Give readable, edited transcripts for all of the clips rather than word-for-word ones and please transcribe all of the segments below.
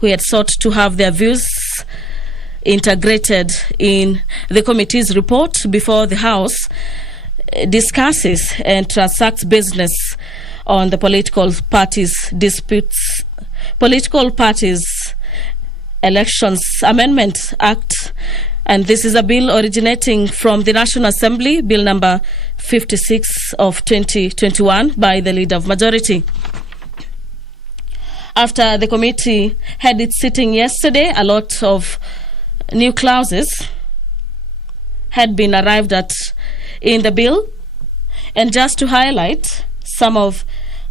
who had sought to have their views integrated in the committee's report before the House discusses and transacts business on the political parties disputes, political parties Elections Amendment Act, and this is a bill originating from the National Assembly, Bill number 56 of 2021 by the Leader of Majority. After the committee had its sitting yesterday, a lot of new clauses had been arrived at in the bill, and just to highlight some of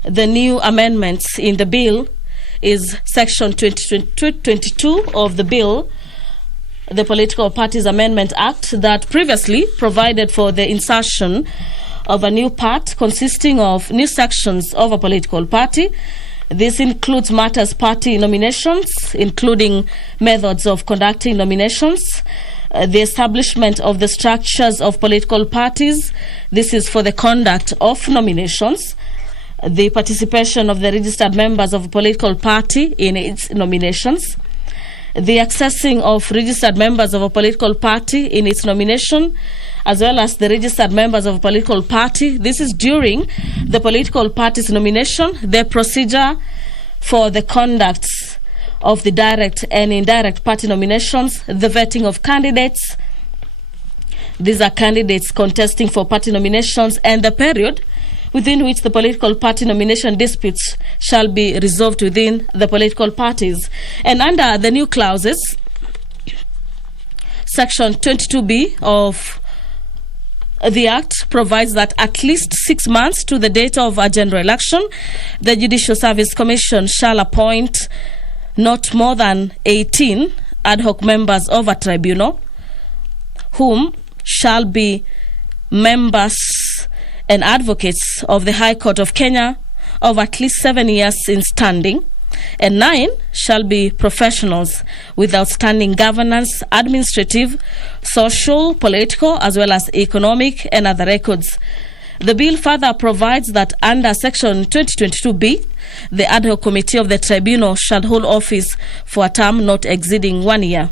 the new amendments in the bill is section 22 of the bill, the Political Parties Amendment Act, that previously provided for the insertion of a new part consisting of new sections of a political party. This includes matters party nominations, including methods of conducting nominations, the establishment of the structures of political parties. This is for the conduct of nominations, the participation of the registered members of a political party in its nominations, the accessing of registered members of a political party in its nomination, as well as the registered members of a political party. This is during the political party's nomination, the procedure for the conduct of the direct and indirect party nominations, the vetting of candidates. These are candidates contesting for party nominations, and the period within which the political party nomination disputes shall be resolved within the political parties. And under the new clauses, section 22B of the Act provides that at least 6 months to the date of a general election, the Judicial Service Commission shall appoint not more than 18 ad hoc members of a tribunal, whom shall be members and advocates of the High Court of Kenya of at least 7 years in standing, and 9 shall be professionals with outstanding governance, administrative, social, political, as well as economic and other records. The bill further provides that under section 2022B, the ad hoc committee of the tribunal shall hold office for a term not exceeding 1 year.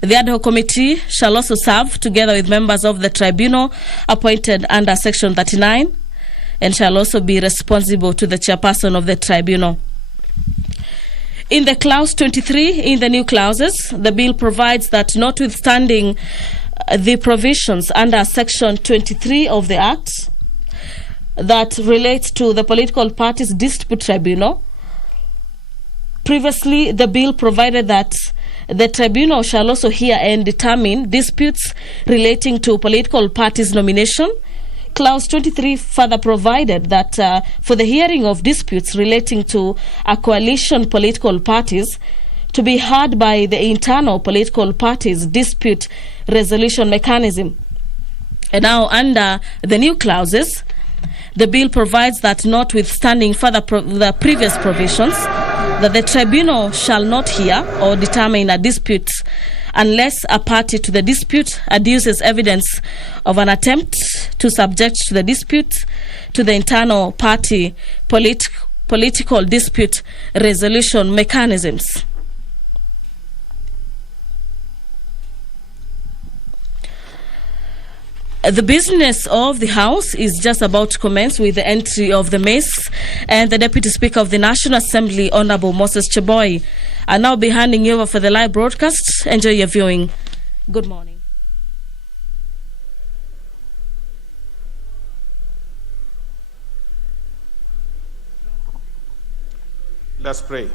The ad hoc committee shall also serve together with members of the tribunal appointed under section 39, and shall also be responsible to the chairperson of the tribunal. In the clause 23, in the new clauses, the bill provides that notwithstanding the provisions under section 23 of the Act that relates to the political parties dispute tribunal, previously the bill provided that the tribunal shall also hear and determine disputes relating to political parties nomination. Clause 23 further provided that for the hearing of disputes relating to a coalition political parties to be heard by the internal political parties dispute resolution mechanism. And now under the new clauses, the bill provides that notwithstanding further the previous provisions, that the tribunal shall not hear or determine a dispute unless a party to the dispute adduces evidence of an attempt to subject to the dispute to the internal party political dispute resolution mechanisms. The business of the House is just about to commence with the entry of the Mace and the Deputy Speaker of the National Assembly, Honorable Moses Cheboy. I'll now be handing you over for the live broadcast. Enjoy your viewing. Good morning. Let's pray.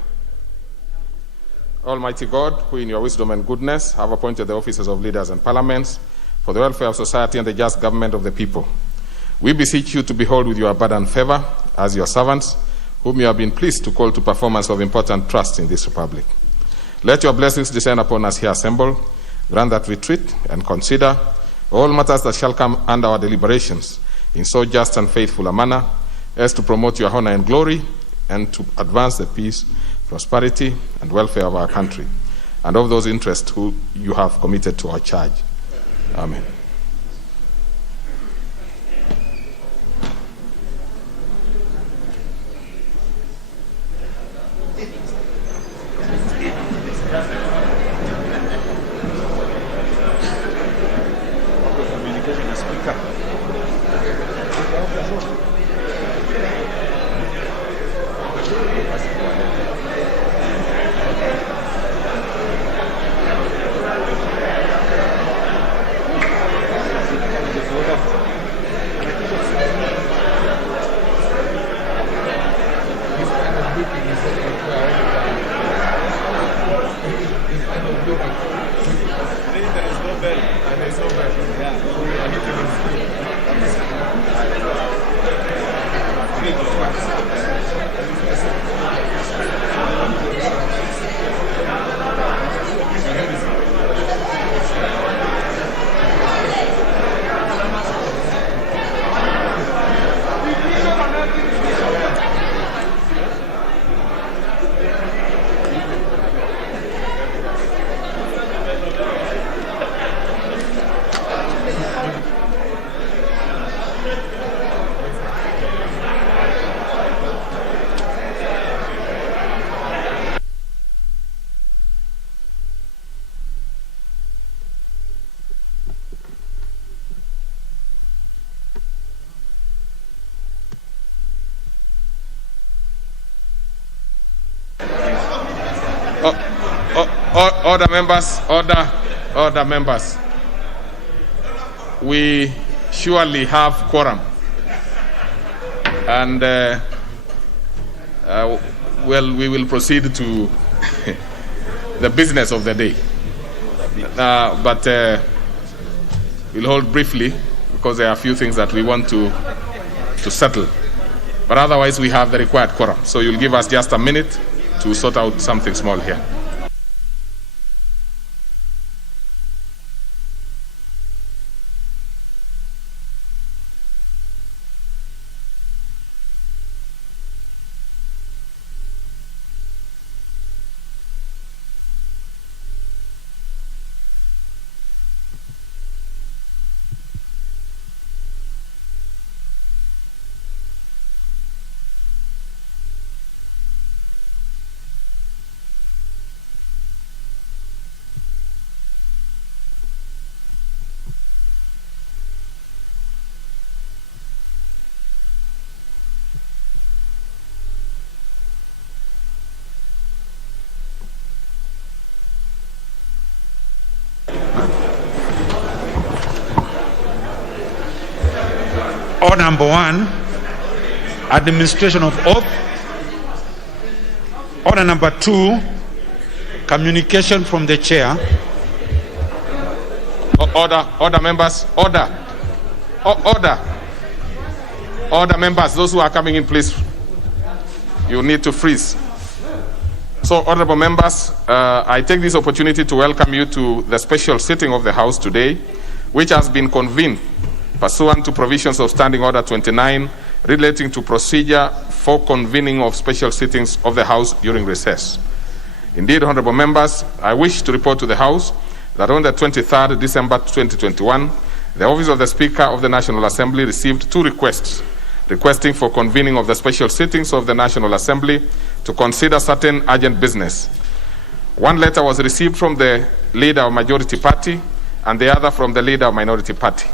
Almighty God, who in your wisdom and goodness have appointed the offices of leaders and parliaments for the welfare of society and the just government of the people, we beseech you to behold with your abundant favor as your servants, whom you have been pleased to call to performance of important trust in this republic. Let your blessings descend upon us here assembled. Grant that we treat and consider all matters that shall come under our deliberations in so just and faithful a manner as to promote your honor and glory and to advance the peace, prosperity, and welfare of our country and of those interests who you have committed to our charge. Amen. Order members. We surely have quorum, and we will proceed to the business of the day. But we'll hold briefly because there are a few things that we want to settle. But otherwise, we have the required quorum. So you'll give us just a minute to sort out something small here. Order number 1, administration of oath. Order number 2, communication from the chair. Order members, order members. Those who are coming in, please, you need to freeze. So, honorable members, I take this opportunity to welcome you to the special sitting of the House today, which has been convened pursuant to provisions of Standing Order 29 relating to procedure for convening of special sittings of the House during recess. Indeed, honorable members, I wish to report to the House that on the 23rd December 2021, the Office of the Speaker of the National Assembly received 2 requests requesting for convening of the special sittings of the National Assembly to consider certain urgent business. One letter was received from the Leader of Majority Party and the other from the Leader of Minority Party.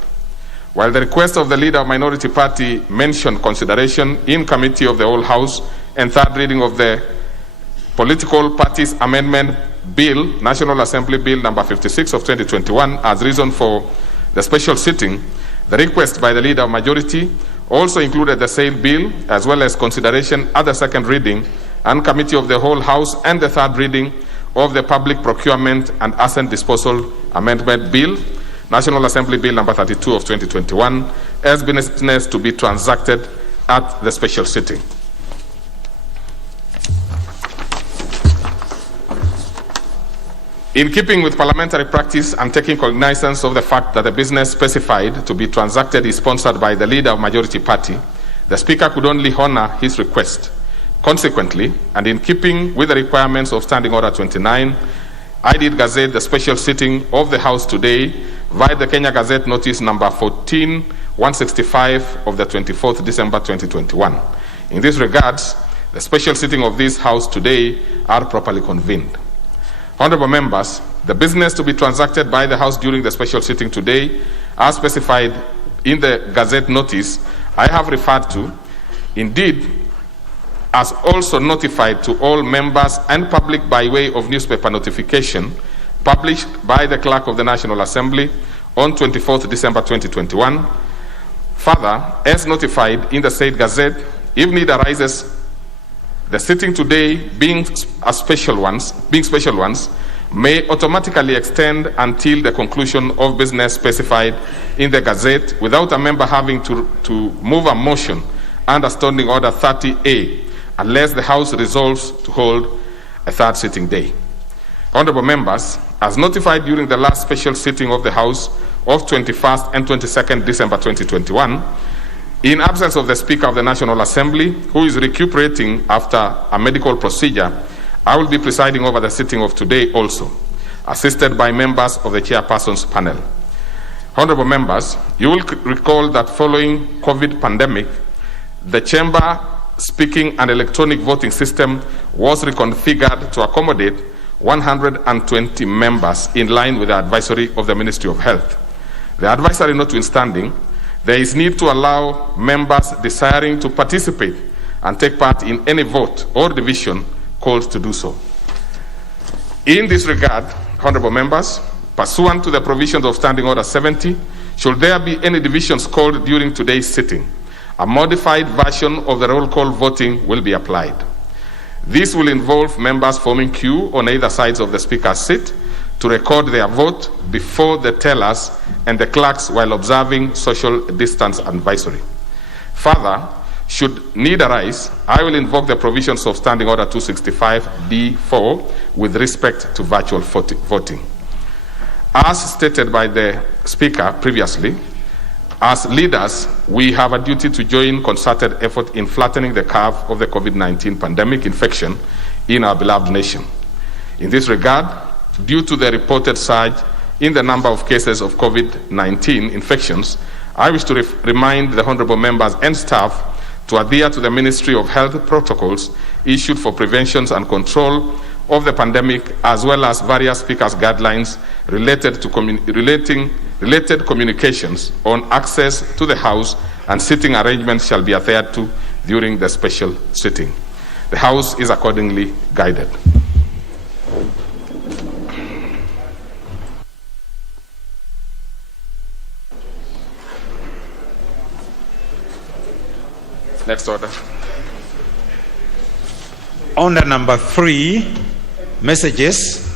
While the request of the Leader of Minority Party mentioned consideration in committee of the whole House and third reading of the Political Parties Amendment Bill, National Assembly Bill number 56 of 2021, as reason for the special sitting, the request by the Leader of Majority also included the said bill, as well as consideration at the second reading and committee of the whole House and the third reading of the Public Procurement and Asset Disposal Amendment Bill, National Assembly Bill number 32 of 2021, as business to be transacted at the special sitting. In keeping with parliamentary practice and taking cognizance of the fact that the business specified to be transacted is sponsored by the Leader of Majority Party, the Speaker could only honor his request. Consequently, and in keeping with the requirements of Standing Order 29, I did gazette the special sitting of the House today via the Kenya Gazette Notice number 14-165 of the 24th December 2021. In this regards, the special sitting of this House today are properly convened. Honorable members, the business to be transacted by the House during the special sitting today, as specified in the Gazette Notice I have referred to, indeed, as also notified to all members and public by way of newspaper notification published by the Clerk of the National Assembly on 24th December 2021. Further, as notified in the said Gazette, if need arises The sitting today being special ones, may automatically extend until the conclusion of business specified in the Gazette without a member having to move a motion under Standing Order 30A unless the House resolves to hold a third sitting day. Honourable members, as notified during the last special sitting of the House of 21st and 22nd December 2021, in absence of the Speaker of the National Assembly, who is recuperating after a medical procedure, I will be presiding over the sitting of today also, assisted by members of the Chairperson's panel. Honourable members, you will recall that following COVID pandemic, the Chamber speaking and electronic voting system was reconfigured to accommodate 120 members in line with the advisory of the Ministry of Health. The advisory notwithstanding, there is need to allow members desiring to participate and take part in any vote or division called to do so. In this regard, honourable members, pursuant to the provisions of Standing Order 70, should there be any divisions called during today's sitting, a modified version of the roll call voting will be applied. This will involve members forming queue on either sides of the Speaker's seat to record their vote before the tellers and the clerks while observing social distance advisory. Further, should need arise, I will invoke the provisions of Standing Order 265D4 with respect to virtual voting. As stated by the Speaker previously, as leaders, we have a duty to join concerted effort in flattening the curve of the COVID-19 pandemic infection in our beloved nation. In this regard, due to the reported surge in the number of cases of COVID-19 infections, I wish to remind the honourable members and staff to adhere to the Ministry of Health protocols issued for prevention and control of the pandemic, as well as various speakers' guidelines related to related communications on access to the House, and sitting arrangements shall be adhered to during the special sitting. The House is accordingly guided. Next order. Order number 3, messages.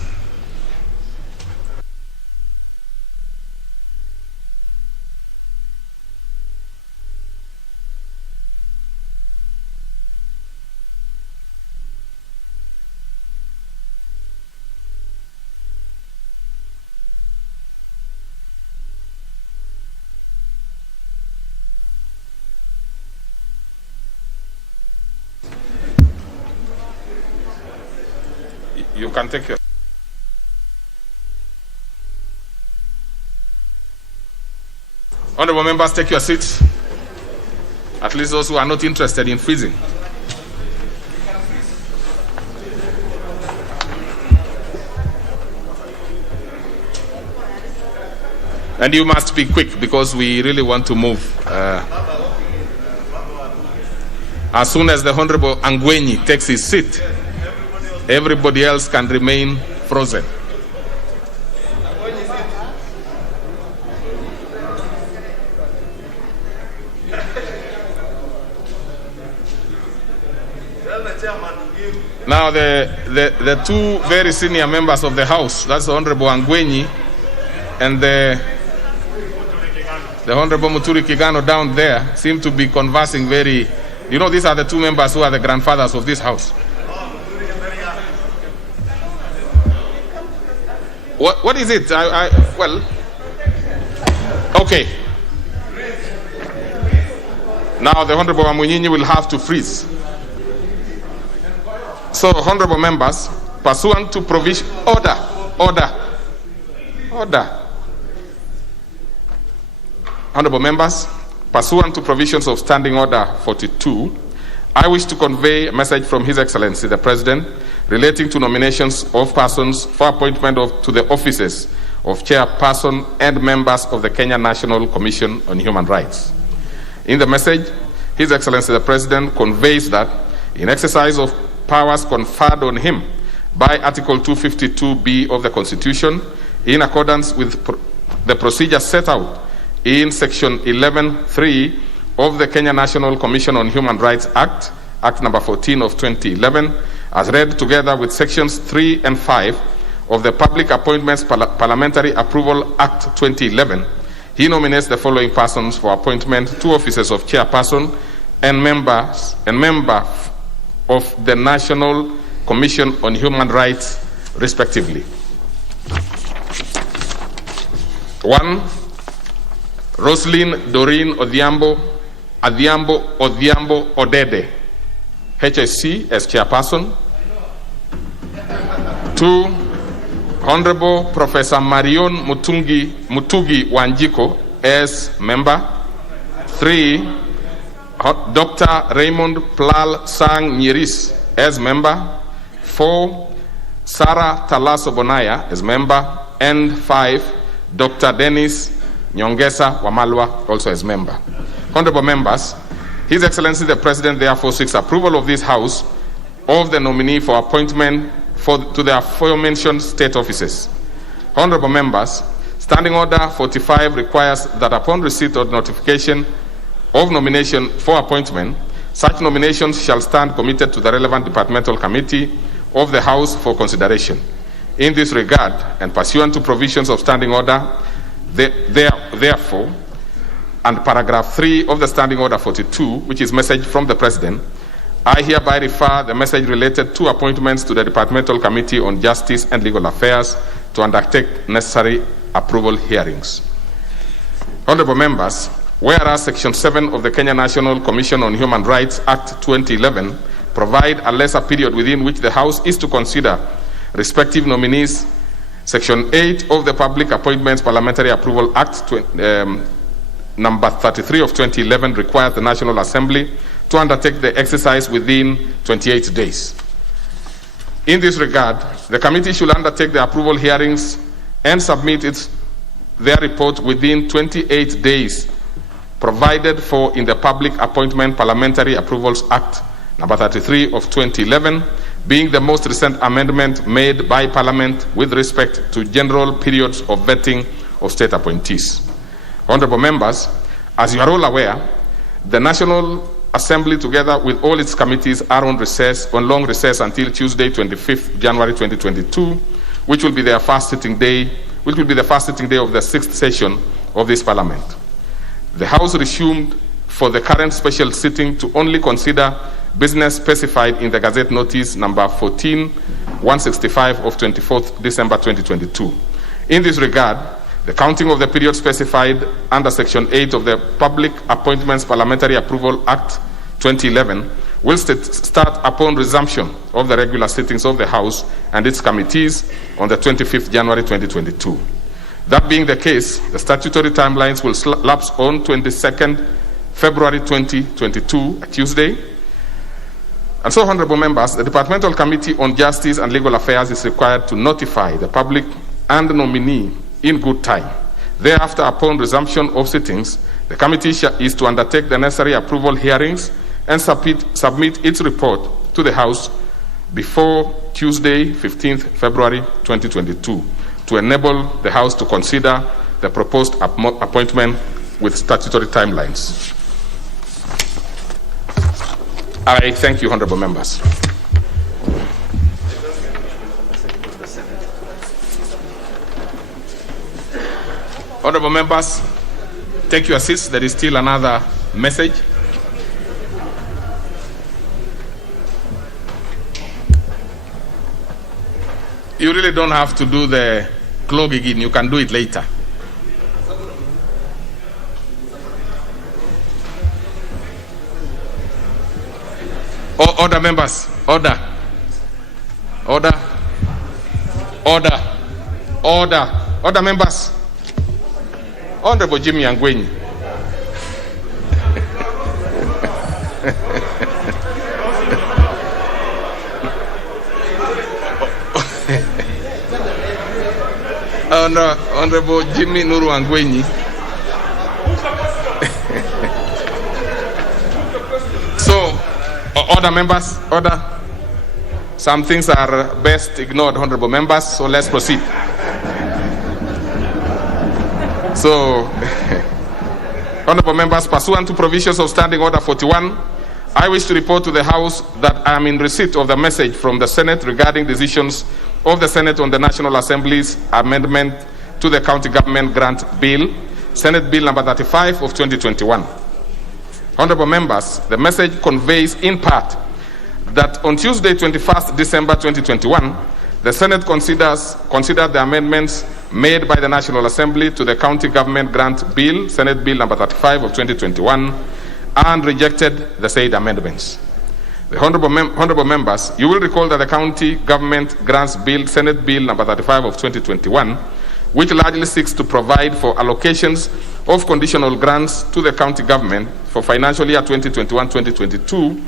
You can take your... Honourable members, take your seats. At least those who are not interested in freezing. And you must be quick because we really want to move. As soon as the Honourable Angwenyi takes his seat, everybody else can remain frozen. Now the two very senior members of the House, that's the Honourable Angwenyi and the Honourable Muturi Kigano down there, seem to be conversing very... You know, these are the two members who are the grandfathers of this House. What is it? Well, okay. Now the Honourable Amunyinyi will have to freeze. So, honourable members, pursuant to provision... Order. Honourable members, pursuant to provisions of Standing Order 42, I wish to convey a message from His Excellency the President relating to nominations of persons for appointment to the offices of chairperson and members of the Kenya National Commission on Human Rights. In the message, His Excellency the President conveys that in exercise of powers conferred on him by Article 252B of the Constitution, in accordance with the procedure set out in Section 11.3 of the Kenya National Commission on Human Rights Act, Act number 14 of 2011, as read together with sections 3 and 5 of the Public Appointments Parliamentary Approval Act 2011, he nominates the following persons for appointment to offices of chairperson and member of the National Commission on Human Rights, respectively. 1. Roslyn Doreen Odhiambo Odede, HSC, as chairperson. 2. Honorable Professor Marion Mutugi Wanjiko as member. 3. Dr. Raymond Plal Sang Nyiris as member. 4. Sarah Talaso Bonaya as member. And 5. Dr. Dennis Nyongesa Wamalwa also as member. Honorable members, His Excellency the President therefore seeks approval of this House of the nominee for appointment to the aforementioned state offices. Honorable members, Standing Order 45 requires that upon receipt of notification of nomination for appointment, such nominations shall stand committed to the relevant departmental committee of the House for consideration. In this regard, and pursuant to provisions of Standing Order, therefore, and paragraph 3 of the Standing Order 42, which is message from the President, I hereby refer the message related to appointments to the Departmental Committee on Justice and Legal Affairs to undertake necessary approval hearings. Honorable members, whereas Section 7 of the Kenya National Commission on Human Rights Act 2011 provide a lesser period within which the House is to consider respective nominees, Section 8 of the Public Appointments Parliamentary Approval Act number 33 of 2011 requires the National Assembly to undertake the exercise within 28 days. In this regard, the committee should undertake the approval hearings and submit their report within 28 days provided for in the Public Appointment Parliamentary Approvals Act number 33 of 2011, being the most recent amendment made by Parliament with respect to general periods of vetting of state appointees. Honorable members, as you are all aware, the National Assembly, together with all its committees, are on long recess until Tuesday, 25th January 2022, which will be the first sitting day of the 6th session of this Parliament. The House resumed for the current special sitting to only consider business specified in the Gazette Notice number 14-165 of 24th December 2022. In this regard, the counting of the period specified under Section 8 of the Public Appointments Parliamentary Approval Act 2011 will start upon resumption of the regular sittings of the House and its committees on the 25th January 2022. That being the case, the statutory timelines will lapse on 22nd February 2022, a Tuesday. And so, honorable members, the Departmental Committee on Justice and Legal Affairs is required to notify the public and the nominee in good time. Thereafter, upon resumption of sittings, the committee is to undertake the necessary approval hearings and submit its report to the House before Tuesday, 15th February 2022, to enable the House to consider the proposed appointment with statutory timelines. I thank you, honorable members. Honorable members, take your seats. There is still another message. You really don't have to do the clog again. You can do it later. Order, members. Order. Order. Order. Order. Order, members. Honorable Jimmy Angwenyi. Honorable Jimmy Nuru Angwenyi. So, order, members, order. Some things are best ignored, honorable members, so let's proceed. So, honorable members, pursuant to provisions of Standing Order 41 I wish to report to the House that I am in receipt of the message from the Senate regarding decisions of the Senate on the National Assembly's amendment to the County Government Grant Bill, Senate Bill number 35 of 2021. Honorable members, the message conveys in part that on Tuesday, 21st December 2021, the Senate considered the amendments made by the National Assembly to the County Government Grant Bill, Senate Bill number 35 of 2021, and rejected the said amendments. The honorable members, you will recall that the County Government Grants Bill, Senate Bill number 35 of 2021, which largely seeks to provide for allocations of conditional grants to the county government for financial year 2021-2022,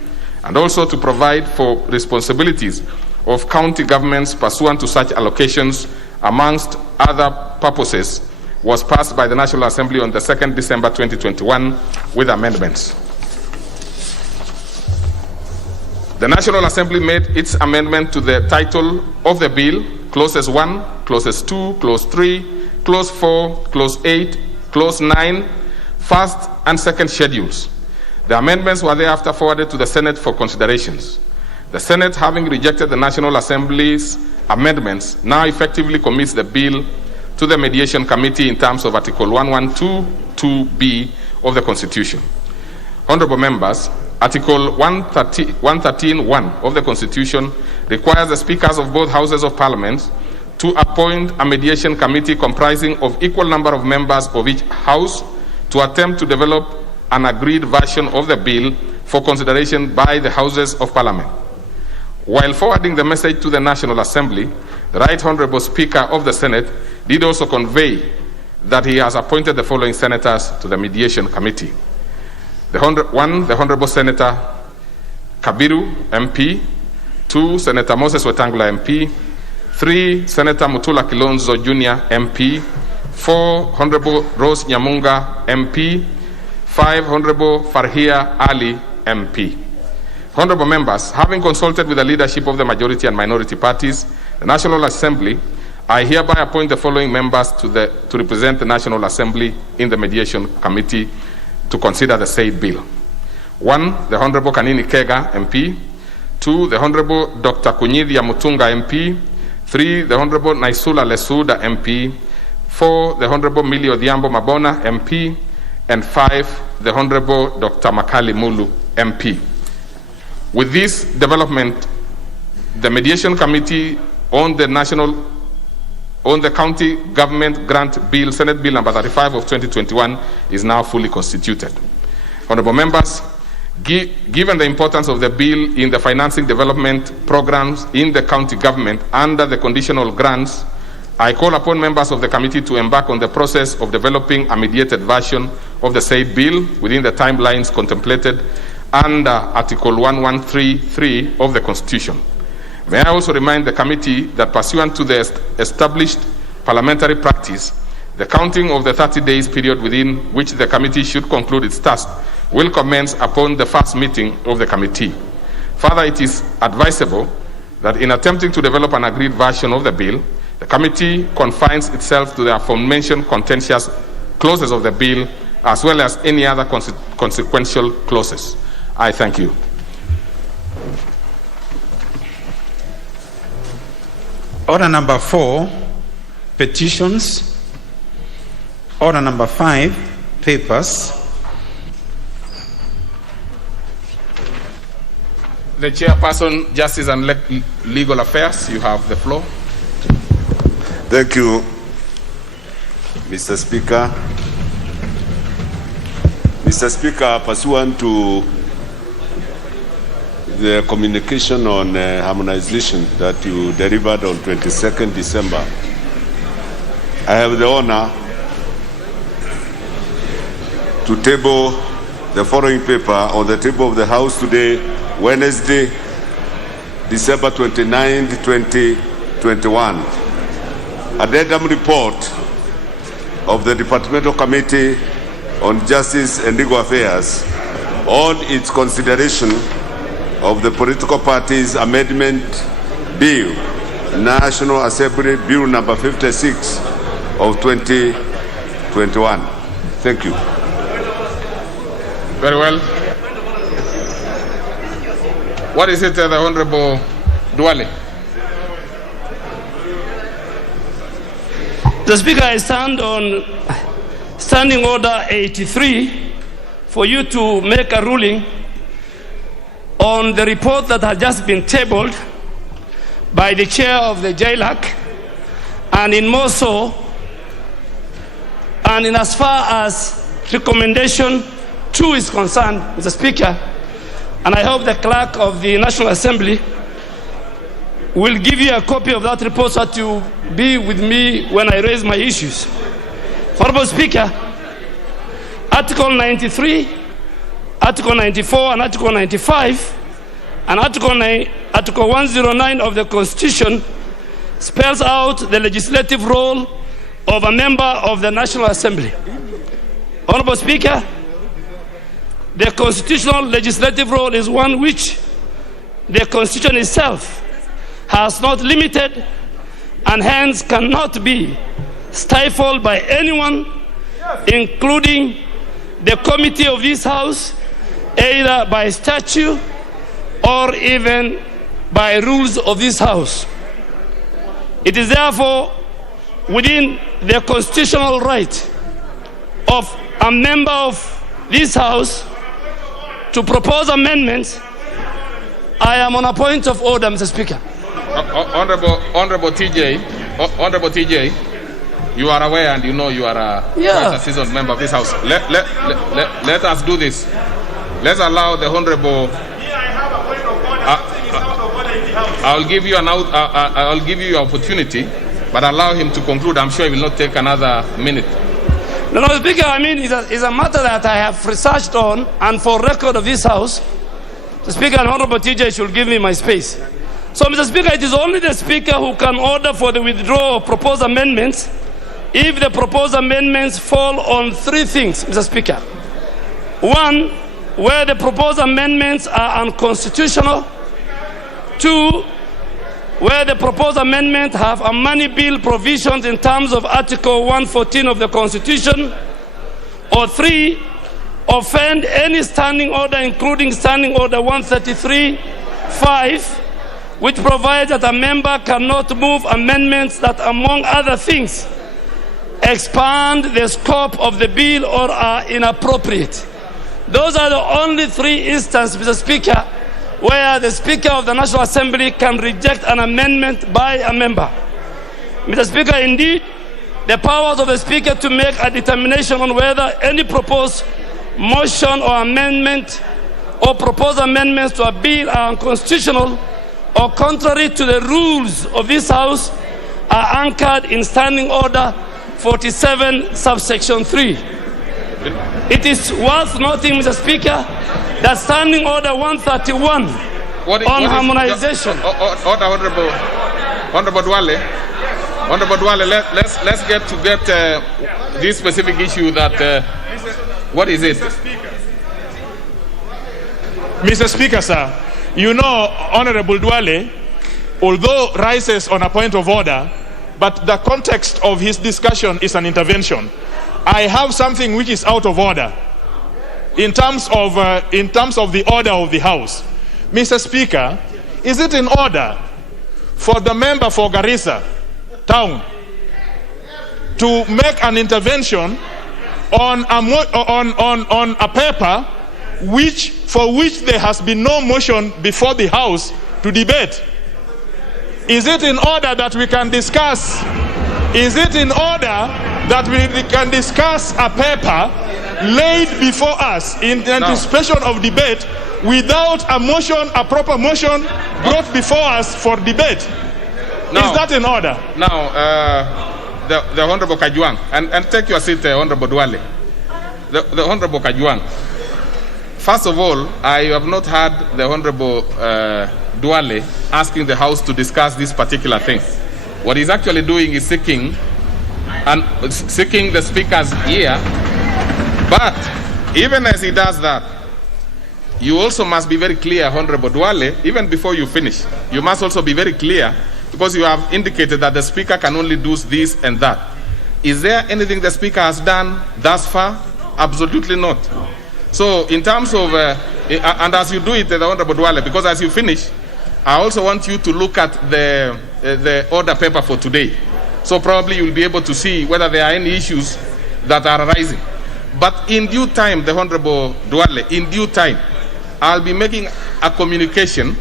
and also to provide for responsibilities of county governments pursuant to such allocations, amongst other purposes, was passed by the National Assembly on the 2nd December 2021 with amendments. The National Assembly made its amendment to the title of the bill, Clauses 1, Clauses 2, Clause 3, Clause 4, Clause 8, Clause 9, first and second schedules. The amendments were thereafter forwarded to the Senate for considerations. The Senate, having rejected the National Assembly's amendments, now effectively commits the bill to the Mediation Committee in terms of Article 112(2)(b) of the Constitution. Honorable members, Article 113(1) of the Constitution requires the speakers of both houses of Parliament to appoint a mediation committee comprising of equal number of members of each house to attempt to develop an agreed version of the bill for consideration by the houses of Parliament. While forwarding the message to the National Assembly, the Right Honorable Speaker of the Senate did also convey that he has appointed the following senators to the Mediation Committee. The Honorable Senator Kabiru, MP. 2, Senator Moses Wetangula, MP. 3, Senator Mutula Kilonzo Jr., MP. 4, Honorable Rose Nyamunga, MP. 5, Honorable Farhia Ali, MP. Honorable members, having consulted with the leadership of the majority and minority parties, the National Assembly, I hereby appoint the following members to represent the National Assembly in the Mediation Committee to consider the said bill. 1, the Honorable Kanini Kega, MP. 2, the Honorable Dr. Kunyidhia Mutunga, MP. 3, the Honorable Naisula Lesuda, MP. 4, the Honorable Millie Odhiambo Mabona, MP. And 5, the Honorable Dr. Makali Mulu, MP. With this development, the Mediation Committee on the County Government Grant Bill, Senate Bill number 35 of 2021, is now fully constituted. Honorable members, given the importance of the bill in the financing development programs in the county government under the conditional grants, I call upon members of the committee to embark on the process of developing a mediated version of the said bill within the timelines contemplated under Article 1133 of the Constitution. May I also remind the committee that pursuant to the established parliamentary practice, the counting of the 30 days period within which the committee should conclude its task will commence upon the first meeting of the committee. Further, it is advisable that in attempting to develop an agreed version of the bill, the committee confines itself to the aforementioned contentious clauses of the bill as well as any other consequential clauses. I thank you. Order number 4, petitions. Order number 5, papers. The Chairperson, Justice and Legal Affairs, you have the floor. Thank you, Mr. Speaker. Mr. Speaker, pursuant to the communication on harmonization that you delivered on 22nd December, I have the honor to table the following paper on the table of the House today, Wednesday, December 29, 2021. Addendum report of the Departmental Committee on Justice and Legal Affairs on its consideration of the Political Parties Amendment Bill, National Assembly Bill number 56 of 2021. Thank you. Very well. What is it, the Honorable Duale? The Speaker, I stand on Standing Order 83 for you to make a ruling on the report that has just been tabled by the chair of the JLAC, and in more so, and in as far as recommendation 2 is concerned, Mr. Speaker, and I hope the clerk of the National Assembly will give you a copy of that report so that you be with me when I raise my issues. Honorable Speaker, Article 93, Article 94, and Article 95, and Article 109 of the Constitution spells out the legislative role of a member of the National Assembly. Honorable Speaker, the constitutional legislative role is one which the Constitution itself has not limited and hence cannot be stifled by anyone, including the committee of this House, either by statute or even by rules of this House. It is therefore within the constitutional right of a member of this House to propose amendments. I am on a point of order, Mr. Speaker. Honorable TJ, you are aware and you know you are quite a seasoned member of this House. Let us do this. Let's allow the Honorable. I'll give you your opportunity, but allow him to conclude. I'm sure it will not take another minute. No, Mr. Speaker, I mean, it's a matter that I have researched on, and for record of this House, the Speaker and Honorable TJ should give me my space. So, Mr. Speaker, it is only the Speaker who can order for the withdrawal of proposed amendments if the proposed amendments fall on 3 things, Mr. Speaker. 1, where the proposed amendments are unconstitutional. 2, where the proposed amendments have a money bill provisions in terms of Article 114 of the Constitution. Or 3, offend any standing order, including Standing Order 133(5), which provides that a member cannot move amendments that, among other things, expand the scope of the bill or are inappropriate. Those are the only 3 instances, Mr. Speaker, where the Speaker of the National Assembly can reject an amendment by a member. Mr. Speaker, indeed, the powers of the Speaker to make a determination on whether any proposed motion or amendment or proposed amendments to a bill are unconstitutional or contrary to the rules of this House are anchored in Standing Order 47, subsection 3. It is worth noting, Mr. Speaker, that Standing Order 131 on harmonization. Honorable Duale, let's get this specific issue that. What is it? Mr. Speaker, sir, you know, Honorable Duale, although rises on a point of order, but the context of his discussion is an intervention. I have something which is out of order in terms of the order of the House. Mr. Speaker, is it in order for the member for Garissa Town to make an intervention on a paper for which there has been no motion before the House to debate? Is it in order that we can discuss? Is it in order that we can discuss a paper laid before us in anticipation of debate without a motion, a proper motion brought before us for debate? Is that in order? Now, the Honorable Kajuang, and take your seat, Honorable Duale. The Honorable Kajuang. First of all, I have not heard the Honorable Duale asking the House to discuss this particular thing. What he's actually doing is seeking the Speaker's ear. But even as he does that, you also must be very clear, Honorable Duale, even before you finish. You must also be very clear, because you have indicated that the Speaker can only do this and that. Is there anything the Speaker has done thus far? Absolutely not. So in terms of And as you do it, the Honorable Duale, because as you finish, I also want you to look at the order paper for today. So probably you'll be able to see whether there are any issues that are arising. But in due time, the Honorable Duale, in due time, I'll be making a communication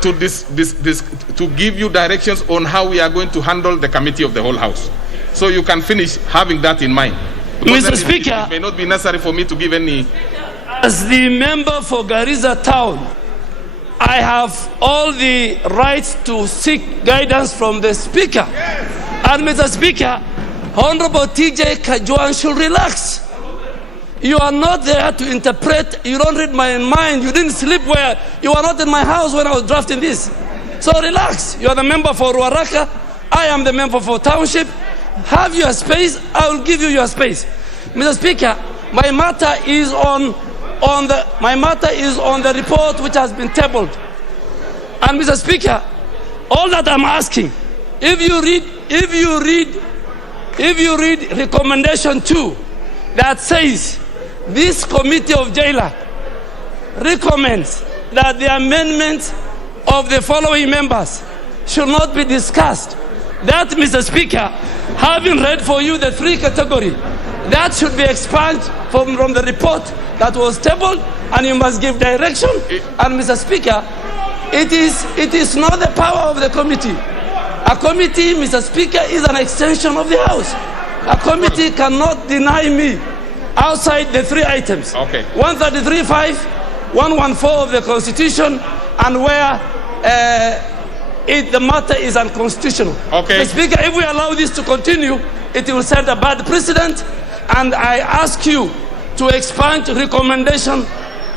to to give you directions on how we are going to handle the committee of the whole House. So you can finish having that in mind. Mr. Speaker, it may not be necessary for me to give any. As the member for Garissa Town, I have all the rights to seek guidance from the Speaker. And Mr. Speaker, Honorable TJ Kajwan should relax. You are not there to interpret. You don't read my mind. You didn't sleep where. You are not in my house when I was drafting this. So relax. You are the member for Ruaraka. I am the member for Township. Have your space. I will give you your space. Mr. Speaker, my matter is on the report which has been tabled. And Mr. Speaker, all that I'm asking, if you read recommendation 2 that says this committee of JLAC recommends that the amendments of the following members should not be discussed. That, Mr. Speaker, having read for you the 3 categories, that should be expunged from the report that was tabled, and you must give direction. And Mr. Speaker, it is not the power of the committee. A committee, Mr. Speaker, is an extension of the House. A committee cannot deny me outside the 3 items. Okay. 133(5), 114 of the Constitution, and where the matter is unconstitutional. Okay. Mr. Speaker, if we allow this to continue, it will set a bad precedent, and I ask you to expand recommendation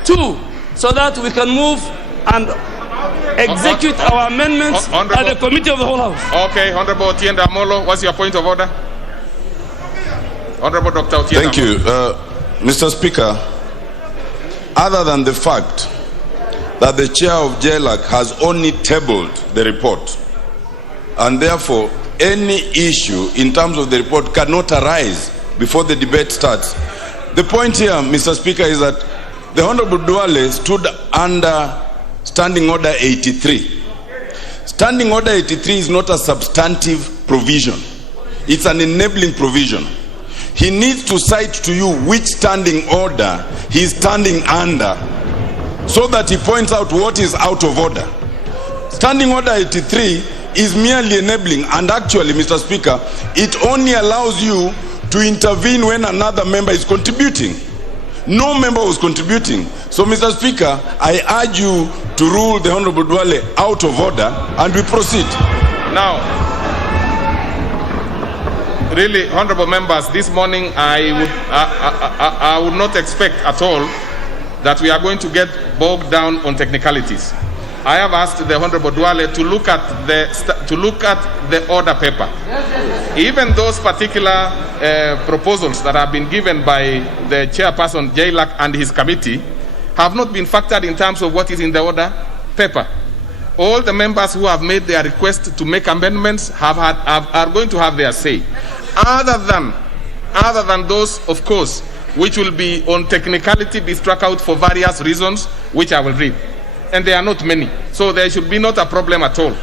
2 so that we can move and execute our amendments at the Committee of the Whole House. Okay, Honorable Otienda Amolo, what's your point of order? Honorable Dr. Otienda. Thank you. Mr. Speaker, other than the fact that the chair of JLAC has only tabled the report, and therefore any issue in terms of the report cannot arise before the debate starts. The point here, Mr. Speaker, is that the Honorable Duale stood under Standing Order 83. Standing Order 83 is not a substantive provision. It's an enabling provision. He needs to cite to you which standing order he's standing under so that he points out what is out of order. Standing Order 83 is merely enabling, and actually, Mr. Speaker, it only allows you to intervene when another member is contributing. No member was contributing. So, Mr. Speaker, I urge you to rule the Honorable Duale out of order, and we proceed. Now, really, honorable members, this morning I would not expect at all that we are going to get bogged down on technicalities. I have asked the Honorable Duale to look at the order paper. Even those particular proposals that have been given by the chairperson JLAC and his committee have not been factored in terms of what is in the order paper. All the members who have made their request to make amendments are going to have their say. Other than those, of course, which will be on technicality, be struck out for various reasons, which I will read. And there are not many. So there should be not a problem at all.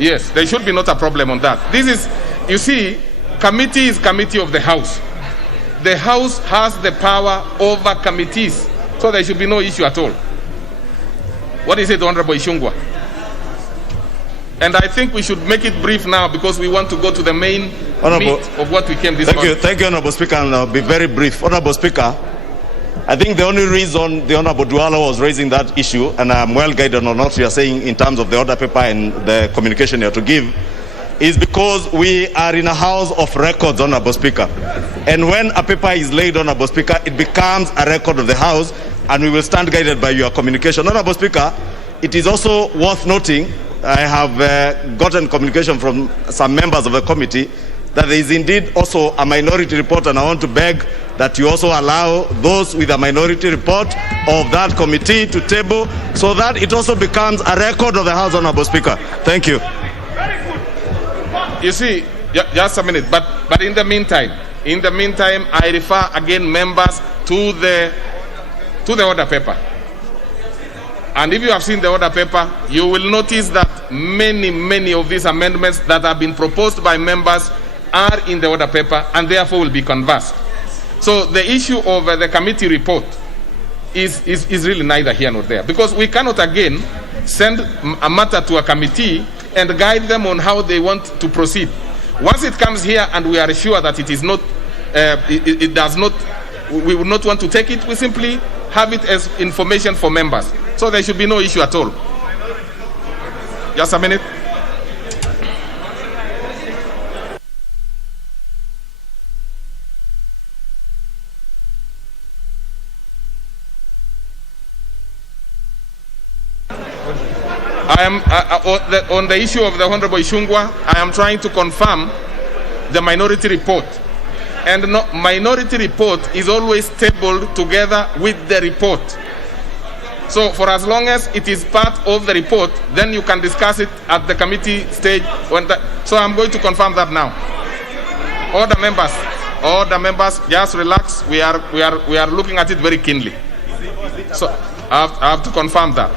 Yes, there should be not a problem on that. This is, you see, committee is committee of the House. The House has the power over committees. So there should be no issue at all. What is it, Honorable Ishungwa? And I think we should make it brief now because we want to go to the main meat of what we came this morning. Thank you, Honorable Speaker, and I'll be very brief. Honorable Speaker, I think the only reason the Honorable Duale was raising that issue, and I'm well guided on what you are saying in terms of the order paper and the communication you have to give, is because we are in a house of records, Honorable Speaker. And when a paper is laid, Honorable Speaker, it becomes a record of the House, and we will stand guided by your communication. Honorable Speaker, it is also worth noting, I have gotten communication from some members of the committee that there is indeed also a minority report, and I want to beg that you also allow those with a minority report of that committee to table so that it also becomes a record of the House, Honorable Speaker. Thank you. You see, just a minute, but in the meantime, I refer again members to the order paper. And if you have seen the order paper, you will notice that many of these amendments that have been proposed by members are in the order paper and therefore will be conversed. So the issue of the committee report is really neither here nor there, because we cannot again send a matter to a committee and guide them on how they want to proceed. Once it comes here and we are sure that it is not, it does not, we would not want to take it, we simply have it as information for members. So there should be no issue at all. Just a minute. I am on the issue of the Honorable Ishungwa, I am trying to confirm the minority report. And minority report is always tabled together with the report. So for as long as it is part of the report, then you can discuss it at the committee stage. So I'm going to confirm that now. All the members, just relax. We are looking at it very keenly. So I have to confirm that.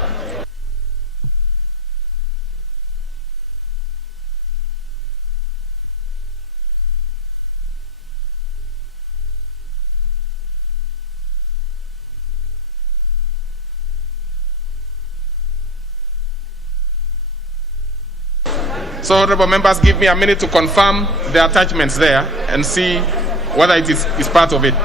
So, honorable members, give me a minute to confirm the attachments there and see whether it is part of it.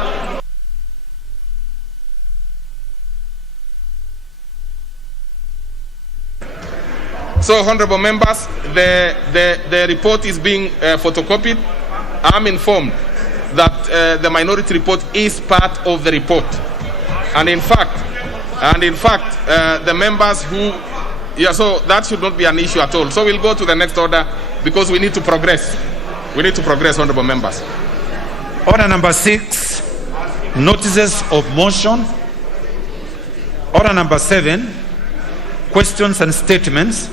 So, honorable members, the report is being photocopied. I'm informed that the minority report is part of the report, and in fact, the members who. Yeah, so that should not be an issue at all. So we'll go to the next order because we need to progress. We need to progress, honorable members. Order number 6, notices of motion. Order number 7, questions and statements.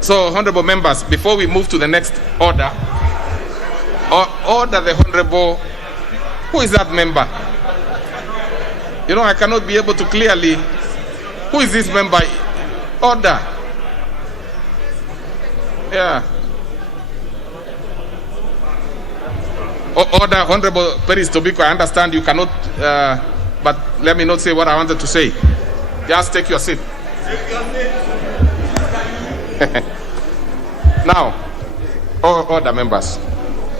So, honorable members, before we move to the next order, order the honorable, who is that member? You know, I cannot be able to clearly, who is this member? Order. Yeah. Order, Honorable Peris Tobiko, I understand you cannot, but let me not say what I wanted to say. Just take your seat. Now, order, members.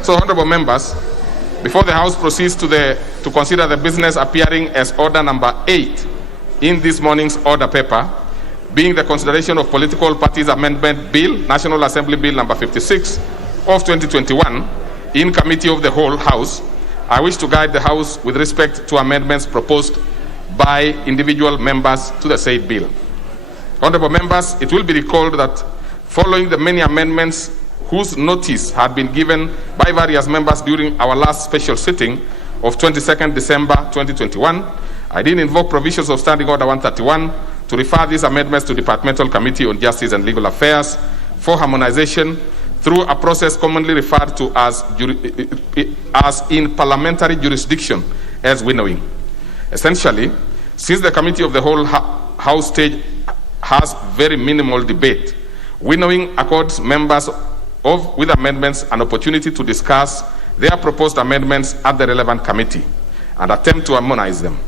So, honorable members, before the House proceeds to consider the business appearing as order number 8 in this morning's order paper, being the consideration of Political Parties Amendment Bill, National Assembly Bill number 56 of 2021, in Committee of the Whole House, I wish to guide the House with respect to amendments proposed by individual members to the said bill. Honorable members, it will be recalled that following the many amendments whose notice had been given by various members during our last special sitting of 22nd December 2021, I did invoke provisions of Standing Order 131 to refer these amendments to Departmental Committee on Justice and Legal Affairs for harmonization through a process commonly referred to as in parliamentary jurisdiction as winnowing. Essentially, since the Committee of the Whole House stage has very minimal debate, winnowing accords members with amendments an opportunity to discuss their proposed amendments at the relevant committee and attempt to harmonize them,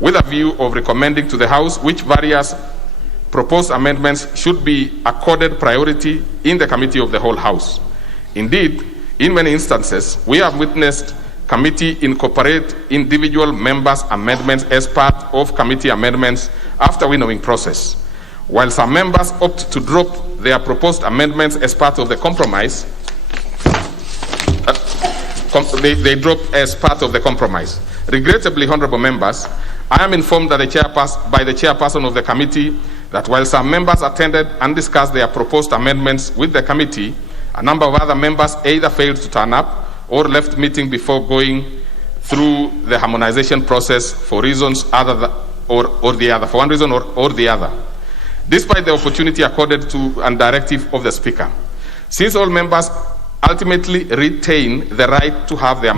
with a view of recommending to the House which various proposed amendments should be accorded priority in the Committee of the Whole House. Indeed, in many instances, we have witnessed committee incorporate individual members' amendments as part of committee amendments after winnowing process. While some members opt to drop their proposed amendments as part of the compromise, they drop as part of the compromise. Regrettably, honorable members, I am informed that by the chairperson of the committee that while some members attended and discussed their proposed amendments with the committee, a number of other members either failed to turn up or left meeting before going through the harmonization process for reasons other or the other, for one reason or the other, despite the opportunity accorded to and directive of the Speaker. Since all members ultimately retain the right to have their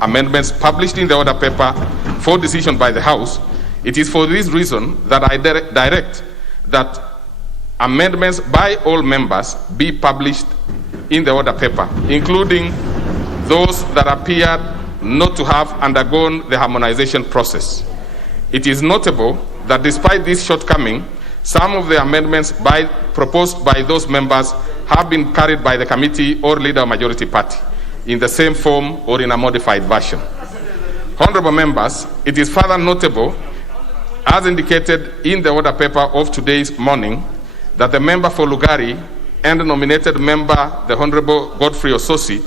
amendments published in the order paper for decision by the House, it is for this reason that I direct that amendments by all members be published in the order paper, including those that appear not to have undergone the harmonization process. It is notable that despite this shortcoming, some of the amendments proposed by those members have been carried by the committee or leader majority party in the same form or in a modified version. Honorable members, it is further notable, as indicated in the order paper of today's morning, that the member for Lugari and the nominated member, the Honorable Godfrey Ososi,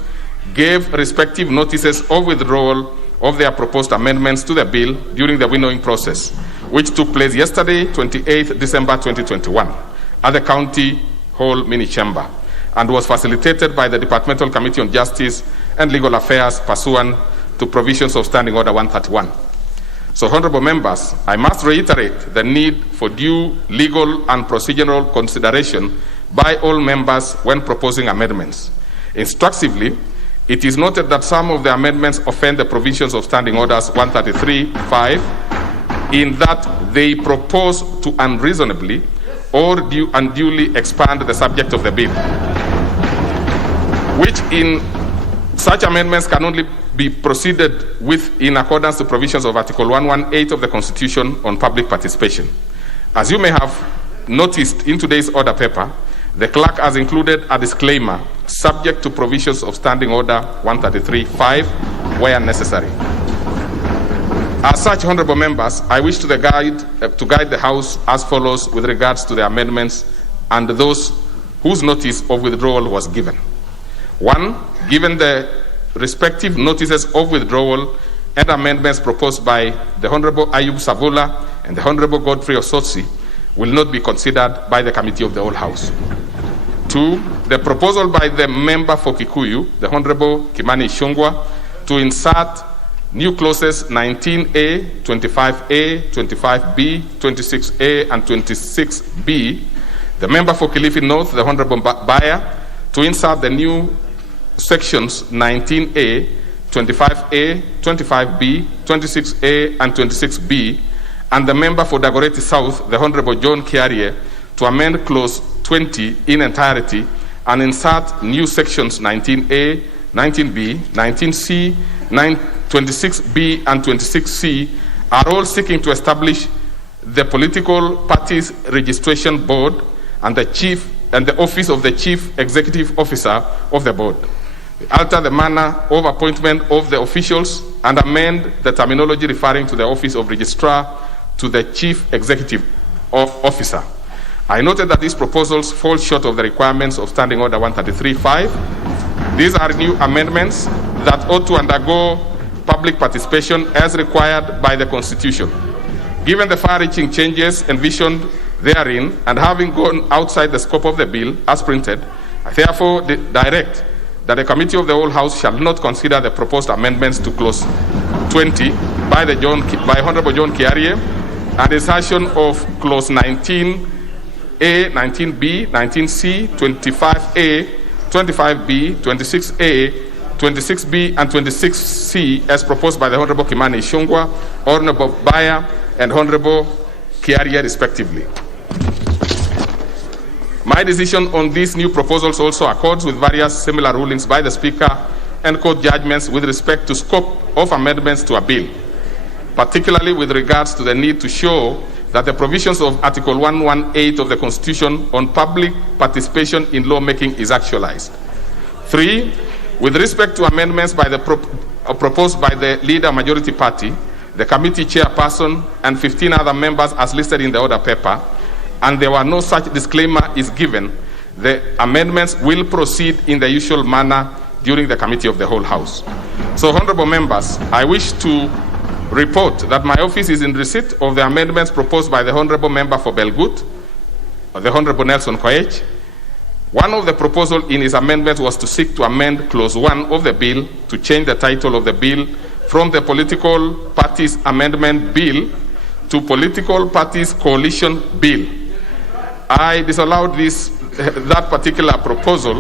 gave respective notices of withdrawal of their proposed amendments to the bill during the winnowing process, which took place yesterday, 28th December 2021, at the County Hall Mini Chamber, and was facilitated by the Departmental Committee on Justice and Legal Affairs pursuant to provisions of Standing Order 131. So, honorable members, I must reiterate the need for due legal and procedural consideration by all members when proposing amendments. Instructively, it is noted that some of the amendments offend the provisions of Standing Orders 133(5) in that they propose to unreasonably or unduly expand the subject of the bill, which in such amendments can only be proceeded with in accordance to provisions of Article 118 of the Constitution on public participation. As you may have noticed in today's order paper, the clerk has included a disclaimer subject to provisions of Standing Order 133(5) where necessary. As such, honorable members, I wish to guide the House as follows with regards to the amendments and those whose notice of withdrawal was given. 1. Given the respective notices of withdrawal and amendments proposed by the Honorable Ayub Savula and the Honorable Godfrey Ososi will not be considered by the Committee of the Whole House. 2. The proposal by the member for Kikuyu, the Honorable Kimani Ichung'wah, to insert new clauses 19A, 25A, 25B, 26A, and 26B. The member for Kilifi North, the Honorable Baya, to insert the new sections 19A, 25A, 25B, 26A, and 26B, and the member for Dagoretti South, the Honorable John Kiarie, to amend clause 20 in entirety and insert new sections 19A, 19B, 19C, 26B, and 26C, are all seeking to establish the Political Parties Registration Board and the Office of the Chief Executive Officer of the Board, alter the manner of appointment of the officials, and amend the terminology referring to the Office of Registrar to the Chief Executive Officer. I noted that these proposals fall short of the requirements of Standing Order 133(5). These are new amendments that ought to undergo public participation as required by the Constitution. Given the far-reaching changes envisioned therein and having gone outside the scope of the bill as printed, I therefore direct that the Committee of the Whole House shall not consider the proposed amendments to clause 20 by Honorable John Kiarie and insertion of clause 19A, 19B, 19C, 25A, 25B, 26A, 26B, and 26C as proposed by the Honorable Kimani Ichung'wah, Honorable Baya, and Honorable Kiarie respectively. My decision on these new proposals also accords with various similar rulings by the Speaker and court judgments with respect to scope of amendments to a bill, particularly with regards to the need to show that the provisions of Article 118 of the Constitution on public participation in lawmaking is actualized. 3. With respect to amendments proposed by the leader majority party, the committee chairperson, and 15 other members as listed in the order paper, and there were no such disclaimer is given, the amendments will proceed in the usual manner during the Committee of the Whole House. So, honorable members, I wish to report that my office is in receipt of the amendments proposed by the Honorable Member for Belgut, the Honorable Nelson Koech. One of the proposals in his amendments was to seek to amend Clause 1 of the bill to change the title of the bill from the Political Parties Amendment Bill to Political Parties Coalition Bill. I disallowed that particular proposal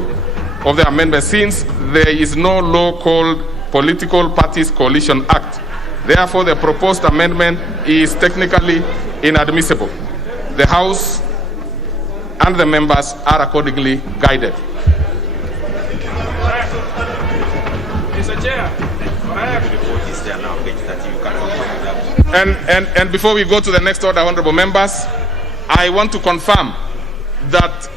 of the amendment since there is no law called Political Parties Coalition Act. Therefore, the proposed amendment is technically inadmissible. The House and the members are accordingly guided. Mr. Chair, and before we go to the next order, honorable members, I want to confirm that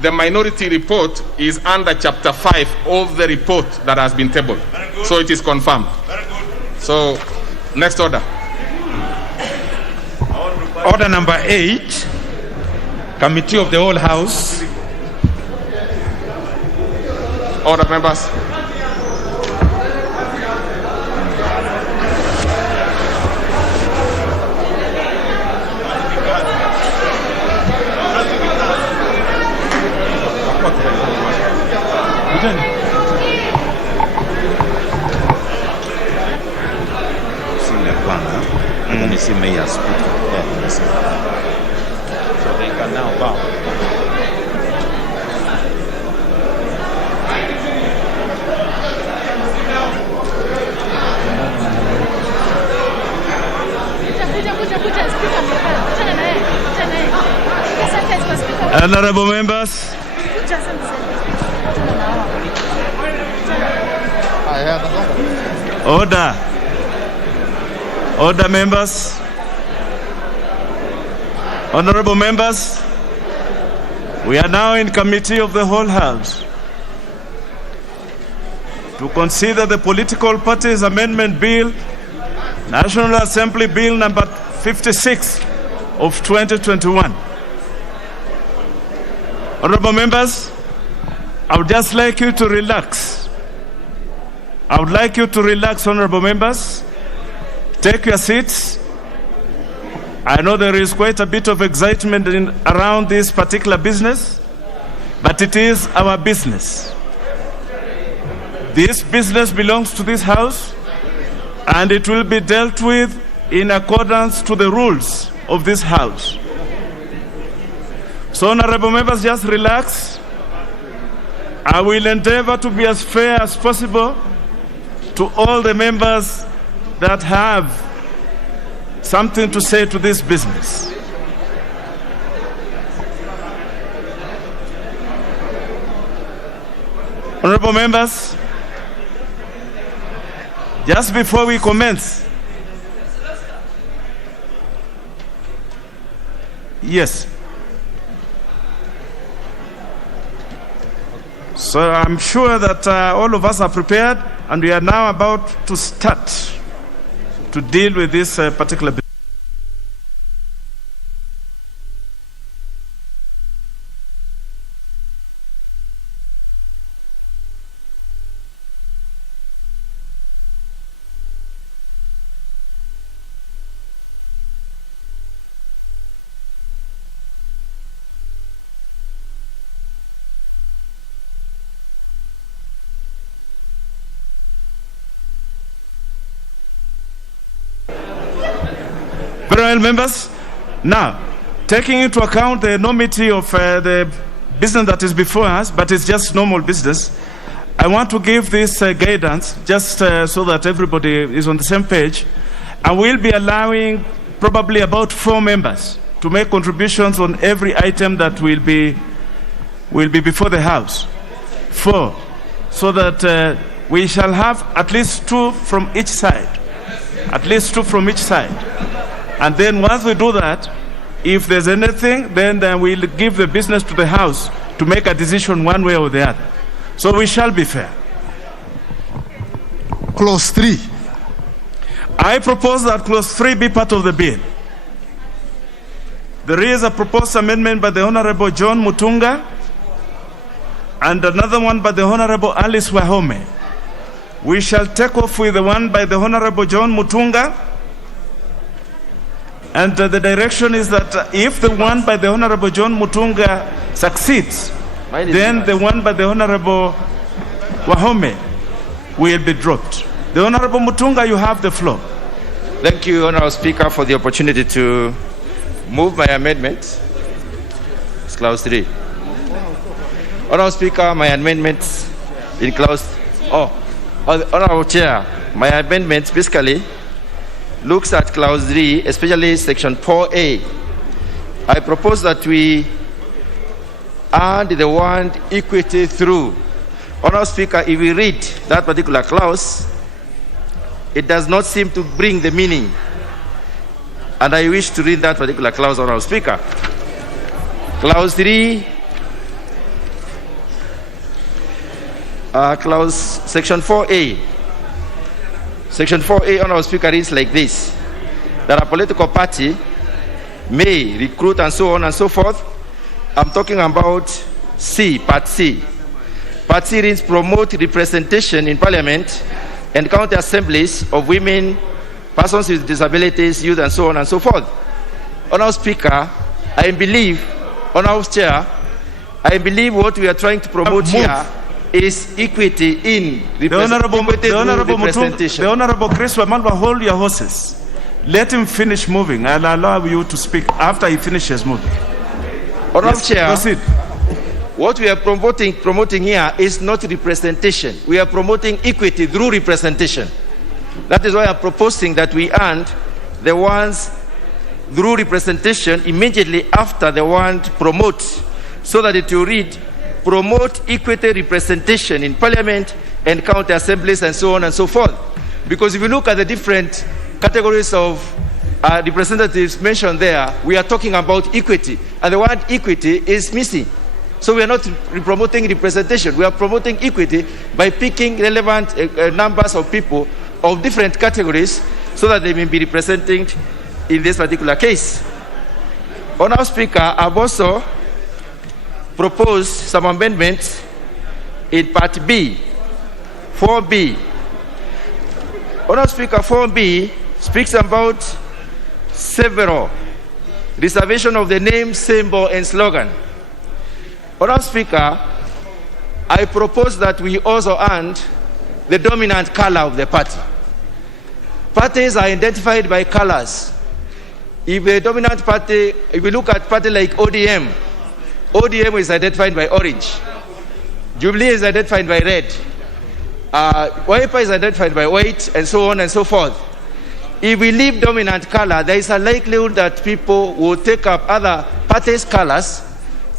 the minority report is under chapter 5 of the report that has been tabled. So it is confirmed. So, next order. Order number 8, Committee of the Whole House. Order, members. So they can now bow. Honorable members, order members, honorable members, we are now in Committee of the Whole House to consider the Political Parties Amendment Bill, National Assembly Bill number 56 of 2021. Honorable members, I would just like you to relax. I would like you to relax, honorable members. Take your seats. I know there is quite a bit of excitement around this particular business, but it is our business. This business belongs to this House, and it will be dealt with in accordance to the rules of this House. So, honorable members, just relax. I will endeavor to be as fair as possible to all the members that have something to say to this business. Honorable members, just before we commence, yes. So I'm sure that all of us are prepared, and we are now about to start to deal with this particular bill. Members, now taking into account the enormity of the business that is before us, but it's just normal business, I want to give this guidance just so that everybody is on the same page. And we'll be allowing probably about 4 members to make contributions on every item that will be before the House. 4, so that we shall have at least 2 from each side. At least 2 from each side. And then once we do that, if there's anything, then we'll give the business to the House to make a decision one way or the other. So we shall be fair. Clause 3. I propose that Clause 3 be part of the bill. There is a proposed amendment by the Honorable John Mutunga and another one by the Honorable Alice Wahome. We shall take off with the one by the Honorable John Mutunga. And the direction is that if the one by the Honorable John Mutunga succeeds, then the one by the Honorable Wahome will be dropped. The Honorable Mutunga, you have the floor. Thank you, Honourable Speaker, for the opportunity to move my amendment. It's clause 3. Honourable Speaker, my amendments in clause... Honourable Chair, my amendment basically looks at clause 3, especially section 4A. I propose that we add the word equity through. Honourable Speaker, if we read that particular clause, it does not seem to bring the meaning. And I wish to read that particular clause, Honourable Speaker. Clause 3, section 4A. Section 4A, Honourable Speaker, reads like this: that a political party may recruit and so on and so forth. I'm talking about C, part C. Part C reads promote representation in Parliament and county assemblies of women, persons with disabilities, youth, and so on and so forth. Honourable Speaker, I believe, Honourable Chair, I believe what we are trying to promote here is equity in representation. The Honourable Chris Wamalwa, hold your horses. Let him finish moving. I'll allow you to speak after he finishes moving. Honourable Chair, proceed. What we are promoting here is not representation. We are promoting equity through representation. That is why I'm proposing that we add the ones through representation immediately after the word promote, so that it will read promote equity representation in Parliament and county assemblies and so on and so forth. Because if you look at the different categories of representatives mentioned there, we are talking about equity, and the word equity is missing. So we are not promoting representation. We are promoting equity by picking relevant numbers of people of different categories so that they may be represented in this particular case. Honourable Speaker, I've also proposed some amendments in Part B, 4B. Honourable Speaker, 4B speaks about several reservation of the name, symbol, and slogan. Honourable Speaker, I propose that we also add the dominant color of the party. Parties are identified by colors. If a dominant party, if we look at party like ODM is identified by orange. Jubilee is identified by red. Wiper is identified by white, and so on and so forth. If we leave dominant color, there is a likelihood that people will take up other parties' colors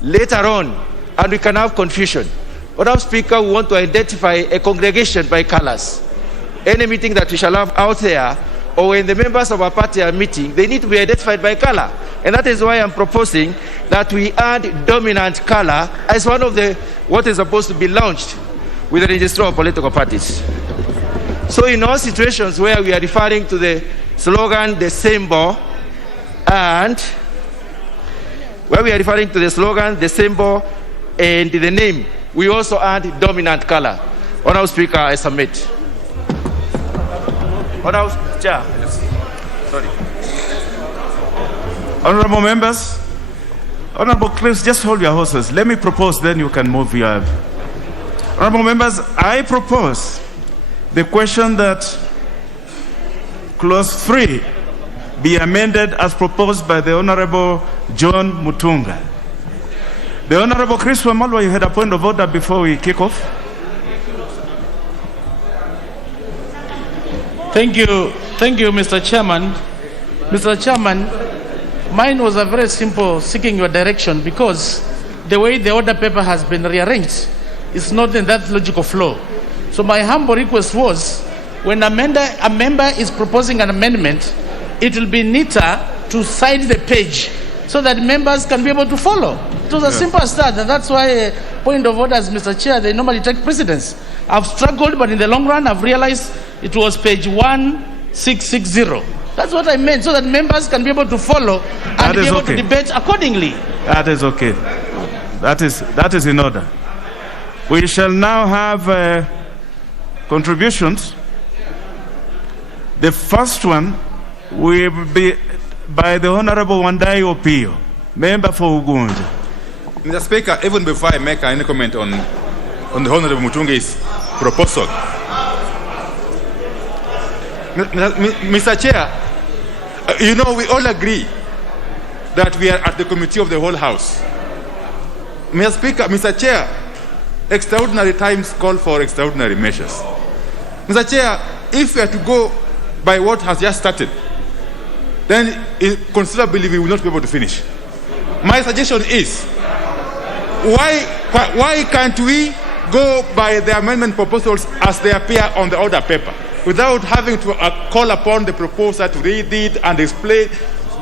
later on, and we can have confusion. Honourable Speaker, we want to identify a congregation by colors. Any meeting that we shall have out there, or when the members of our party are meeting, they need to be identified by color. And that is why I'm proposing that we add dominant color as one of the what is supposed to be launched with the registrar of political parties. So in all situations where we are referring to the slogan, the symbol, and where we are referring to the slogan, the symbol, and the name, we also add dominant color. Honourable Speaker, I submit. Honourable Chair. Sorry. Honourable members, Honourable Cliffs, just hold your horses. Let me propose, then you can move your... Honourable members, I propose the question that clause 3 be amended as proposed by the Honourable John Mutunga. The Honourable Chris Wamalwa, you had a point of order before we kick off. Thank you, Mr. Chairman. Mr. Chairman, mine was a very simple seeking your direction, because the way the order paper has been rearranged is not in that logical flow. So my humble request was, when a member is proposing an amendment, it will be neater to cite the page so that members can be able to follow. It was a simple start, and that's why point of orders, Mr. Chair, they normally take precedence. I've struggled, but in the long run, I've realized it was page 1660. That's what I meant, so that members can be able to follow and be able to debate accordingly. That is okay. That is in order. We shall now have contributions. The first one will be by the Honourable Wandai Opio, member for Ugunja. Mr. Speaker, even before I make any comment on the Honourable Mutungi's proposal, Mr. Chair, You know, we all agree that we are at the committee of the whole House. Mr. Speaker, Mr. Chair, extraordinary times call for extraordinary measures. Mr. Chair, if we are to go by what has just started, then considerably we will not be able to finish. My suggestion is, why can't we go by the amendment proposals as they appear on the order paper, without having to call upon the proposer to read it and explain?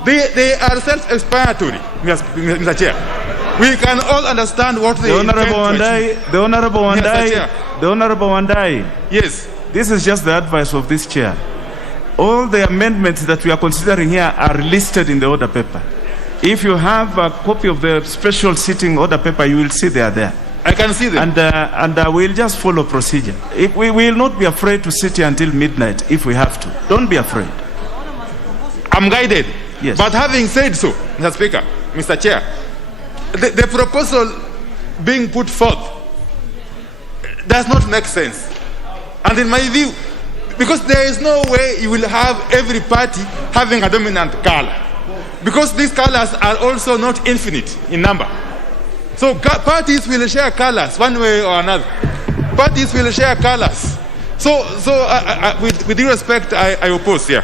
They are self-explanatory, Mr. Chair. We can all understand what they intend to achieve. The Honorable Wandai. Yes. This is just the advice of this chair. All the amendments that we are considering here are listed in the order paper. If you have a copy of the special sitting order paper, you will see they are there. I can see them. And we'll just follow procedure. If we will not be afraid to sit here until midnight if we have to. Don't be afraid. I'm guided. Yes. But having said so, Mr. Speaker, Mr. Chair, the proposal being put forth does not make sense. And in my view, because there is no way you will have every party having a dominant color, because these colors are also not infinite in number. So parties will share colors one way or another. Parties will share colors. So with due respect, I oppose here.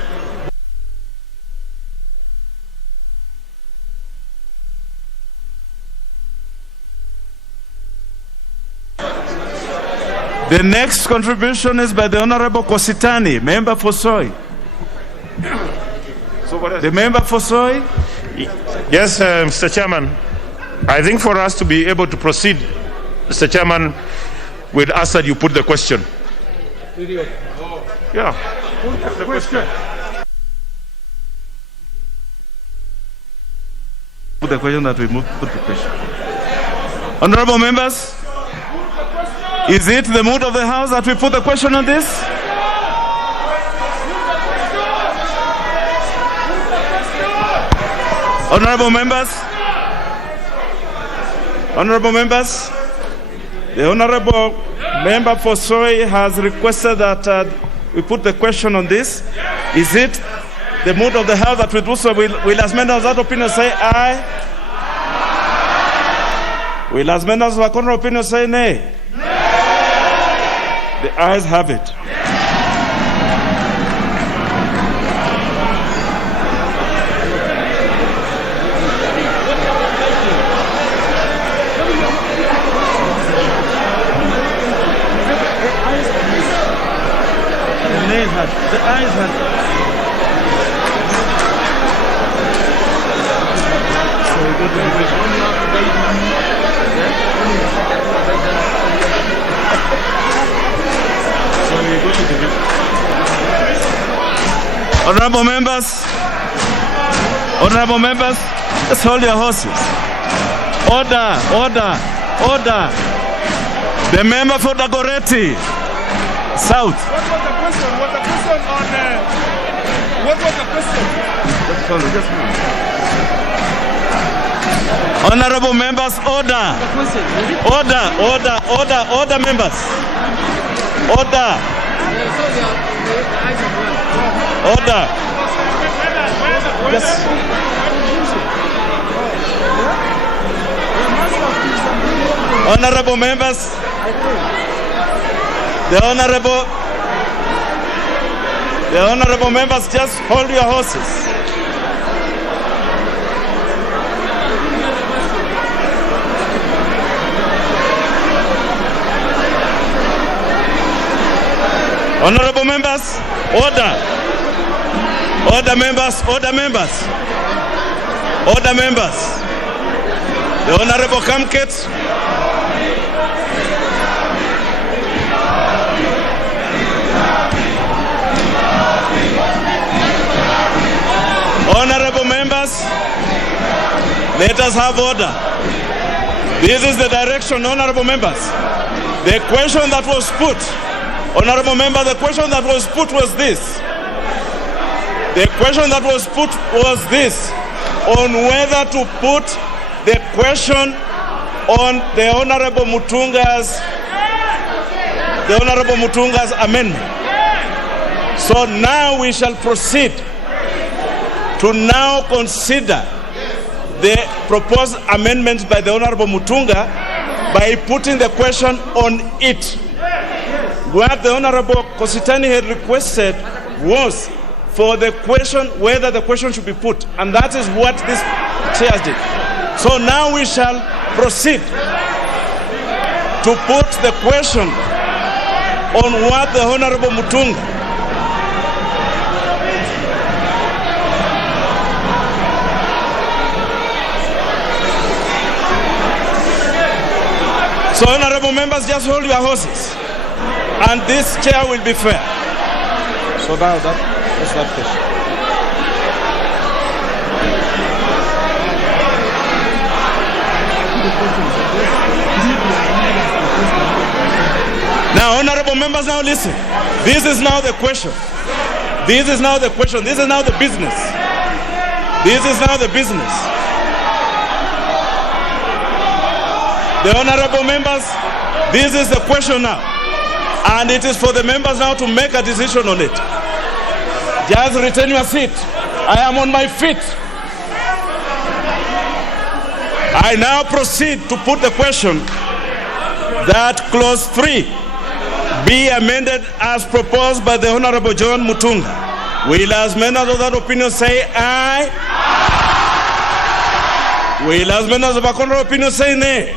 The next contribution is by the Honorable Kositani, member for Soy. The member for Soy. Yes, Mr. Chairman. I think for us to be able to proceed, Mr. Chairman, we'd ask that you put the question. Yeah. Put the question. Put the question that we move. Put the question. Honorable members, is it the mood of the House that we put the question on this? Honorable members, the Honorable Member for Soy has requested that we put the question on this. Is it the mood of the House that we do so? Will as members of that opinion say aye? Will as members of the contrary opinion say nay? The ayes have it. The ayes have it. So we go to division. Honorable members, let's hold your horses. Order. The member for Dagoretti, South. What was the question? Honorable members, order, members. Order. Yes. Honorable members, the honorable members, just hold your horses. Honorable members, order members. The Honorable Kamket. Honorable members, let us have order. This is the direction, honorable members. The question that was put, honorable member, the question that was put was this. The question that was put was this, on whether to put the question on the Honorable Mutunga's amendment. So now we shall proceed to now consider the proposed amendments by the Honorable Mutunga by putting the question on it. What the Honorable Kositani had requested was for the question, whether the question should be put, and that is what this chair did. So now we shall proceed to put the question on what the Honorable Mutunga So, honorable members, just hold your horses, and this chair will be fair. So now that's that question. Now, honorable members, now listen. This is now the question. This is now the question. This is now the business. This is now the business. The honorable members, this is the question now. And it is for the members now to make a decision on it. Just retain your seat. I am on my feet. I now proceed to put the question that clause 3 be amended as proposed by the Honorable John Mutunga. Will as members of that opinion say aye? Will as members of a contrary opinion say nay?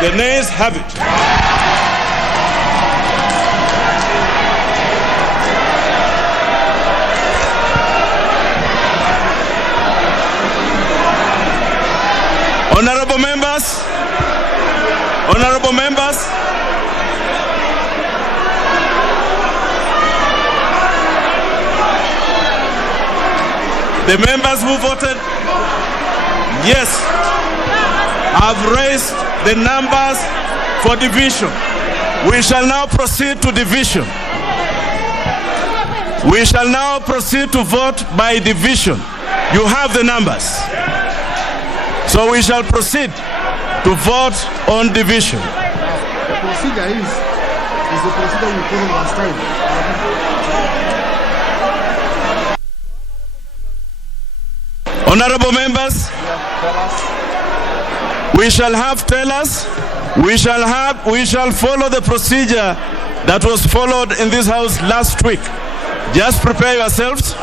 The nays have it. Honorable members, the members who voted yes have raised the numbers for division. We shall now proceed to division. We shall now proceed to vote by division. You have the numbers. So we shall proceed to vote on division. The procedure is the procedure we followed last time. Honorable members, we shall have tellers. We shall follow the procedure that was followed in this house last week. Just prepare yourselves.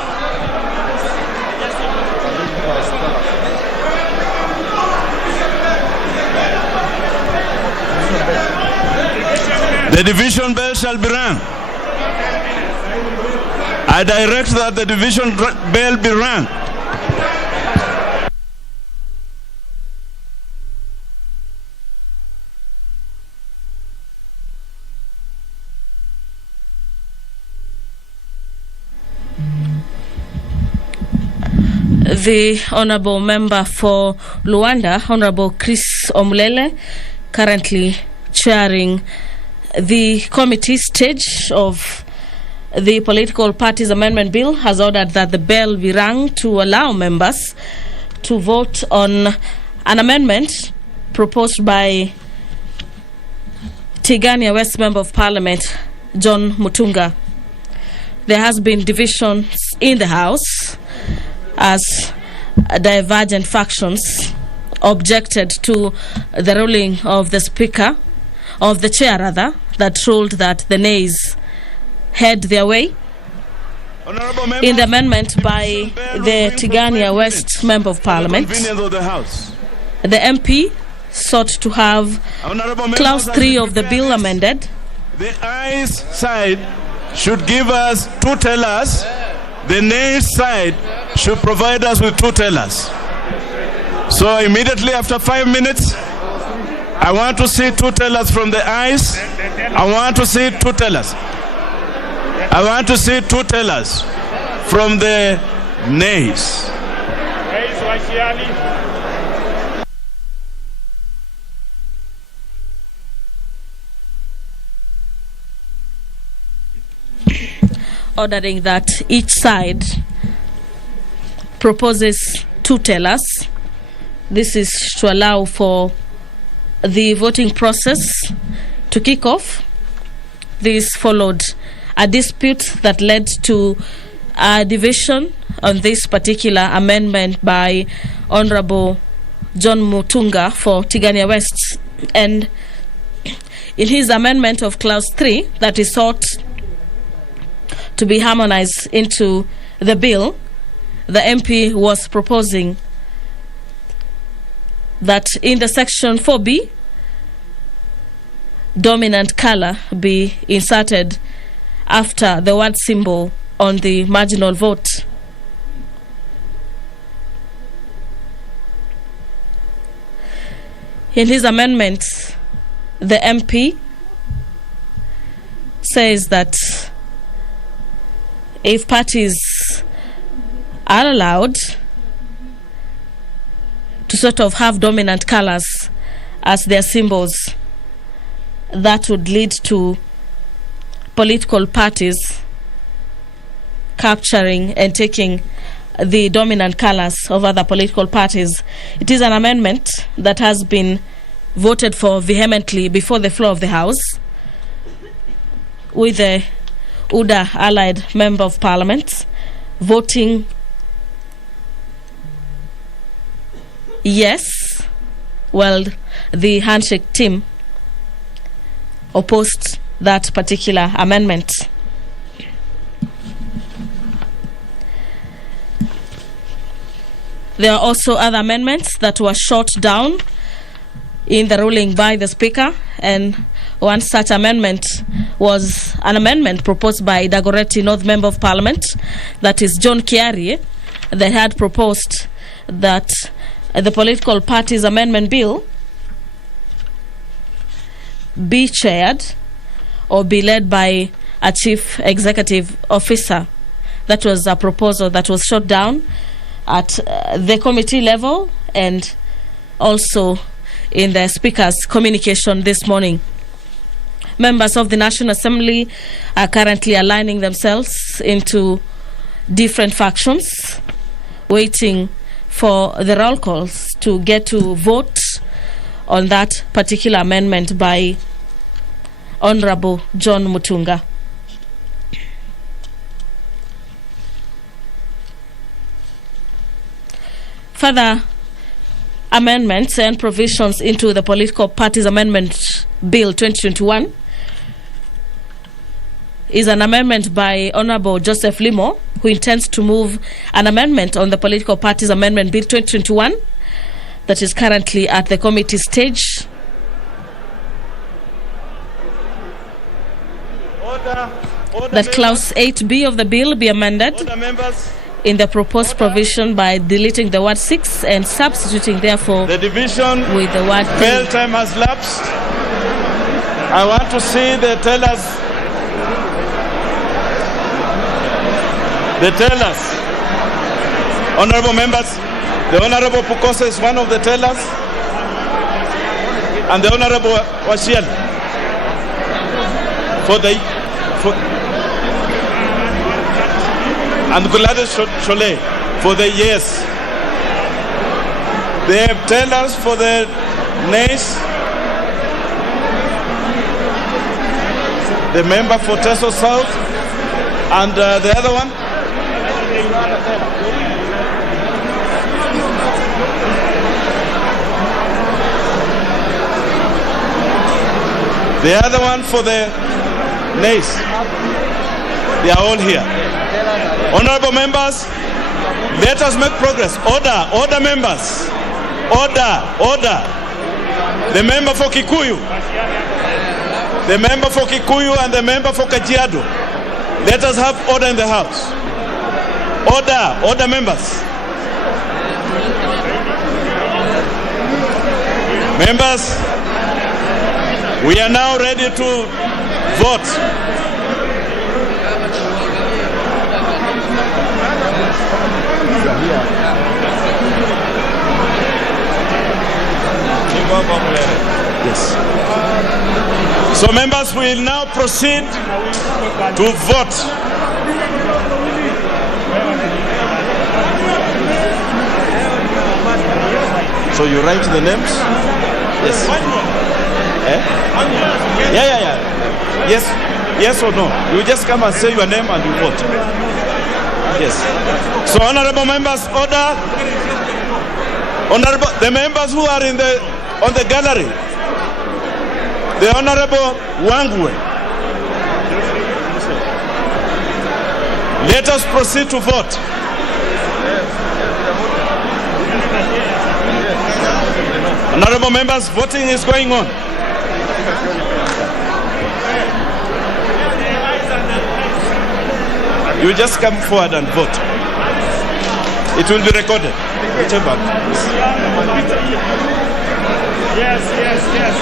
The division bell shall be rung. I direct that the division bell be rung. The Honourable Member for Luanda, Honourable Chris Omulele, currently chairing the committee stage of the Political Parties Amendment Bill, has ordered that the bell be rung to allow members to vote on an amendment proposed by Tigania West Member of Parliament, John Mutunga. There has been divisions in the House as divergent factions objected to the ruling of the Speaker, of the Chair rather, that ruled that the nays had their way in the amendment by the Tigania West Member of Parliament. The MP sought to have clause 3 of the bill amended. The ayes side should give us 2 tellers. The nays side should provide us with 2 tellers. So immediately after 5 minutes, I want to see 2 tellers from the ayes. I want to see 2 tellers. I want to see 2 tellers from the nays. Ordering that each side proposes 2 tellers. This is to allow for the voting process to kick off. This followed a dispute that led to a division on this particular amendment by Honorable John Mutunga for Tigania West. And in his amendment of Clause 3 that is sought to be harmonized into the bill, the MP was proposing that in the Section 4B, dominant color be inserted after the word symbol on the marginal vote. In his amendment, the MP says that if parties are allowed to sort of have dominant colors as their symbols, that would lead to political parties capturing and taking the dominant colors of other political parties. It is an amendment that has been voted for vehemently before the floor of the House, with the UDA allied member of parliament voting yes, while the handshake team opposed that particular amendment. There are also other amendments that were shot down in the ruling by the Speaker, and one such amendment was an amendment proposed by Dagoretti North Member of Parliament, that is John Kiarie, that had proposed that the political parties amendment bill be chaired or be led by a chief executive officer. That was a proposal that was shot down at the committee level and also in the Speaker's communication this morning. Members of the National Assembly are currently aligning themselves into different factions, waiting for the roll calls to get to vote on that particular amendment by Honorable John Mutunga. Further amendments and provisions into the Political Parties Amendment Bill 2021 is an amendment by Honorable Joseph Limo, who intends to move an amendment on the Political Parties Amendment Bill 2021 that is currently at the committee stage. That Clause 8B of the bill be amended in the proposed provision by deleting the word 6 and substituting therefore the division with the word fail time has lapsed. I want to see the tellers. The tellers. Honorable members, the Honorable Pukosa is one of the tellers, and the Honorable Washiel and Gladys Cholet for the yes. They have tellers for the nays. The member for Teso South and the other one. The other one for the nays. They are all here. Honorable members, let us make progress. Order members. Order. The member for Kikuyu. The member for Kikuyu and the member for Kajiado. Let us have order in the house. Order members. Members, we are now ready to vote. Yes. So members, we will now proceed to vote. So you write the names? Yes. Yeah. Yes or no? You just come and say your name and you vote. Yes. So, honorable members, order. Honorable, the members who are on the gallery. The Honorable Wangwe. Let us proceed to vote. Honorable members, voting is going on. You just come forward and vote. It will be recorded. Whichever. Yes, yes, yes.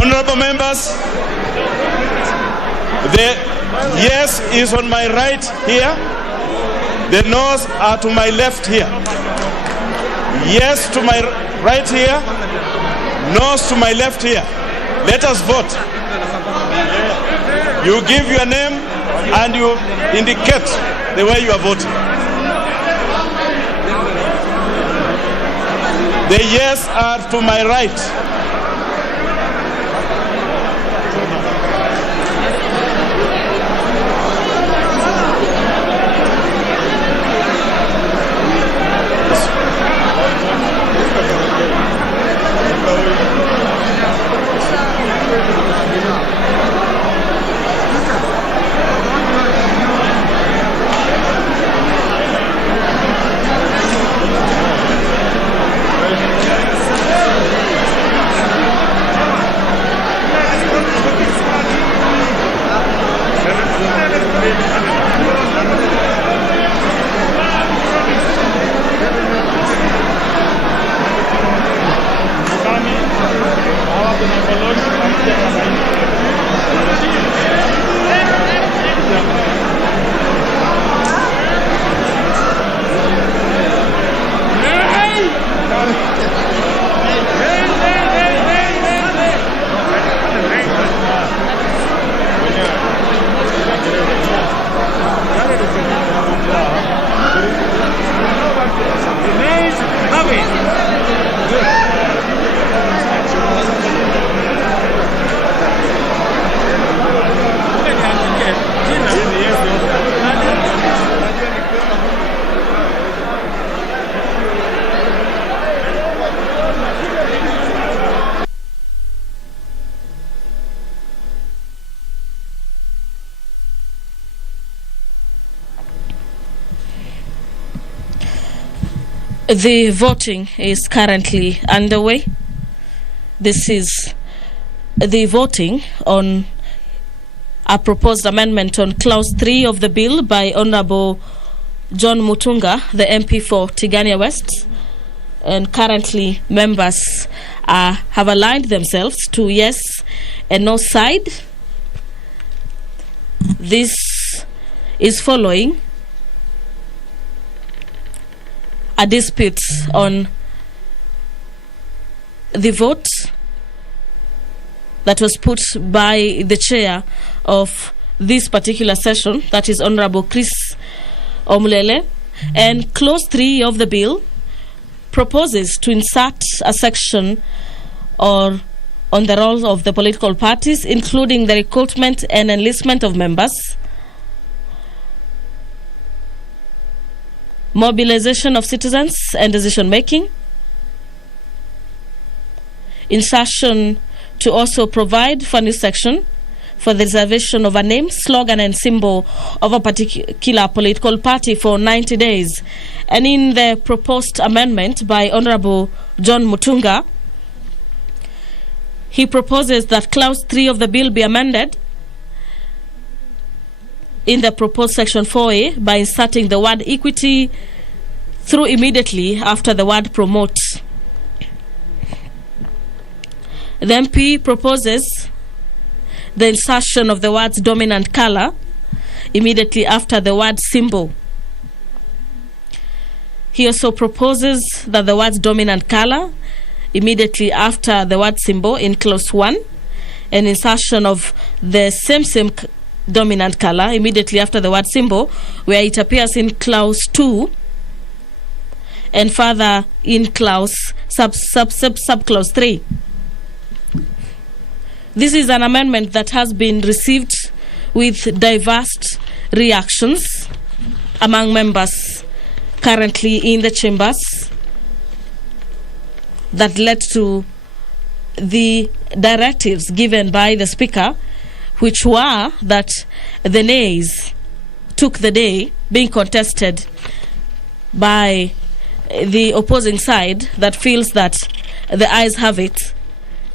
Honorable members, the yes is on my right here. The no's are to my left here. Yes to my right here. No's to my left here. Let us vote. You give your name and you indicate the way you are voting. The yes are to my right. The voting is currently underway. This is the voting on a proposed amendment on Clause 3 of the bill by Honorable John Mutunga, the MP for Tigania West. And currently, members have aligned themselves to yes and no side. This is following a dispute on the vote that was put by the chair of this particular session, that is Honorable Chris Omulele. And Clause 3 of the bill proposes to insert a section on the roles of the political parties, including the recruitment and enlistment of members, mobilization of citizens and decision making, insertion to also provide for a new section for the reservation of a name, slogan and symbol of a particular political party for 90 days. And in the proposed amendment by Honorable John Mutunga, he proposes that Clause 3 of the bill be amended in the proposed Section 4A by inserting the word equity through immediately after the word promote. The MP proposes the insertion of the words dominant color immediately after the word symbol. He also proposes that the words dominant color immediately after the word symbol in Clause 1, and insertion of the same dominant color immediately after the word symbol where it appears in Clause 2 and further in subclause 3. This is an amendment that has been received with diverse reactions among members currently in the chambers that led to the directives given by the Speaker, which were that the nays took the day, being contested by the opposing side that feels that the ayes have it,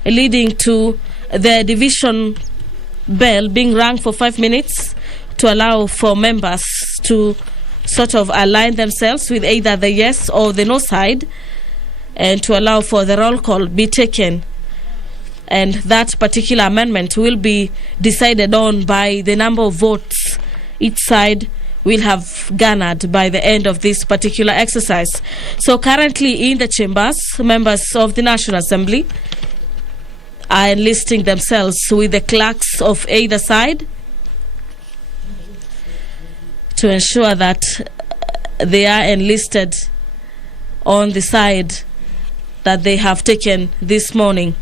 leading to the division bell being rung for 5 minutes to allow for members to sort of align themselves with either the yes or the no side, and to allow for the roll call be taken. And that particular amendment will be decided on by the number of votes each side will have garnered by the end of this particular exercise. So currently in the chambers, members of the National Assembly are enlisting themselves with the clerks of either side to ensure that they are enlisted on the side that they have taken this morning.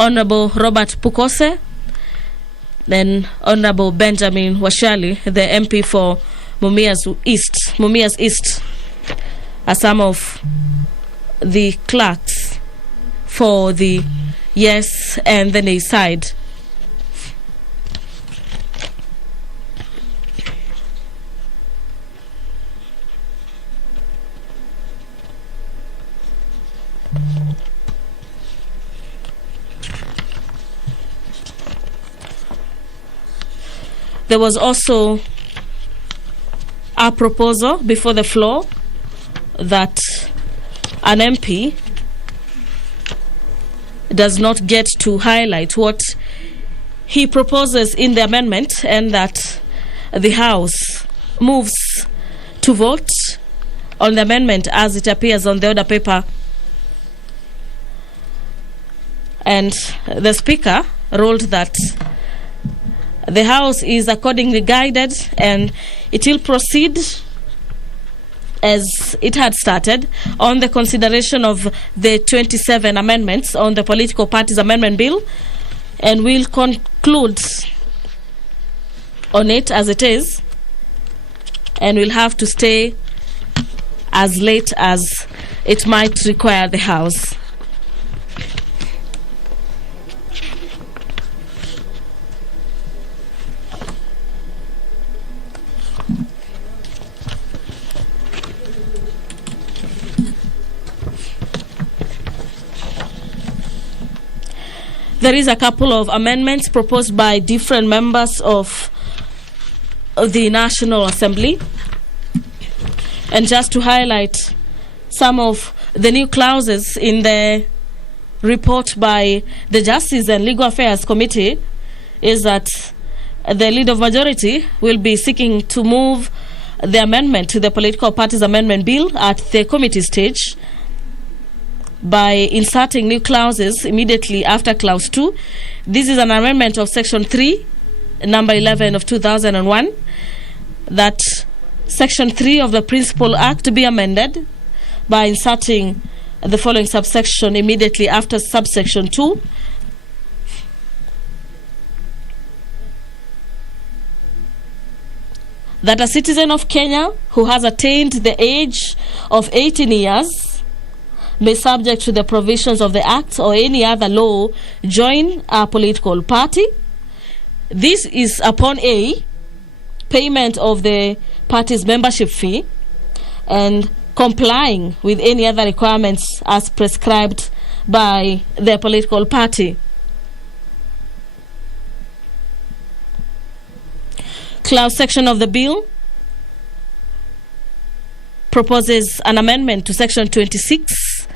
Honorable Robert Pukose, then Honorable Benjamin Washali, the MP for Mumias East, are some of the clerks for the yes and the nay side. There was also a proposal before the floor that an MP does not get to highlight what he proposes in the amendment, and that the House moves to vote on the amendment as it appears on the order paper. And the Speaker ruled that the House is accordingly guided, and it will proceed as it had started on the consideration of the 27 amendments on the Political Parties Amendment Bill, and will conclude on it as it is, and will have to stay as late as it might require the House. There is a couple of amendments proposed by different members of the National Assembly. And just to highlight some of the new clauses in the report by the Justice and Legal Affairs Committee is that the Leader of Majority will be seeking to move the amendment to the Political Parties Amendment Bill at the committee stage by inserting new clauses immediately after clause 2. This is an amendment of section 3, number 11 of 2001, that section 3 of the Principal Act be amended by inserting the following subsection immediately after subsection 2. That a citizen of Kenya who has attained the age of 18 years may, subject to the provisions of the Act or any other law, join a political party. This is upon A, payment of the party's membership fee, and complying with any other requirements as prescribed by the political party. Clause section of the bill proposes an amendment to section 26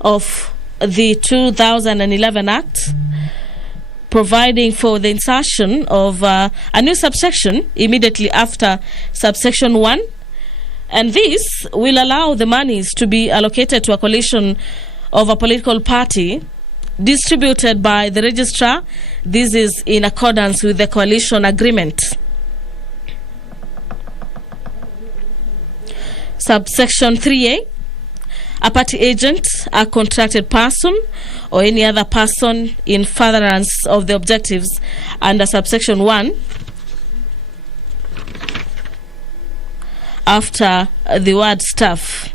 of the 2011 Act, providing for the insertion of a new subsection immediately after subsection 1, And this will allow the monies to be allocated to a coalition of a political party distributed by the registrar. This is in accordance with the coalition agreement. Subsection 3A, a party agent, a contracted person, or any other person in furtherance of the objectives under subsection 1, after the word staff.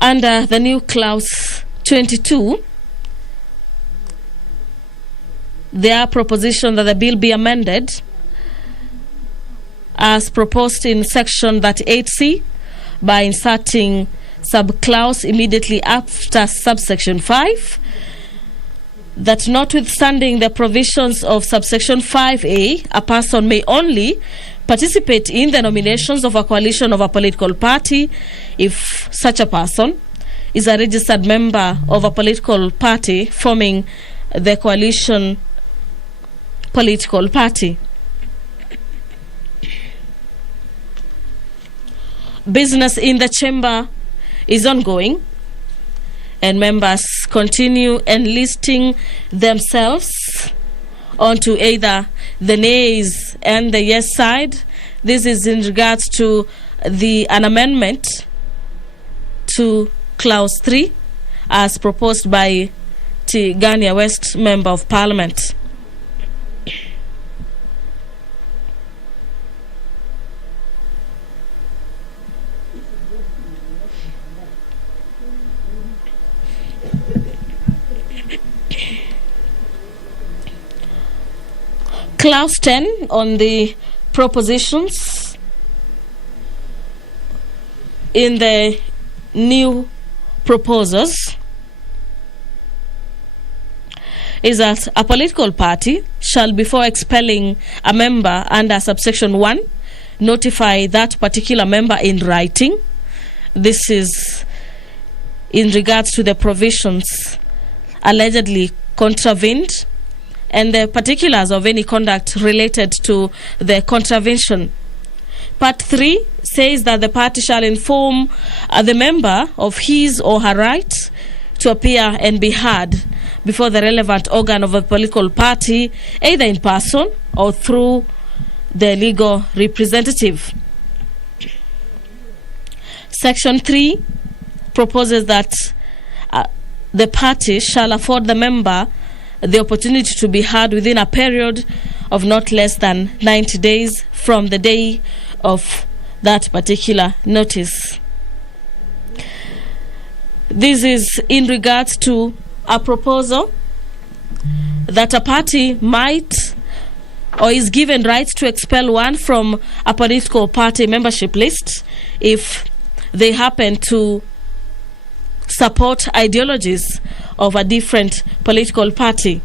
Under the new clause 22, there are propositions that the bill be amended as proposed in section 38C by inserting subclause immediately after subsection 5, that notwithstanding the provisions of subsection 5A, a person may only participate in the nominations of a coalition of a political party if such a person is a registered member of a political party forming the coalition political party. Business in the chamber is ongoing, and members continue enlisting themselves onto either the nays and the yes side. This is in regards to an amendment to clause 3 as proposed by Tigania West Member of Parliament. Clause 10 on the propositions in the new proposals is that a political party shall, before expelling a member under subsection 1, notify that particular member in writing. This is in regards to the provisions allegedly contravened and the particulars of any conduct related to the contravention. Part 3 says that the party shall inform the member of his or her right to appear and be heard before the relevant organ of a political party, either in person or through the legal representative. Section 3 proposes that the party shall afford the member the opportunity to be heard within a period of not less than 90 days from the day of that particular notice. This is in regards to a proposal that a party might or is given rights to expel one from a political party membership list if they happen to support ideologies of a different political party.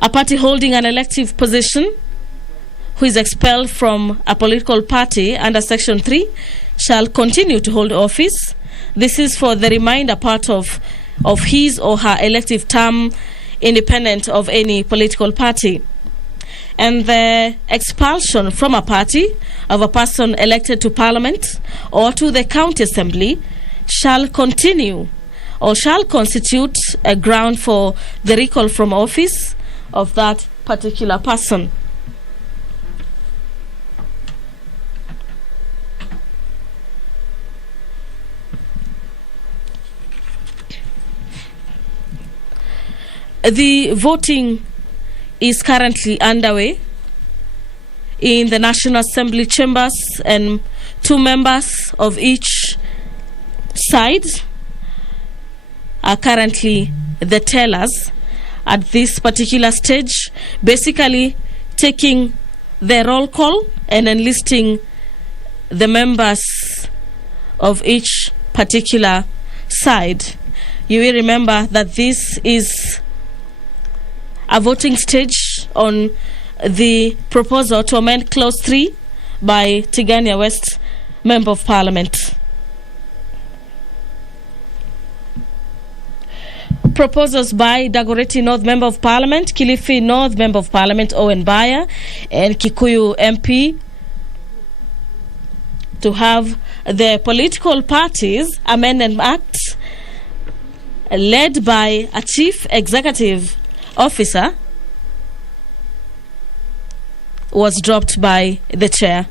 A party holding an elective position who is expelled from a political party under section 3 shall continue to hold office. This is for the remainder part of his or her elective term, independent of any political party. And the expulsion from a party of a person elected to Parliament or to the County Assembly shall continue or shall constitute a ground for the recall from office of that particular person. The voting is currently underway in the National Assembly chambers, and 2 members of each side are currently the tellers at this particular stage, basically taking the roll call and enlisting the members of each particular side. You will remember that this is a voting stage on the proposal to amend clause 3 by Tigania West Member of Parliament. Proposals by Dagoretti North Member of Parliament, Kilifi North Member of Parliament Owen Baya, and Kikuyu MP to have the political parties amend an act led by a chief executive officer was dropped by the chair.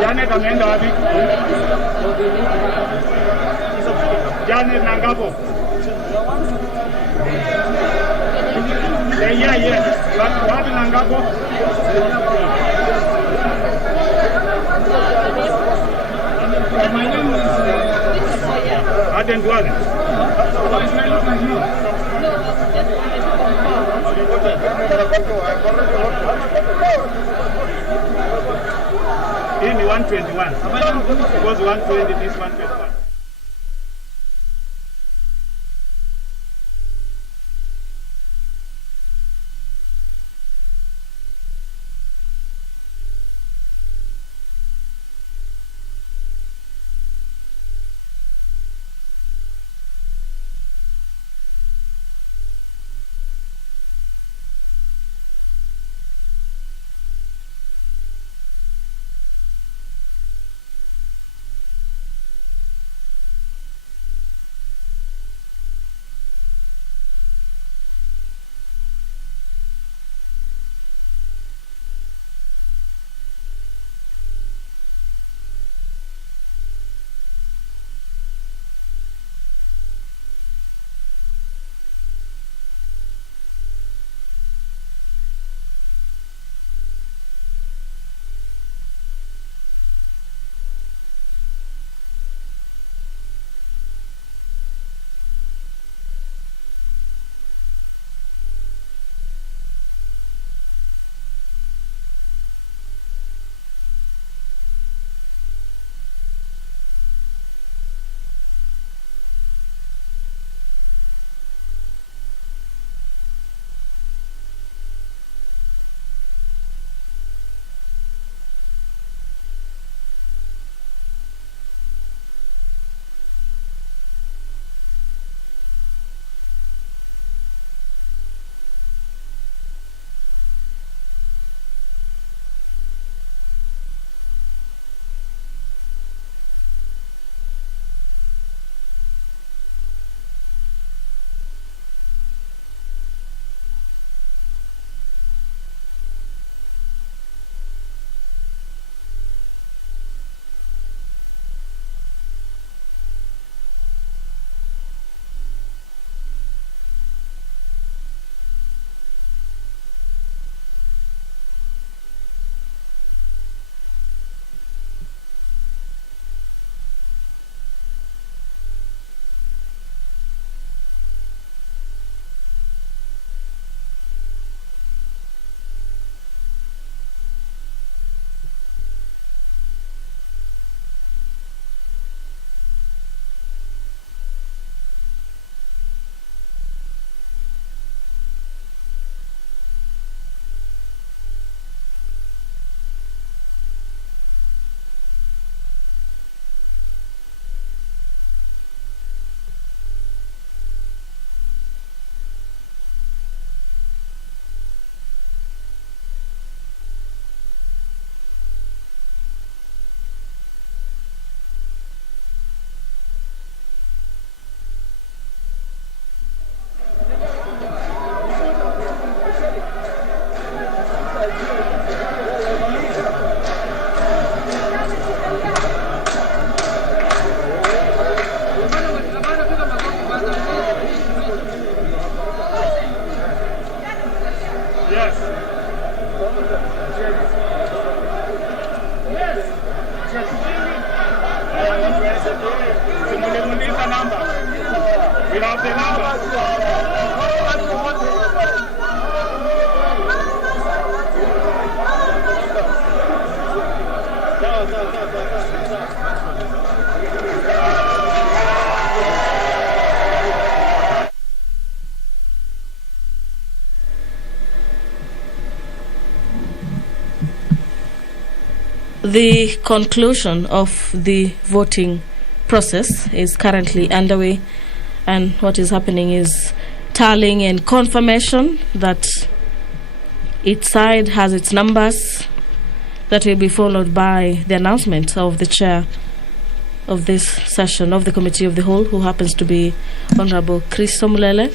Janet ameenda wapi? Janet Nangapo. Yeah. Wapi Nangapo? My name is Aden Duale. In 121. It was 120, this 121. The conclusion of the voting process is currently underway, and what is happening is tallying and confirmation that each side has its numbers. That will be followed by the announcement of the chair of this session of the Committee of the Whole, who happens to be Honorable Chris Somulele.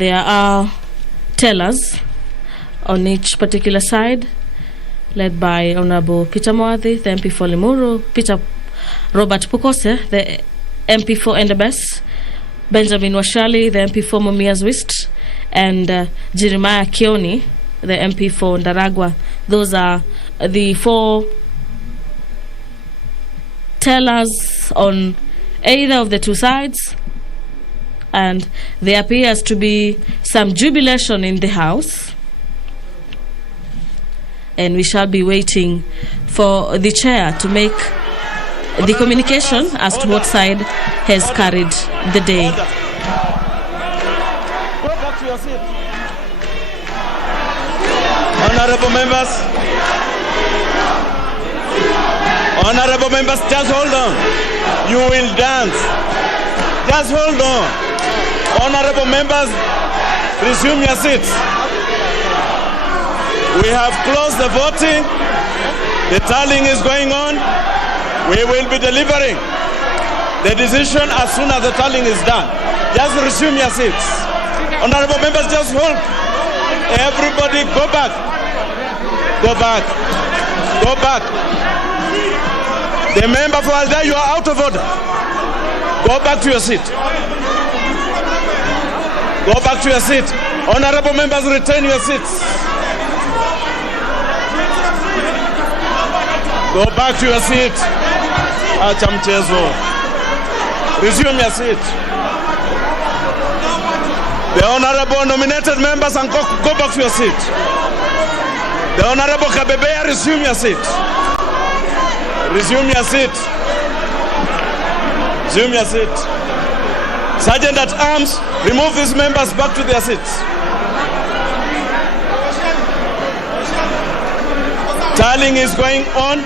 There are tellers on each particular side, led by Honorable Peter Mwathi, the MP for Limuru, Robert Pukose, the MP for Endebess, Benjamin Washali, the MP for Mumias West, and Jeremiah Kioni, the MP for Ndaragwa. Those are the 4 tellers on either of the 2 sides, and there appears to be some jubilation in the House, and we shall be waiting for the chair to make the communication as to what side has carried the day. Go back to your seat. Honorable members, just hold on. You will dance. Just hold on. Honorable members, resume your seats. We have closed the voting. The tallying is going on. We will be delivering the decision as soon as the tallying is done. Just resume your seats. Honorable members, just hold. Everybody go back. Go back. Go back. The member for Alda, you are out of order. Go back to your seat. Go back to your seat. Honorable members, retain your seats. Go back to your seat. Acha mchezo. Resume your seat. The honorable nominated members and go back to your seat. The honorable Kabebeya, resume your seat. Resume your seat. Resume your seat. Sergeant at Arms, remove these members back to their seats. Tallying is going on.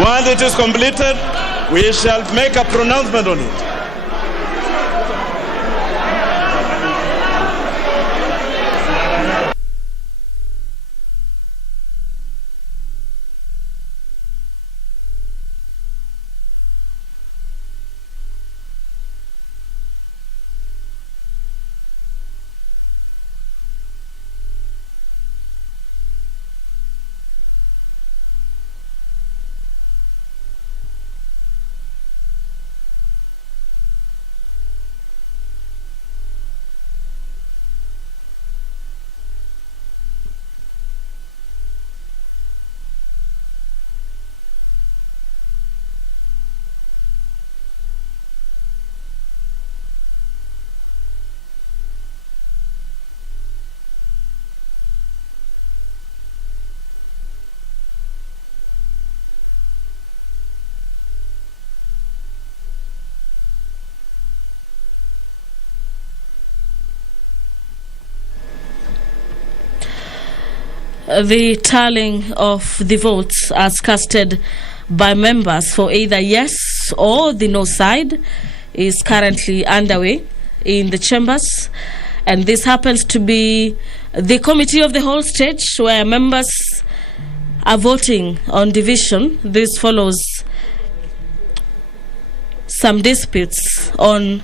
Once it is completed, we shall make a pronouncement on it. The tallying of the votes as casted by members for either yes or the no side is currently underway in the chambers, and this happens to be the committee of the whole stage where members are voting on division. This follows some disputes on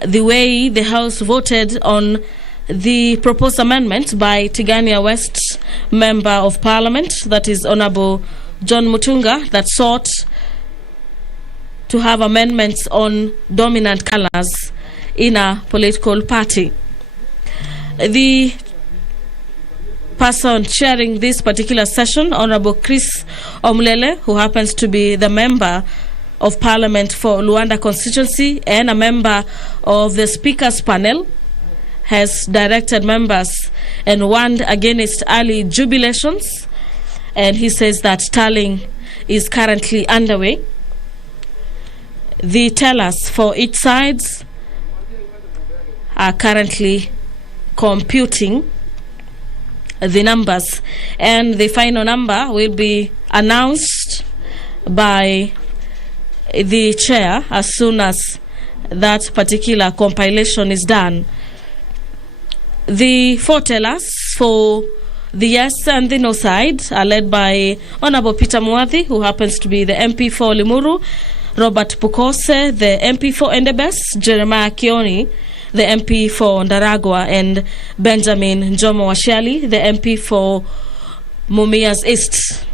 the way the House voted on the proposed amendment by Tigania West Member of Parliament, that is Honorable John Mutunga, that sought to have amendments on dominant colors in a political party. The person chairing this particular session, Honorable Chris Omlele, who happens to be the Member of Parliament for Luanda constituency and a member of the Speaker's panel, has directed members and warned against early jubilations, and he says that tallying is currently underway. The tellers for each side are currently computing the numbers, and the final number will be announced by the chair as soon as that particular compilation is done. The 4 tellers for the yes and the no side are led by Honorable Peter Mwathi, who happens to be the MP for Limuru, Robert Pukose, the MP for Endebess, Jeremiah Kioni, the MP for Ndaragwa, and Benjamin Njomo Washali, the MP for Mumias East.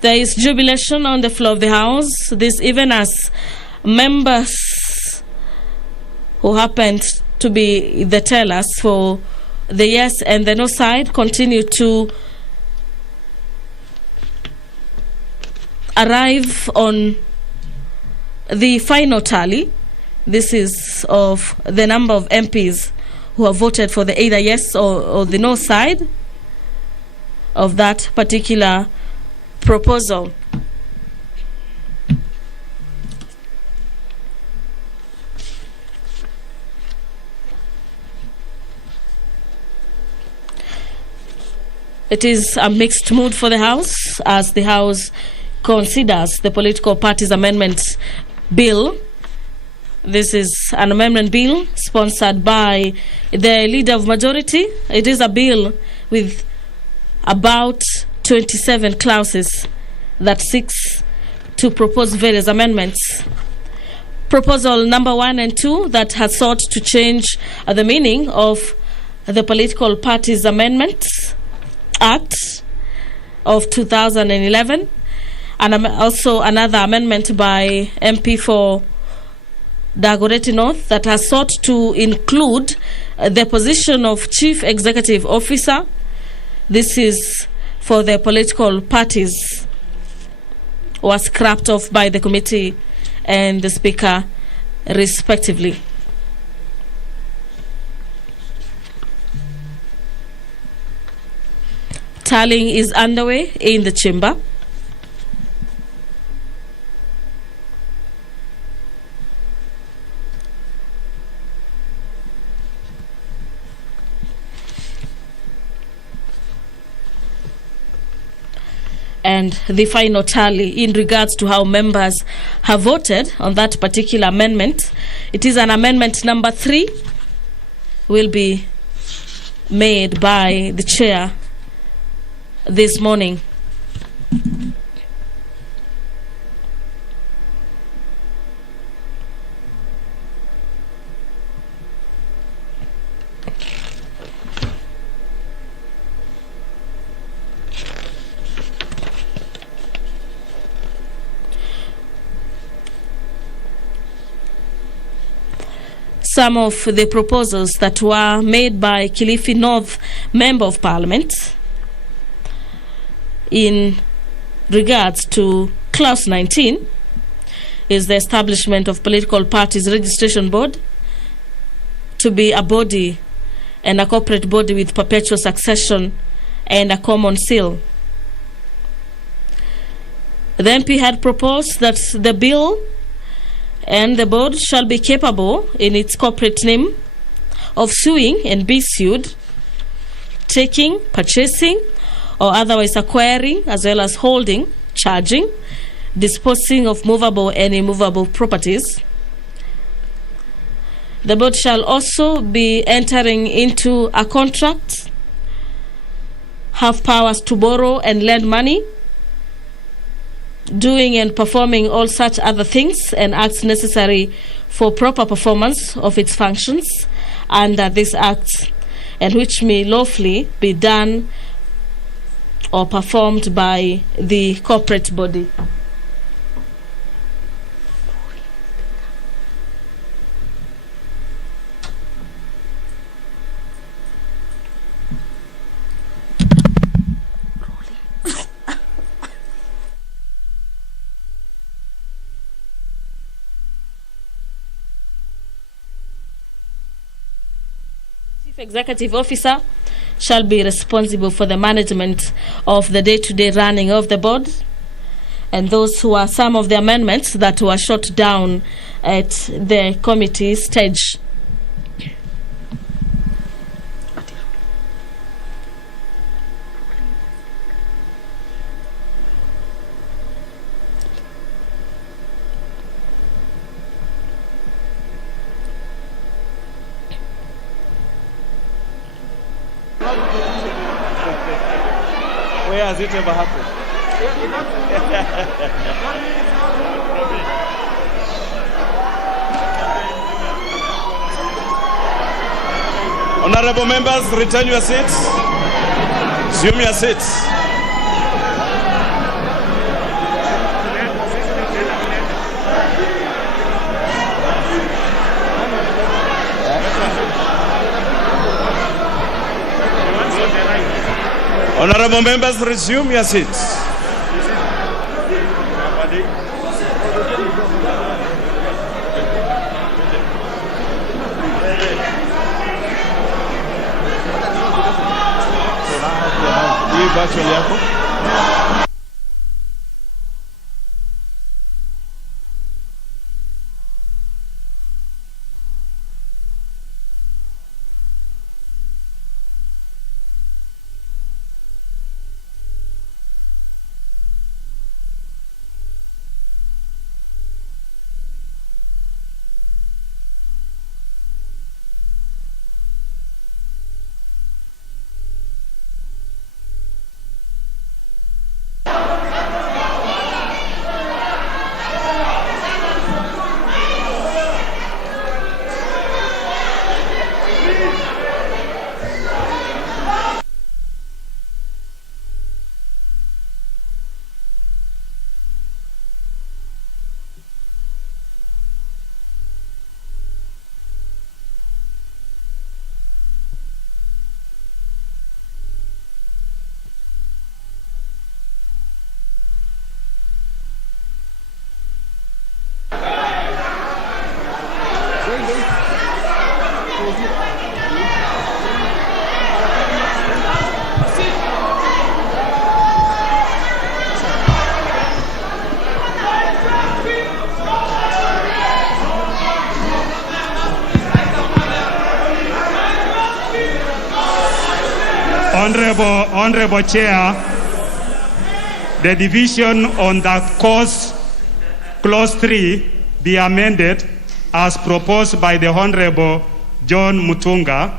There is jubilation on the floor of the House, this even as members who happened to be the tellers for the yes and the no side continue to arrive on the final tally. This is of the number of MPs who have voted for the either yes or the no side of that particular proposal. It is a mixed mood for the House as the House considers the Political Parties Amendment Bill. This is an amendment bill sponsored by the Leader of Majority. It is a bill with about 27 clauses that seeks to propose various amendments. Proposal number 1 and 2 that has sought to change the meaning of the Political Parties Amendments Act of 2011, and also another amendment by MP for Dagoretti North that has sought to include the position of Chief Executive Officer. This is for the political parties, was scrapped off by the committee and the Speaker respectively. Tallying is underway in the chamber. And the final tally in regards to how members have voted on that particular amendment. It is an amendment number 3 will be made by the chair this morning. Some of the proposals that were made by Kilifi North Member of Parliament in regards to Clause 19 is the establishment of Political Parties Registration Board to be a body and a corporate body with perpetual succession and a common seal. The MP had proposed that the bill and the board shall be capable in its corporate name of suing and be sued, taking, purchasing, or otherwise acquiring, as well as holding, charging, disposing of movable and immovable properties. The board shall also be entering into a contract, have powers to borrow and lend money, doing and performing all such other things and acts necessary for proper performance of its functions under this act, and which may lawfully be done or performed by the corporate body. Executive Officer shall be responsible for the management of the day-to-day running of the board, and those who are some of the amendments that were shot down at the committee stage. Where has it ever happened? Honorable members, return your seats. Resume your seats. Honorable members, resume your seats. Virtual yako. Honorable Chair, the division on the course clause 3 be amended as proposed by the Honorable John Mutunga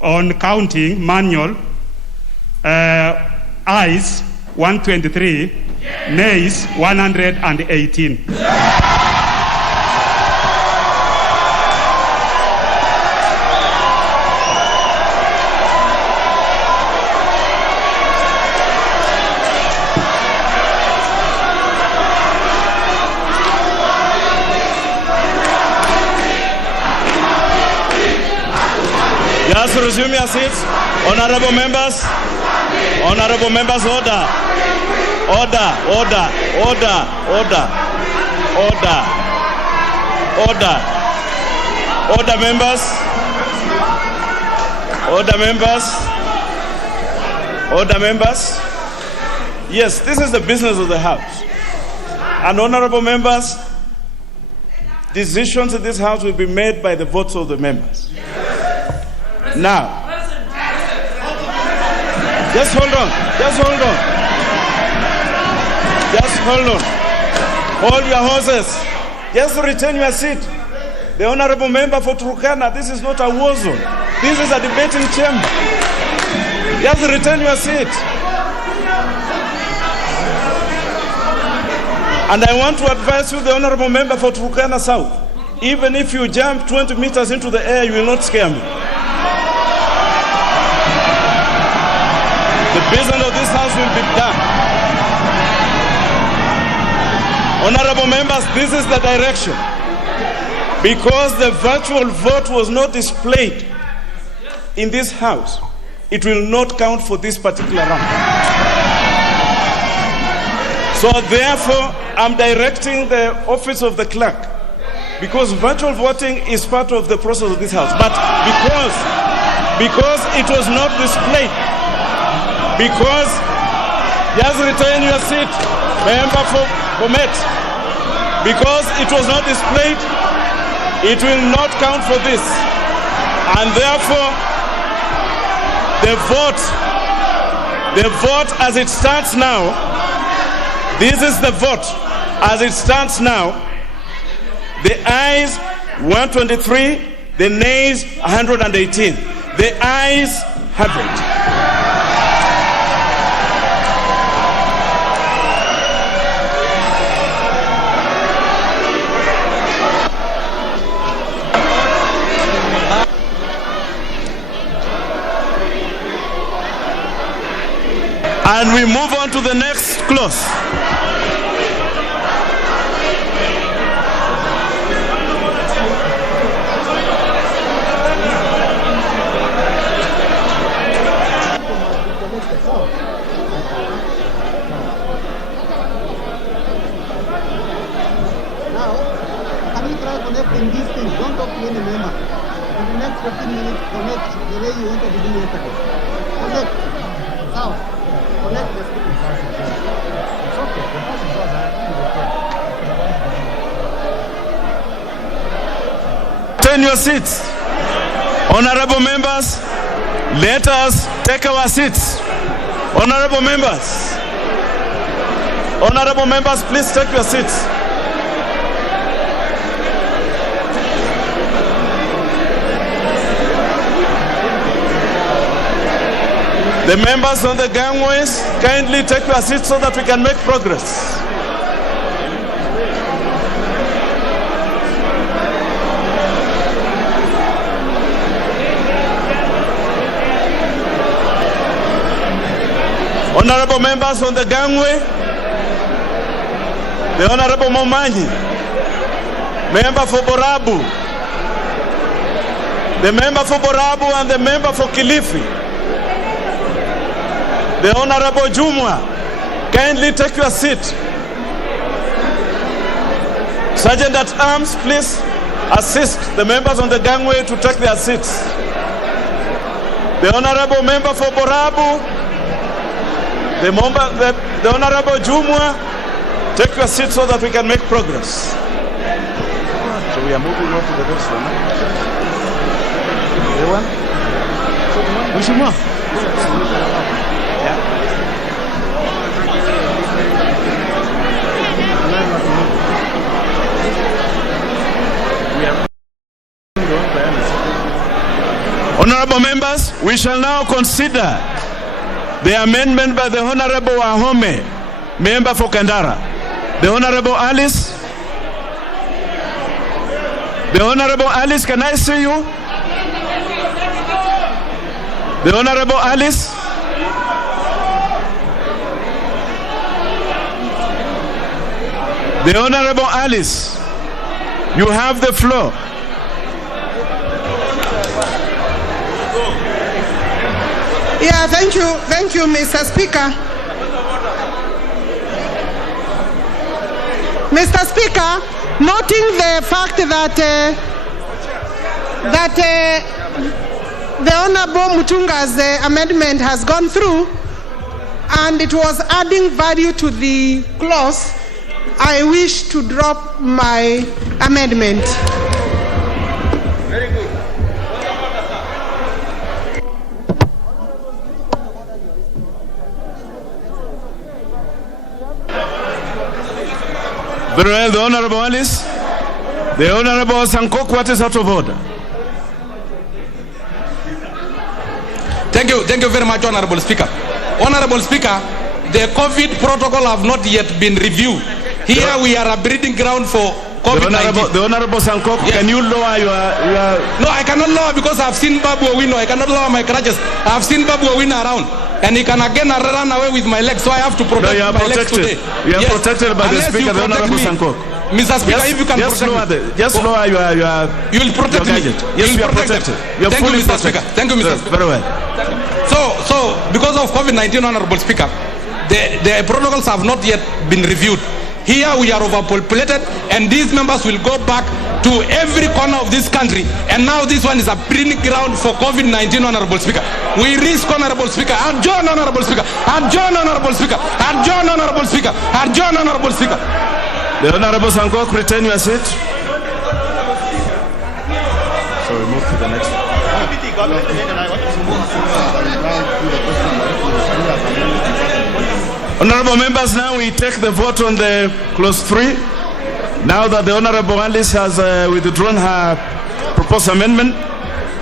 on counting manual ayes 123, nays 118. Just resume your seats. Honorable members, order. Order. Order, members. Order, members. Yes, this is the business of the House. And honorable members, decisions in this House will be made by the votes of the members. Now, just hold on. Hold your horses. Just return your seat. The honorable member for Turkana, this is not a war zone. This is a debating chamber. Just return your seat. And I want to advise you, the honorable member for Turkana South, even if you jump 20 meters into the air, you will not scare me. The business of this House will be done. Honorable members, this is the direction. Because the virtual vote was not displayed in this House, it will not count for this particular round. So therefore, I'm directing the office of the clerk, because virtual voting is part of the process of this House. But because it was not displayed, because just retain your seat, member for Met. Because it was not displayed, it will not count for this. And therefore, the vote as it stands now, this is the vote as it stands now. The ayes 123, the nays 118. The ayes have it. and we move on to the next clause. Connecting these things, don't talk to any member. In the next 15 minutes, connect the way you wanted to do yesterday. Connect. Now, connect the speakers. It's okay. The person does that. Turn your seats. Honorable members, let us take our seats. Honorable members, please take your seats. The members on the gangways, kindly take your seats so that we can make progress. Honorable members on the gangway, the Honorable Momanyi, member for Borabu, the member for Borabu and the member for Kilifi, the Honorable Jumwa, kindly take your seat. Sergeant at Arms, please assist the members on the gangway to take their seats. The Honorable member for Borabu, the Honorable Jumwa, take your seat so that we can make progress. So we are moving on to the next one. The one? Honorable members, we shall now consider the amendment by the Honorable Ahome, member for Kandara. The Honorable Alice. The Honorable Alice, can I see you? The Honorable Alice. The Honorable Alice, you have the floor. Yeah, thank you, Mr. Speaker. Mr. Speaker, noting the fact that the Honorable Mutunga's amendment has gone through and it was adding value to the clause, I wish to drop my amendment. Very good. Very well, the Honorable Alice. The Honorable Sankok, what is out of order? Thank you very much, Honorable Speaker. Honorable Speaker, the COVID protocol have not yet been reviewed. Here we are a breeding ground for COVID-19. The Honorable Sankok, yes. Can you lower your... No, I cannot lower because I've seen Babu Owino. I cannot lower my crutches. I've seen Babu Owino around. And he can again run away with my legs, so I have to protect my legs today. You are protected by the Speaker, the Honorable Sankok. Mr. Speaker, if you can protect me. Just lower your you will protect me. Yes, you are protected. You are Thank fully you, Mr. protected. Speaker. Thank you, Mr. Speaker. Very well. So because of COVID-19, Honorable Speaker, the protocols have not yet been reviewed. Here we are overpopulated, and these members will go back to every corner of this country. And now this one is a breeding ground for COVID-19, Honorable Speaker. We risk, Honorable Speaker. Adjourn, Honorable Speaker. Adjourn, Honorable Speaker. Adjourn, Honorable Speaker. Adjourn, Honorable Speaker. The Honorable Sankok, retain your seat. So we move to the next one. Honorable members, now we take the vote on the clause 3. Now that the Honorable Alice has withdrawn her proposed amendment,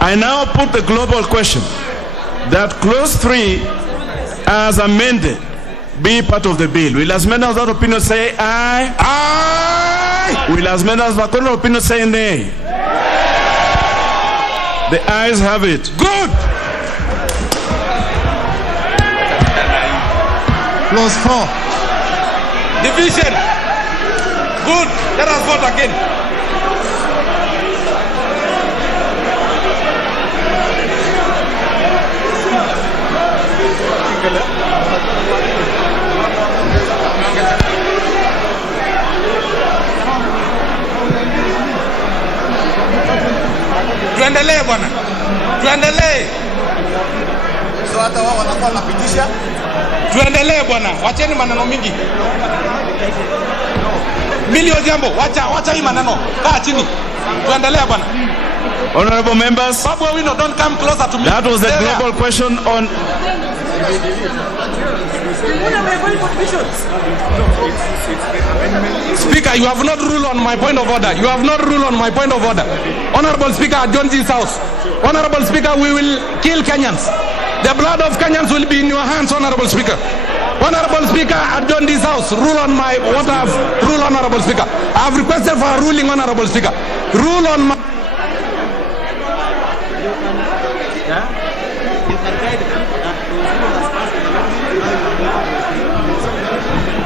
I now put the global question that clause 3 as amended be part of the bill. Will as many of that opinion say aye? Aye! Will as many of that opinion say nay? The ayes have it. Good! Clause 4. Division. Good. Let us vote again. Tuendelee bwana. Tuendelee. So hata wao watakuwa wanapitisha. Tuendelee bwana. Wacheni maneno mingi. Milio jambo. Wacha hii maneno. Kaa chini. Tuendelee bwana. Honorable members, Babu Owino, don't come closer to me. that was a global question on... Speaker, you have not ruled on my point of order. You have not ruled on my point of order. Honorable Speaker, at John G's house. Honorable Speaker, we will kill Kenyans. The blood of Kenyans will be in your hands, Honorable Speaker. Honorable Speaker, at John G's house, rule on my what I have ruled, Honorable Speaker. I have requested for a ruling, Honorable Speaker. Rule on my...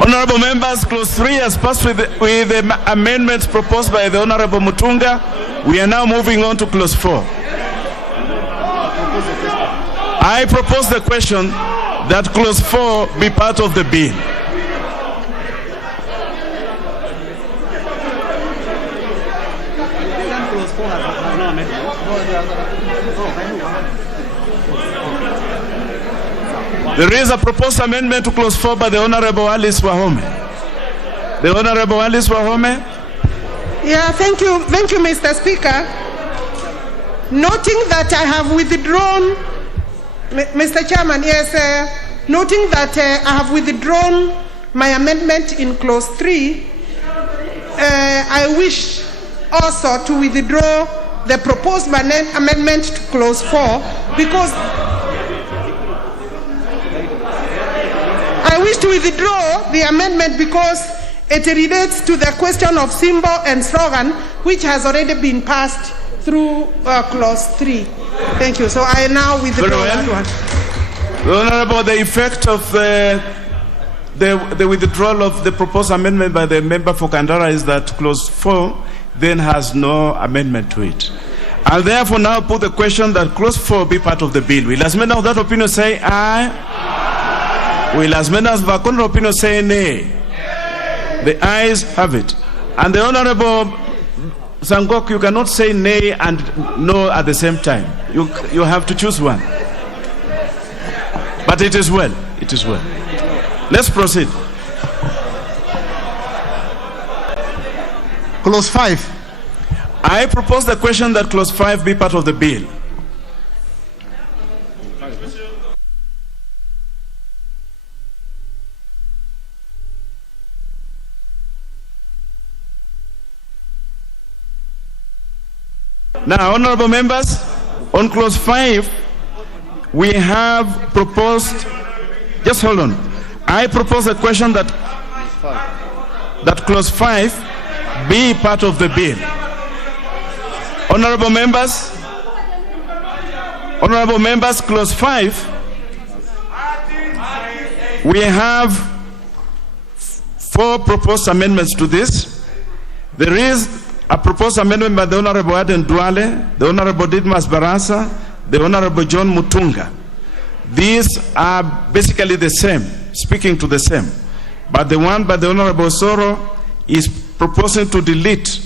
Honorable members, clause 3 has passed with the amendments proposed by the Honorable Mutunga. We are now moving on to clause 4. I propose the question that clause 4 be part of the bill. There is a proposed amendment to clause 4 by the Honorable Alice Wahome. The Honorable Alice Wahome. Yeah, thank you, Mr. Speaker. Noting that I have withdrawn, Mr. Chairman, yes, noting that I have withdrawn my amendment in clause 3, I wish also to withdraw the proposed amendment to clause 4 because I wish to withdraw the amendment because it relates to the question of symbol and slogan, which has already been passed through clause 3. Thank you. So I now withdraw that one. Honorable, the effect of the withdrawal of the proposed amendment by the member for Kandara is that clause 4 then has no amendment to it. I'll therefore now put the question that clause 4 be part of the bill. Will as many of that opinion say aye? Will as many as the contrary opinion say nay? The ayes have it. And the Honorable Sangok, you cannot say nay and no at the same time. You have to choose one. But it is well. It is well. Let's proceed. Clause 5. I propose the question that clause 5 be part of the bill. Now, honorable members, on clause 5, we have proposed, just hold on. I propose a question that clause 5 be part of the bill. Honorable members, clause 5, we have 4 proposed amendments to this. There is a proposed amendment by the Honorable Aden Duale, the Honorable Didmas Barasa, the Honorable John Mutunga. These are basically the same, speaking to the same. But the one by the Honorable Soro is proposing to delete.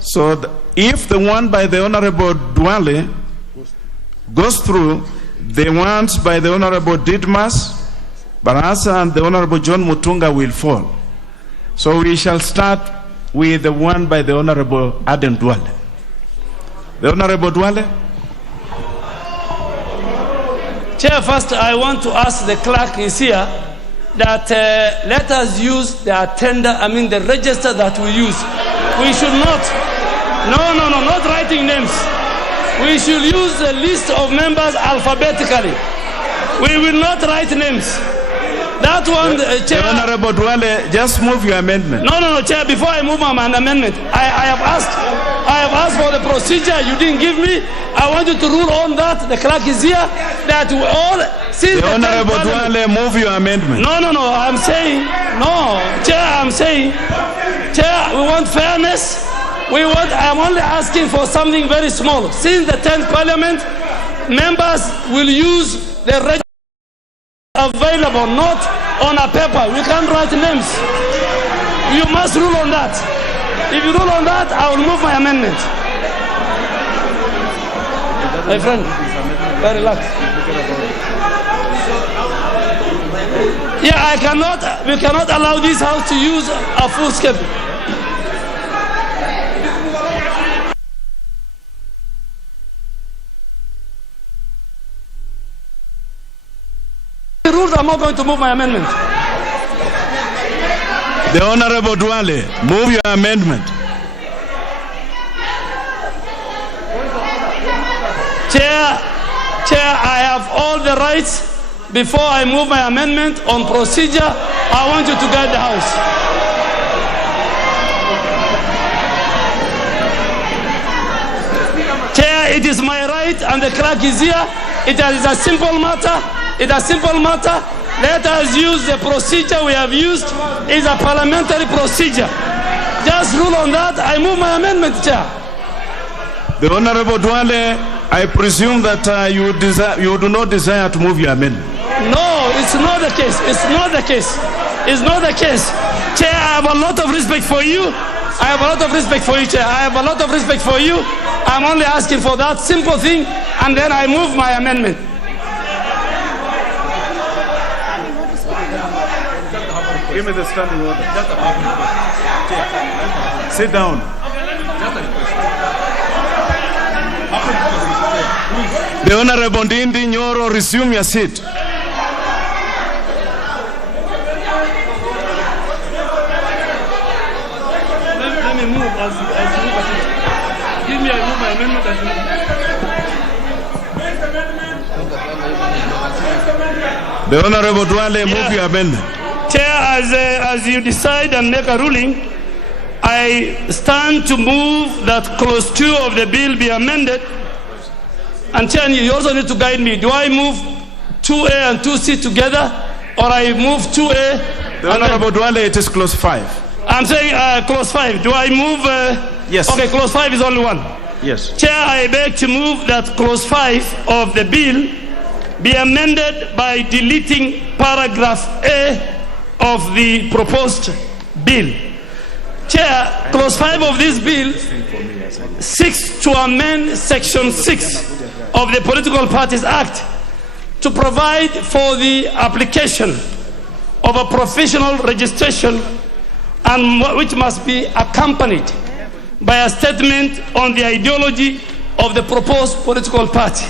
So if the one by the Honorable Duale goes through, the ones by the Honorable Didmas Barasa and the Honorable John Mutunga will fall. So we shall start with the one by the Honorable Aden Duale. The Honorable Duale. Chair, first I want to ask the clerk is here that let us use the register that we use. We should not, not writing names. We should use the list of members alphabetically. We will not write names. That one, Chair. Honorable Duale, just move your amendment. No, Chair. Before I move my amendment, I have asked for the procedure. You didn't give me. I want you to rule on that. The clerk is here. That we all. Since the Honorable Duale, move your amendment. No. I'm saying no, Chair. I'm saying, Chair. We want fairness. I'm only asking for something very small. Since the 10th Parliament, members will use the register available, not on a paper. We can't write names. You must rule on that. If you rule on that, I will move my amendment. My friend, very relaxed. Yeah, we cannot allow this house to use a full schedule. The rules, I'm not going to move my amendment. The Honorable Duale, move your amendment. Chair, I have all the rights. Before I move my amendment on procedure, I want you to guide the House. Chair, it is my right, and the clerk is here. It is a simple matter. Let us use the procedure we have used. It's a parliamentary procedure. Just rule on that. I move my amendment, Chair. The Honorable Duale, I presume that you do not desire to move your amendment. No, it's not the case. It's not the case. Chair, I have a lot of respect for you. Chair. I have a lot of respect for you. I'm only asking for that simple thing, and then I move my amendment. Give me the standing order. Sit down. The Honorable Ndindi Nyoro, resume your seat. Let me move as you look at it. Give me, I move my amendment as you look at it. The Honorable Duale, move your amendment. Chair, as you decide and make a ruling, I stand to move that clause 2 of the bill be amended. And Chair, you also need to guide me. Do I move 2A and 2C together, or I move 2A? The Honorable Duale, it is clause 5. I'm saying clause 5. Do I move? Yes. Okay, clause 5 is only one. Yes. Chair, I beg to move that clause 5 of the bill be amended by deleting paragraph A of the proposed bill. Chair, clause 5 of this bill seeks to amend section 6 of the Political Parties Act to provide for the application of a professional registration, and which must be accompanied by a statement on the ideology of the proposed political party.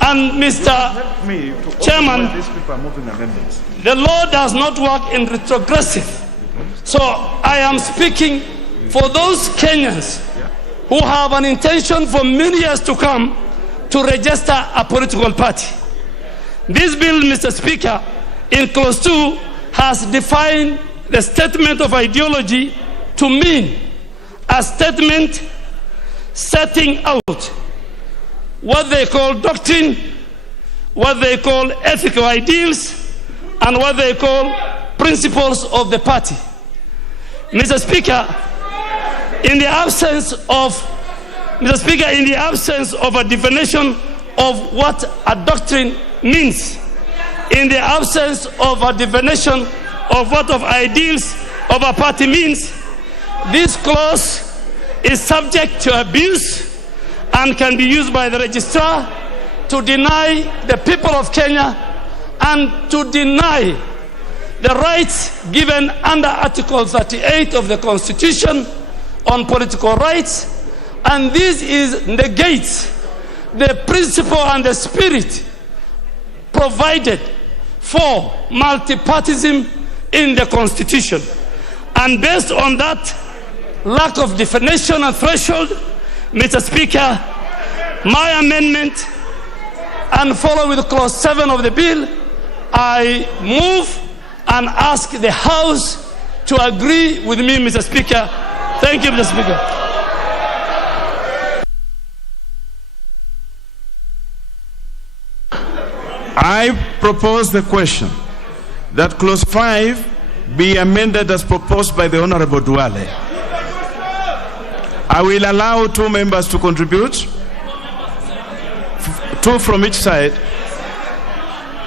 And Mr. Chairman, the law does not work in retrogressive. So I am speaking for those Kenyans who have an intention for many years to come to register a political party. This bill, Mr. Speaker, in clause 2 has defined the statement of ideology to mean a statement setting out what they call doctrine, what they call ethical ideals, and what they call principles of the party. Mr. Speaker, in the absence of a definition of what a doctrine means, in the absence of a definition of what of ideals of a party means, this clause is subject to abuse and can be used by the registrar to deny the people of Kenya and to deny the rights given under Article 38 of the Constitution on political rights, and this negates the principle and the spirit provided for multipartism in the Constitution. And based on that lack of definition and threshold, Mr. Speaker, my amendment, and follow with clause 7 of the bill, I move and ask the House to agree with me, Mr. Speaker. Thank you, Mr. Speaker. I propose the question that clause 5 be amended as proposed by the Honorable Duale. I will allow 2 members to contribute, 2 from each side.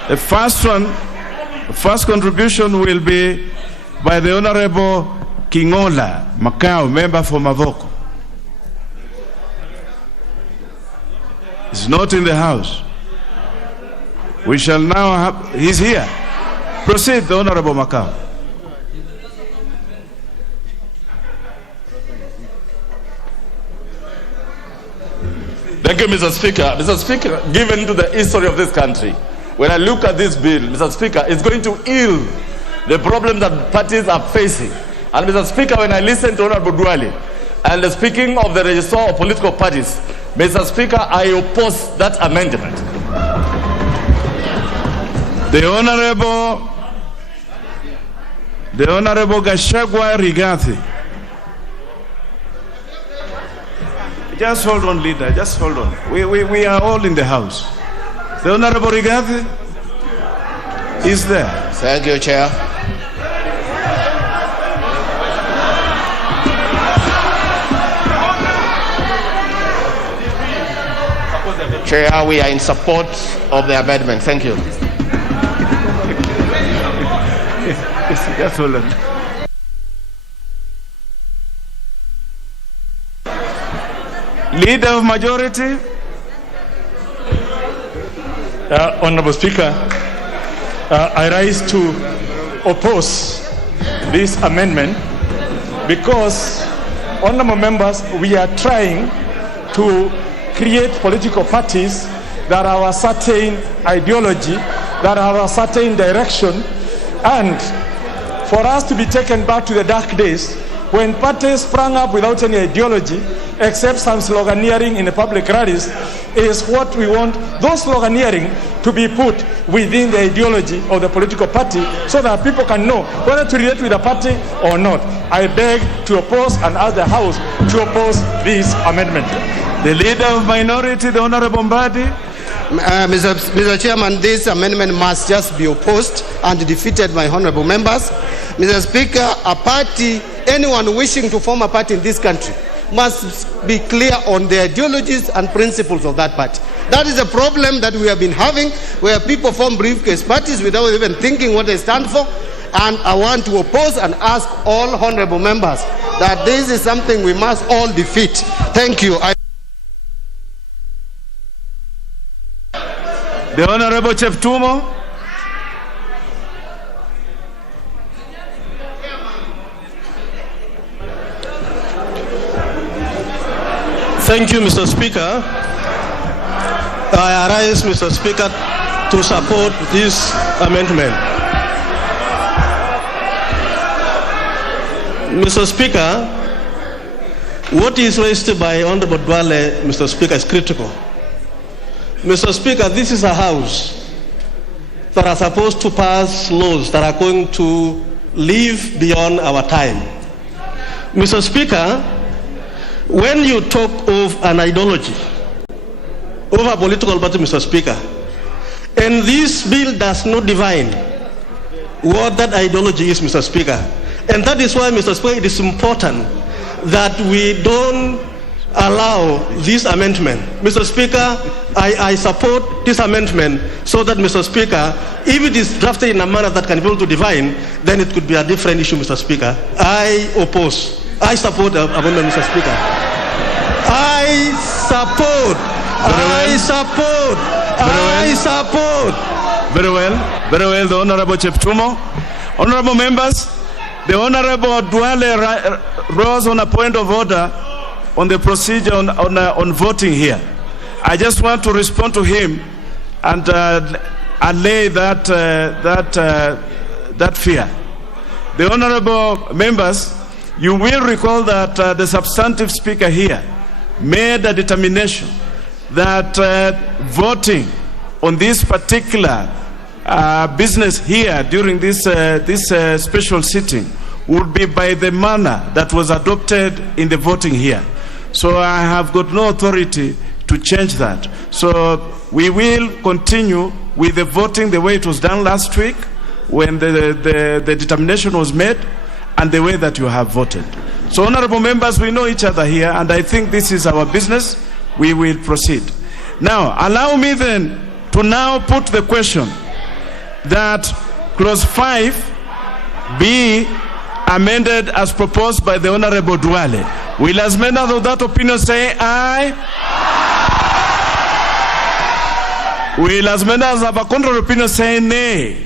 The first contribution will be by the Honorable Kingola Macau, member for Mavoko. He's not in the house. We shall now have, he's here. Proceed, the Honorable Macau. Thank you, Mr. Speaker. Mr. Speaker, given to the history of this country, when I look at this bill, Mr. Speaker, it's going to heal the problems that parties are facing. And Mr. Speaker, when I listen to Honorable Duale and the speaking of the registrar of political parties, Mr. Speaker, I oppose that amendment. The Honorable Gashagwa Rigathi. Just hold on, leader. Just hold on. We are all in the house. The Honorable Rigathi is there. Thank you, Chair. Chair, we are in support of the amendment. Thank you. Just hold on. Leader of majority. Honorable Speaker, I rise to oppose this amendment because, honorable members, we are trying to create political parties that have a certain ideology, that have a certain direction, and for us to be taken back to the dark days when parties sprang up without any ideology except some sloganeering in the public rallies is what we want those sloganeering to be put within the ideology of the political party so that people can know whether to relate with the party or not. I beg to oppose and ask the House to oppose this amendment. The Leader of Minority, the Honorable Mbadi. Mr. Chairman, this amendment must just be opposed and defeated by honorable members. Mr. Speaker, a party, anyone wishing to form a party in this country must be clear on the ideologies and principles of that party. That is a problem that we have been having, where people form briefcase parties without even thinking what they stand for. And I want to oppose and ask all honorable members that this is something we must all defeat. Thank you. The Honorable Cheptumo. Thank you, Mr. Speaker. I arise, Mr. Speaker, to support this amendment. Mr. Speaker, what is raised by Honorable Duale, Mr. Speaker, is critical. Mr. Speaker, this is a house that are supposed to pass laws that are going to live beyond our time. Mr. Speaker, when you talk of an ideology, of a political party, Mr. Speaker, and this bill does not define what that ideology is, Mr. Speaker, and that is why, Mr. Speaker, it is important that we don't allow this amendment. Mr. Speaker, I support this amendment so that, Mr. Speaker, if it is drafted in a manner that can be able to define, then it could be a different issue, Mr. Speaker. I support the amendment, Mr. Speaker. I support. Very well, the Honorable Cheptumo. Honorable members, the Honorable Duale rose on a point of order on the procedure on voting here. I just want to respond to him and allay that fear. The honorable members, you will recall that the substantive speaker here made a determination that voting on this particular business here during this special sitting would be by the manner that was adopted in the voting here. So I have got no authority to change that. So we will continue with the voting the way it was done last week when the determination was made and the way that you have voted. So, honorable members, we know each other here, and I think this is our business. We will proceed. Now, allow me then to now put the question that clause 5 be amended as proposed by the Honorable Duale. Will as many of that opinion say aye? Will as many as have a contrary opinion say nay?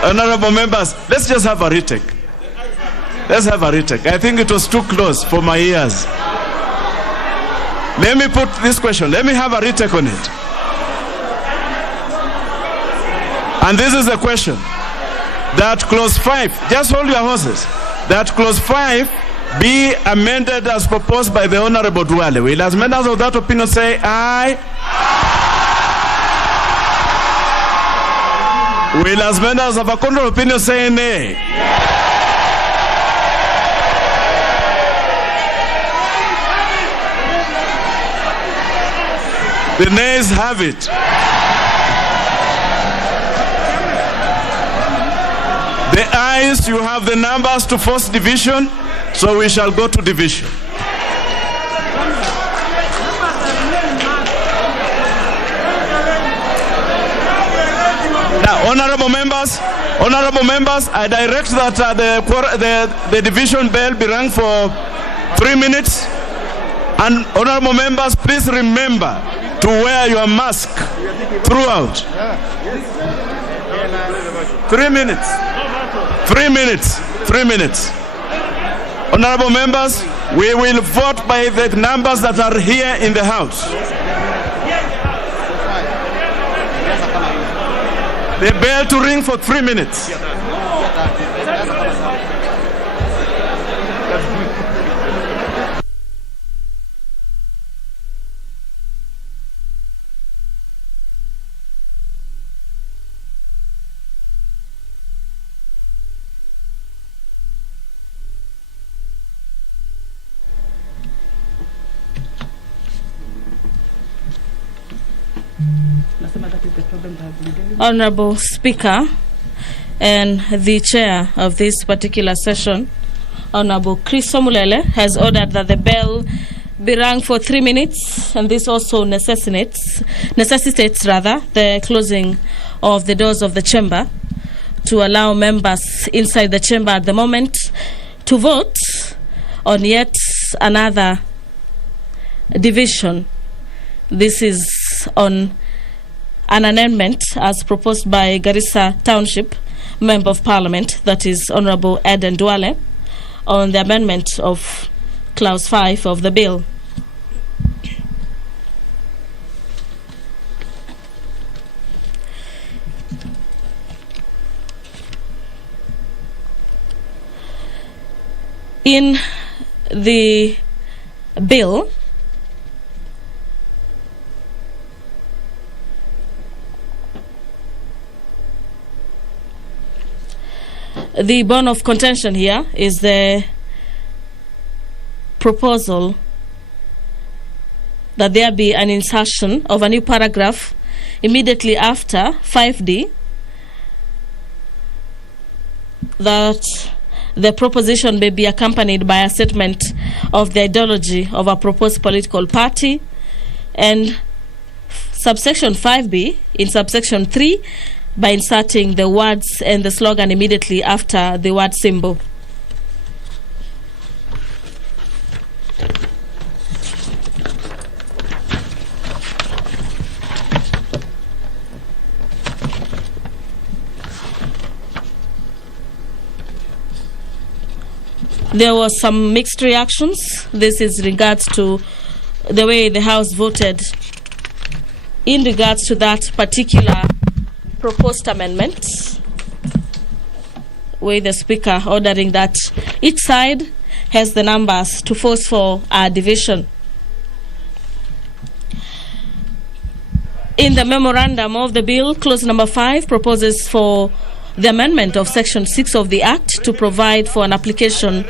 Honorable members, let's just have a retake. Let's have a retake. I think it was too close for my ears. Let me put this question. Let me have a retake on it. And this is the question. That clause 5, just hold your horses. That clause 5 be amended as proposed by the Honorable Duale. Will as members of that opinion say aye? Will as members of a contrary opinion say nay? The nays have it. The ayes, you have the numbers to force division, so we shall go to division. Now, honorable members, I direct that the division bell be rung for 3 minutes. And honorable members, please remember to wear your mask throughout. 3 minutes. 3 minutes. 3 minutes. Honorable members, we will vote by the numbers that are here in the House. The bell to ring for 3 minutes. Honorable Speaker and the chair of this particular session, Honorable Chris Omulele, has ordered that the bell be rung for 3 minutes, and this also necessitates the closing of the doors of the chamber to allow members inside the chamber at the moment to vote on yet another division. This is on an amendment as proposed by Garissa Township Member of Parliament, that is Honorable Eden Duale, on the amendment of Clause 5 of the bill. In the bill, the bone of contention here is the proposal that there be an insertion of a new paragraph immediately after 5D, that the proposition may be accompanied by a statement of the ideology of a proposed political party, and subsection 5B in subsection 3 by inserting the words and the slogan immediately after the word symbol. There was some mixed reactions. This is regards to the way the House voted in regards to that particular proposed amendment, with the Speaker ordering that each side has the numbers to force for a division. In the memorandum of the bill, clause number 5 proposes for the amendment of section 6 of the Act to provide for an application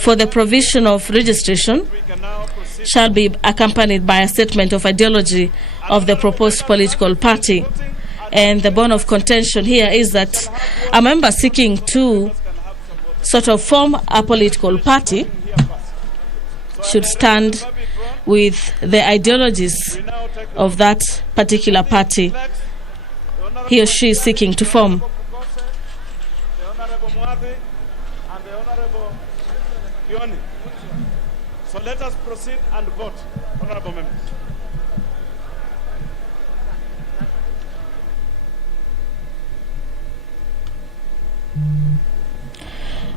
for the provision of registration shall be accompanied by a statement of ideology of the proposed political party. And the bone of contention here is that a member seeking to sort of form a political party should stand with the ideologies of that particular party he or she is seeking to form. So let us proceed and vote, honorable members.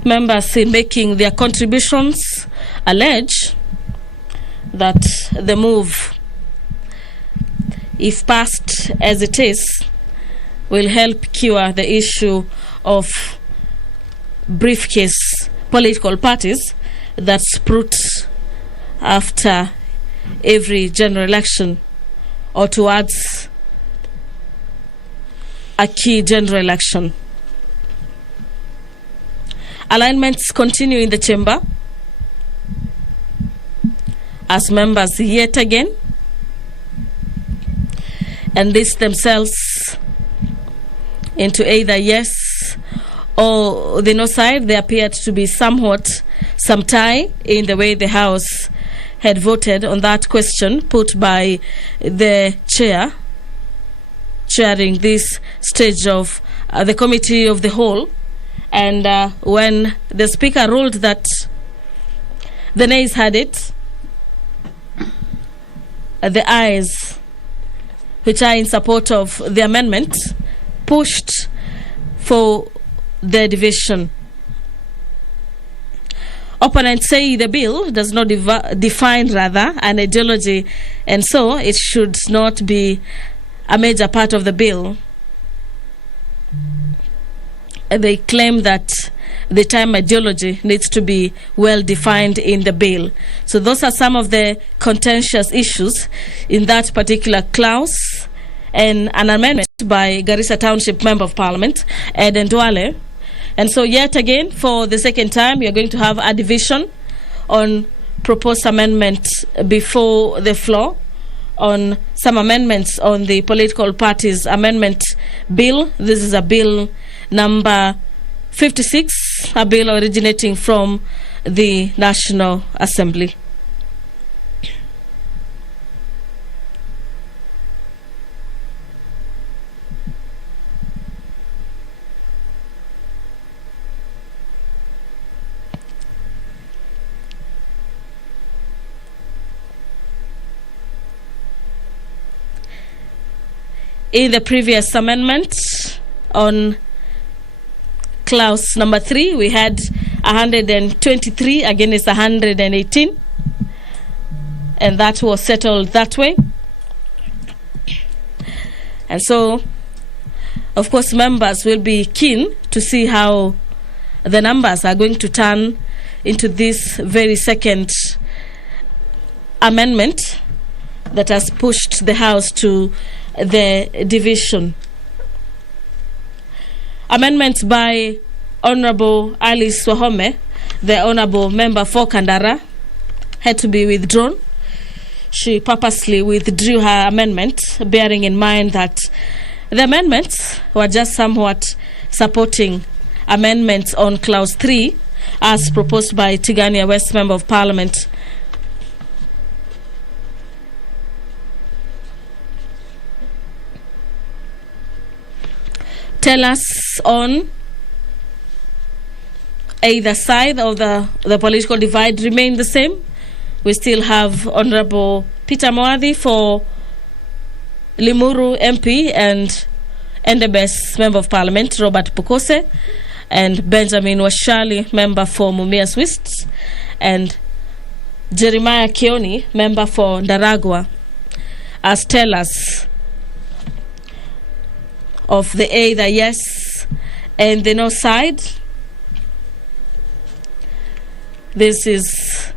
Members in making their contributions allege that the move, if passed as it is, will help cure the issue of briefcase political parties that sprout after every general election or towards a key general election. Alignments continue in the chamber as members yet again enlist themselves into either yes or the no side. There appeared to be somewhat some tie in the way the House had voted on that question put by the chair chairing this stage of the committee of the whole. And when the Speaker ruled that the nays had it, the ayes, which are in support of the amendment, pushed for the division. Opponents say the bill does not define an ideology, and so it should not be a major part of the bill. They claim that the term ideology needs to be well defined in the bill. So those are some of the contentious issues in that particular clause, and an amendment by Garissa Township Member of Parliament, Ed Ndwale. And so yet again, for the second time, we are going to have a division on proposed amendment before the floor on some amendments on the political parties amendment bill. This is a bill number 56, a bill originating from the National Assembly. In the previous amendment on clause number 3, we had 123 against 118, and that was settled that way. And so, of course, members will be keen to see how the numbers are going to turn into this very second amendment that has pushed the House to the division. Amendments by Honorable Alice Wahome, the Honorable Member for Kandara, had to be withdrawn. She purposely withdrew her amendment, bearing in mind that the amendments were just somewhat supporting amendments on Clause 3 as proposed by Tigania West Member of Parliament. Tell us on either side of the political divide remain the same. We still have Honorable Peter Moadhi for Limuru MP and Endebess Member of Parliament Robert Pukose, and Benjamin Washali, Member for Mumias West, and Jeremiah Kioni, Member for Ndaragwa, as tellers of the either yes and the no side. This is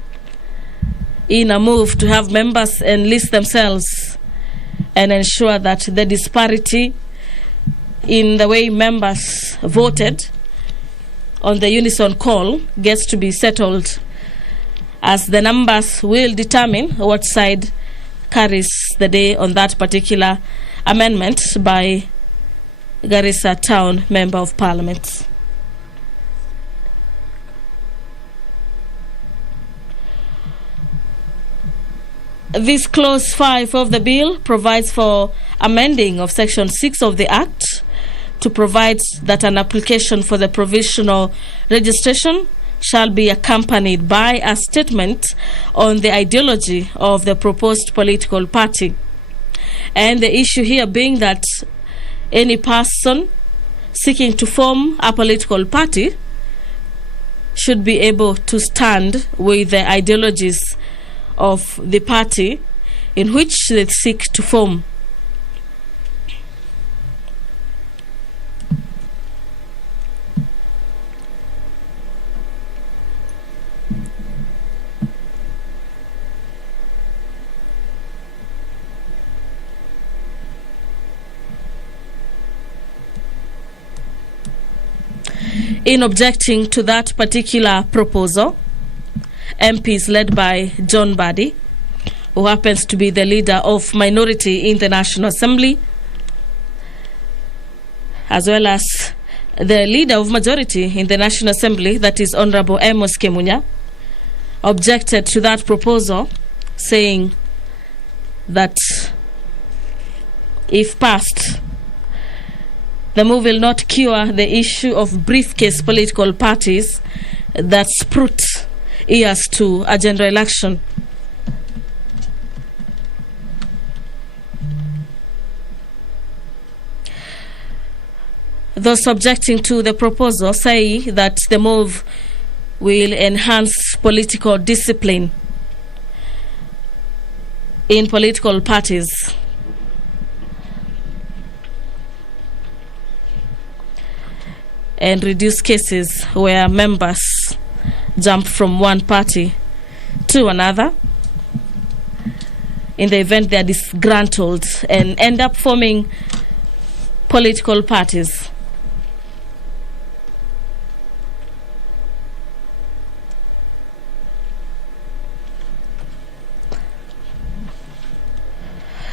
in a move to have members enlist themselves and ensure that the disparity in the way members voted on the unison call gets to be settled, as the numbers will determine what side carries the day on that particular amendment by Garissa Town Member of Parliament. This clause 5 of the bill provides for amending of section 6 of the Act to provide that an application for the provisional registration shall be accompanied by a statement on the ideology of the proposed political party. And the issue here being that any person seeking to form a political party should be able to stand with the ideologies of the party in which they seek to form. In objecting to that particular proposal, MPs led by John Badi, who happens to be the leader of minority in the National Assembly, as well as the leader of majority in the National Assembly, that is Honorable Amos Kemunya, objected to that proposal, saying that if passed, the move will not cure the issue of briefcase political parties that sprout years to a general election. Those objecting to the proposal say that the move will enhance political discipline in political parties and reduce cases where members jump from one party to another in the event they are disgruntled and end up forming political parties.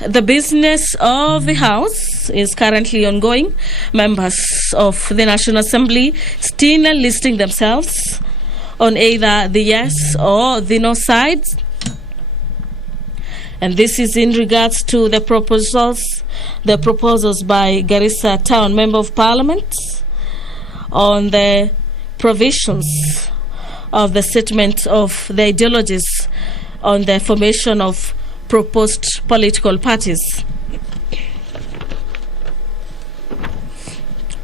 The business of the House is currently ongoing. Members of the National Assembly still listing themselves on either the yes or the no sides. And this is in regards to the proposals by Garissa Town Member of Parliament on the provisions of the statement of the ideologies on the formation of proposed political parties.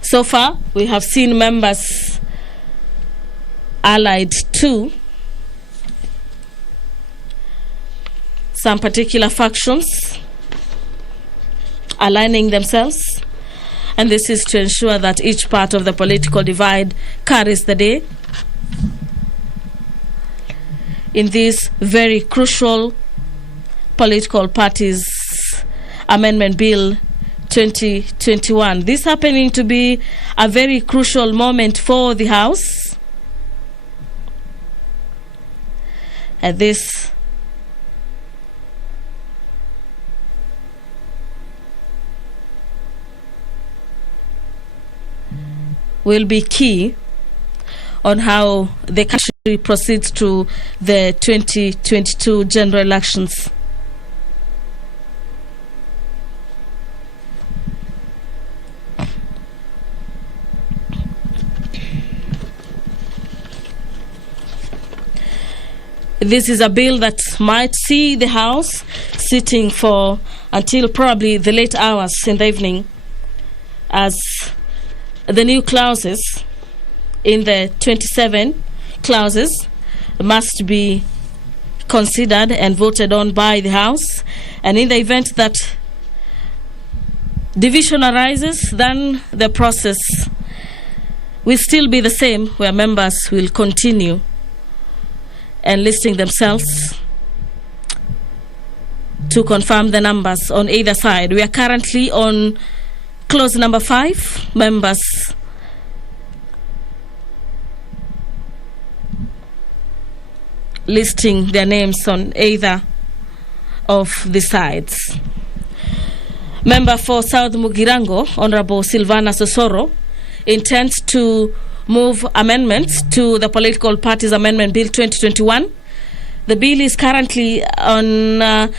So far, we have seen members allied to some particular factions aligning themselves, and this is to ensure that each part of the political divide carries the day in this very crucial Political Parties Amendment Bill 2021. This happening to be a very crucial moment for the House. And this will be key on how the country proceeds to the 2022 general elections. This is a bill that might see the House sitting for until probably the late hours in the evening, as the new clauses in the 27 clauses must be considered and voted on by the House. And in the event that division arises, then the process will still be the same, where members will continue enlisting themselves to confirm the numbers on either side. We are currently on clause number 5. Members listing their names on either of the sides. Member for South Mugirango, Honorable Silvana Sosoro, intends to move amendments to the Political Parties Amendment Bill 2021. The bill is currently on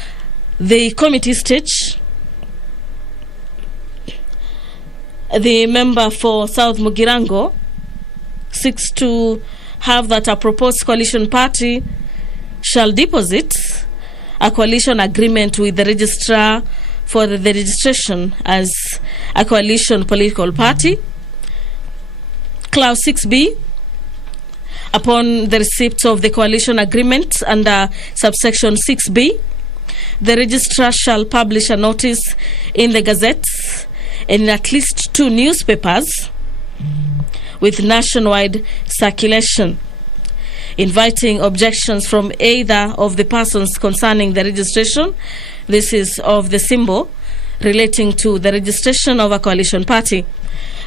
the committee stage. The member for South Mugirango seeks to have that a proposed coalition party shall deposit a coalition agreement with the registrar for the registration as a coalition political party. Clause 6B, upon the receipt of the coalition agreement under subsection 6B, the registrar shall publish a notice in the gazettes and in at least 2 newspapers with nationwide circulation, inviting objections from either of the persons concerning the registration, this is of the symbol, relating to the registration of a coalition party.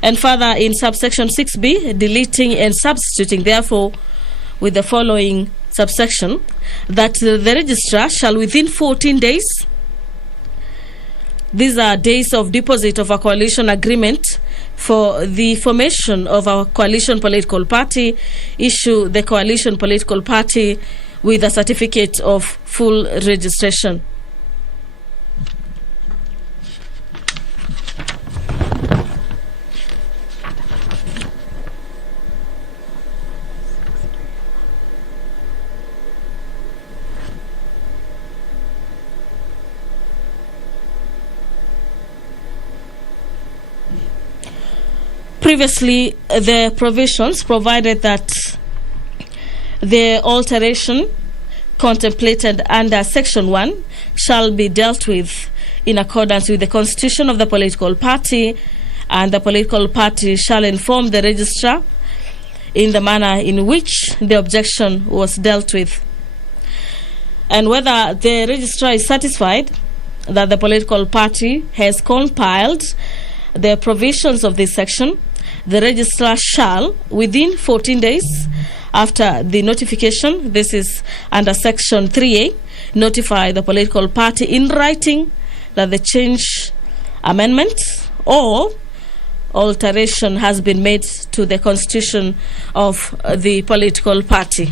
And further, in subsection 6B, deleting and substituting, therefore, with the following subsection, that the registrar shall within 14 days, these are days of deposit of a coalition agreement for the formation of a coalition political party, issue the coalition political party with a certificate of full registration. Previously, the provisions provided that the alteration contemplated under Section 1 shall be dealt with in accordance with the constitution of the political party, and the political party shall inform the registrar in the manner in which the objection was dealt with. And whether the registrar is satisfied that the political party has compiled the provisions of this section, the registrar shall, within 14 days after the notification, this is under Section 3A, notify the political party in writing that the change, amendment, or alteration has been made to the constitution of the political party.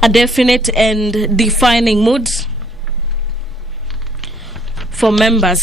A definite and defining mood for members.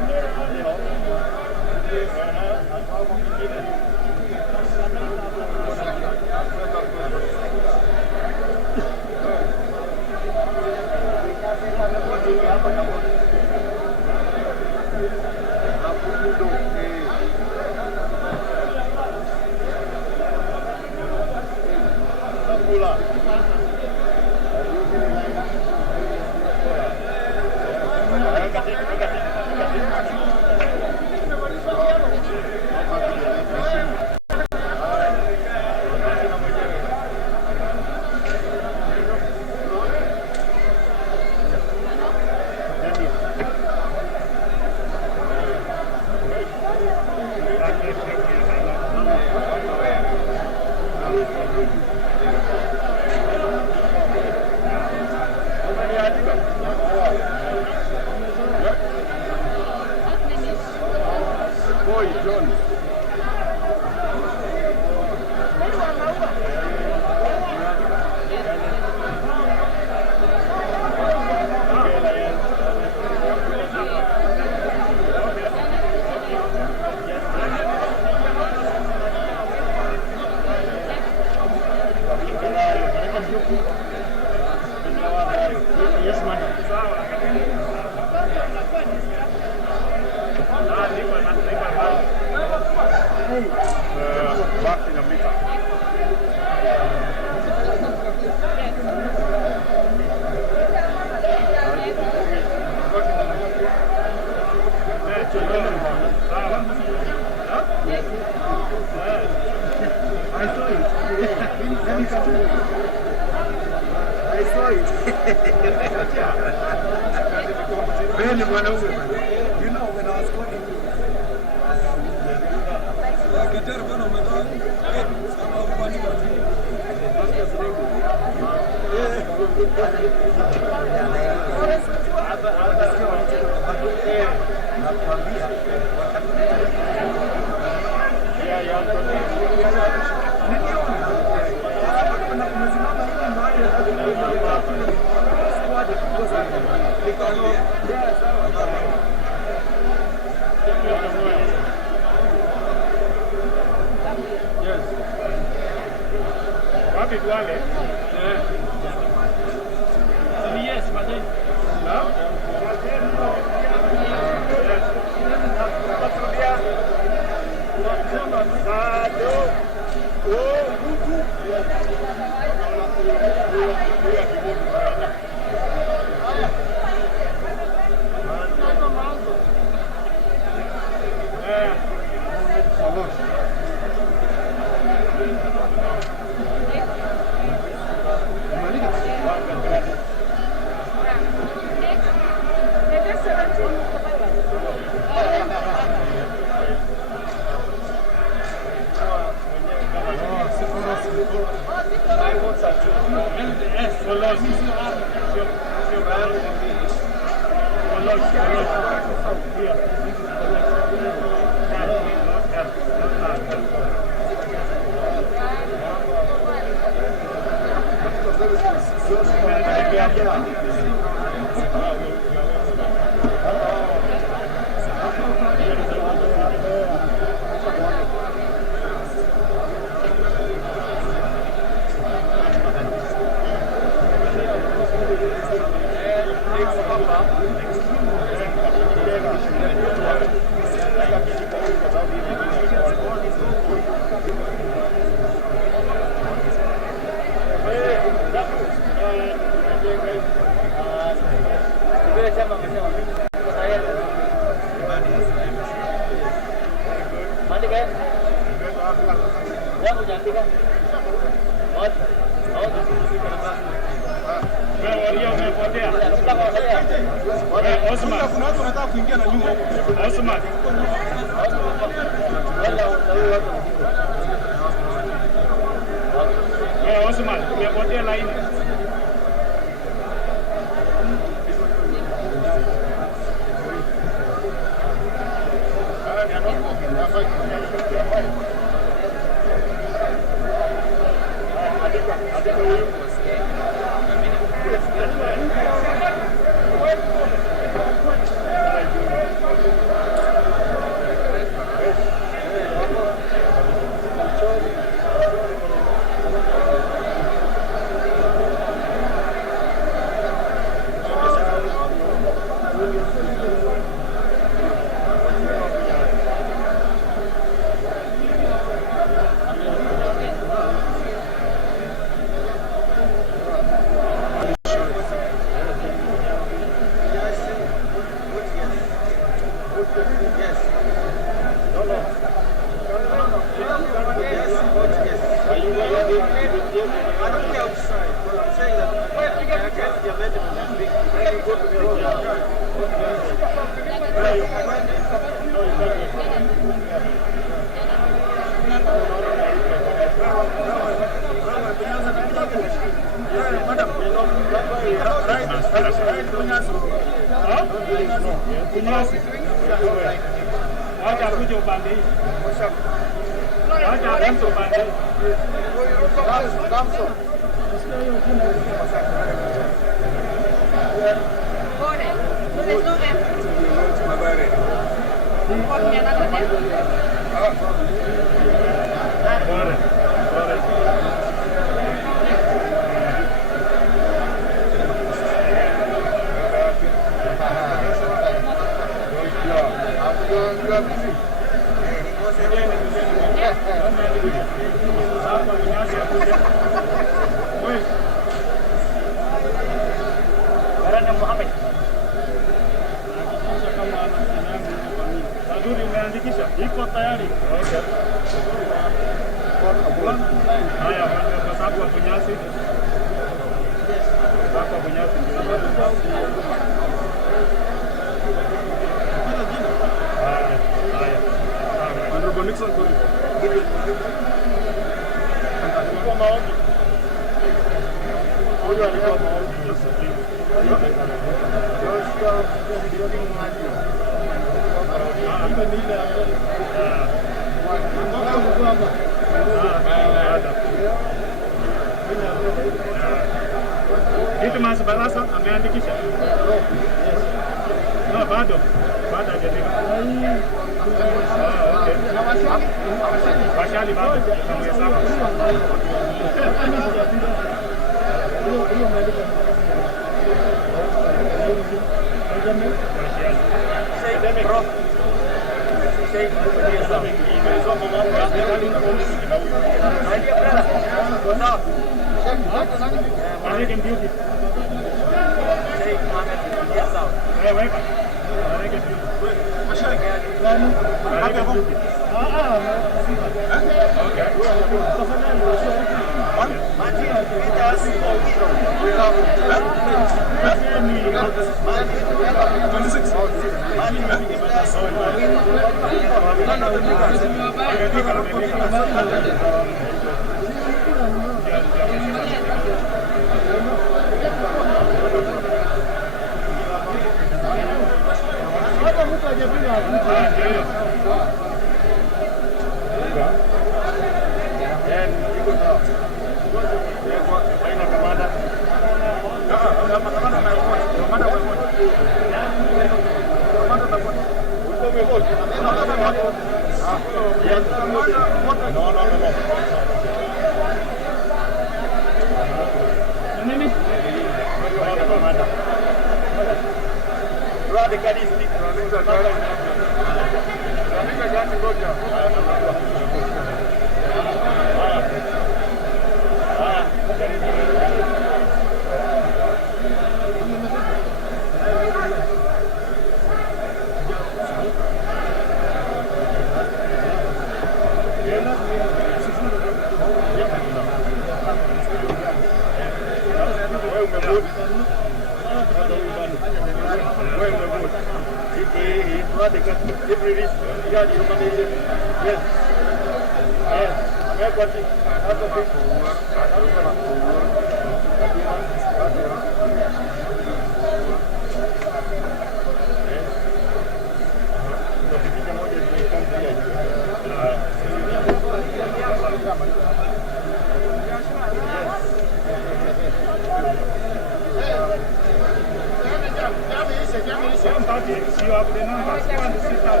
You have the numbers. Go and sit down.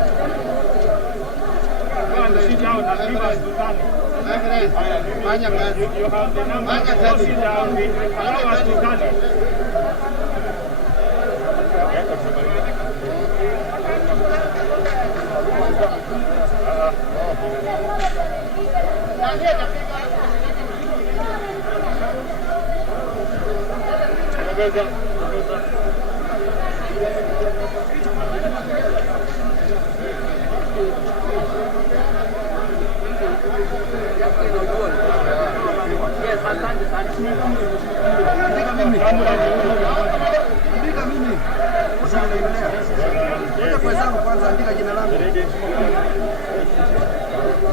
Go and sit down and give us to tally. You have the numbers. Go sit down. Allow us to tally.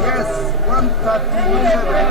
Yes, 1, 2, 3, 4.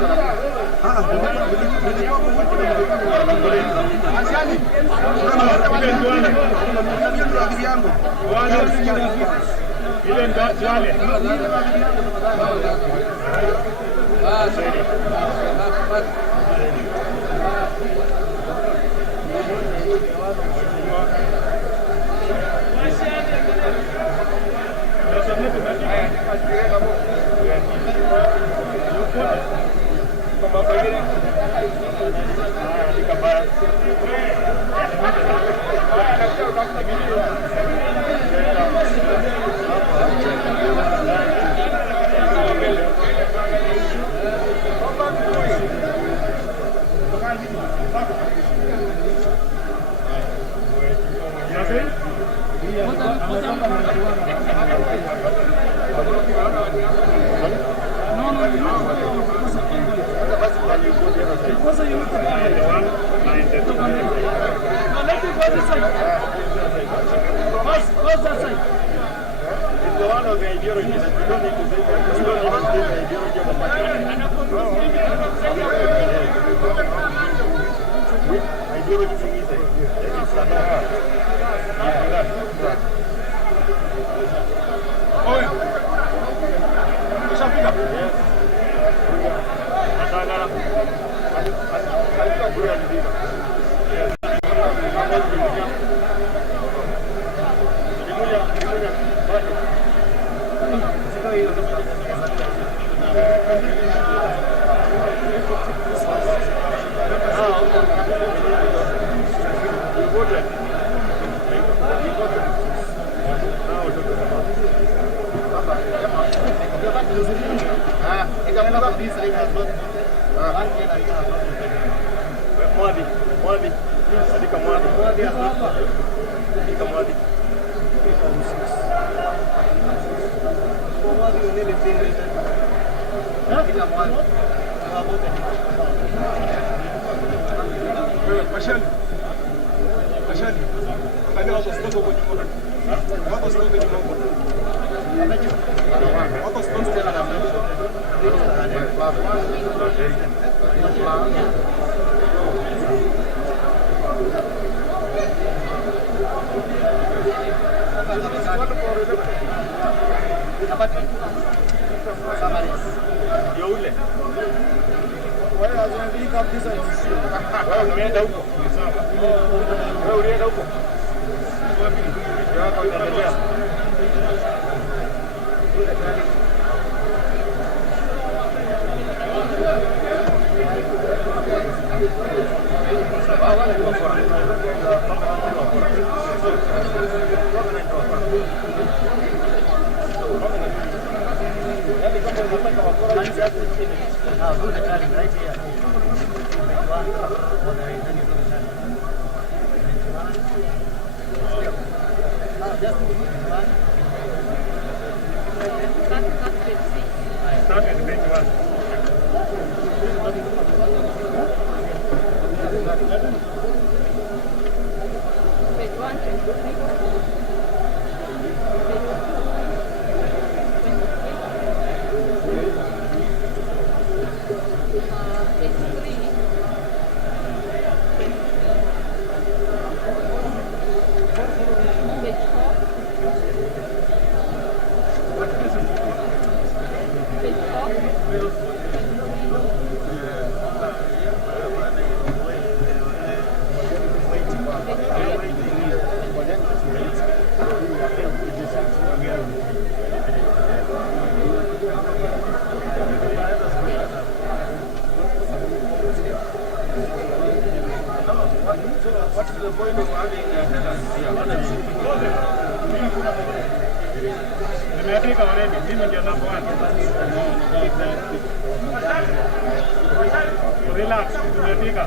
What is the point of having tenants here? Nimeandika already. Mimi ndio number 1. Relax. Nimeandika.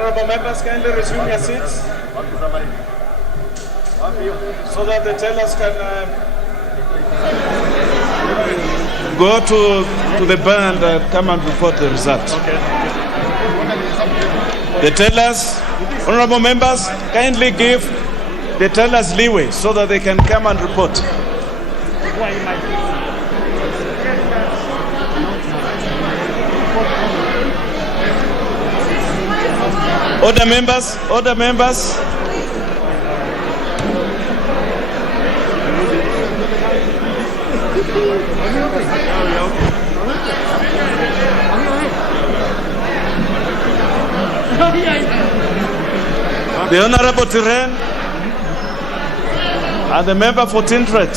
Honorable members, kindly resume your seats so that the tellers can go to the bar and come and report the result. The tellers, honorable members, kindly give the tellers leeway so that they can come and report. Order members, order members. the Honorable Tiren, and the member for Tintret.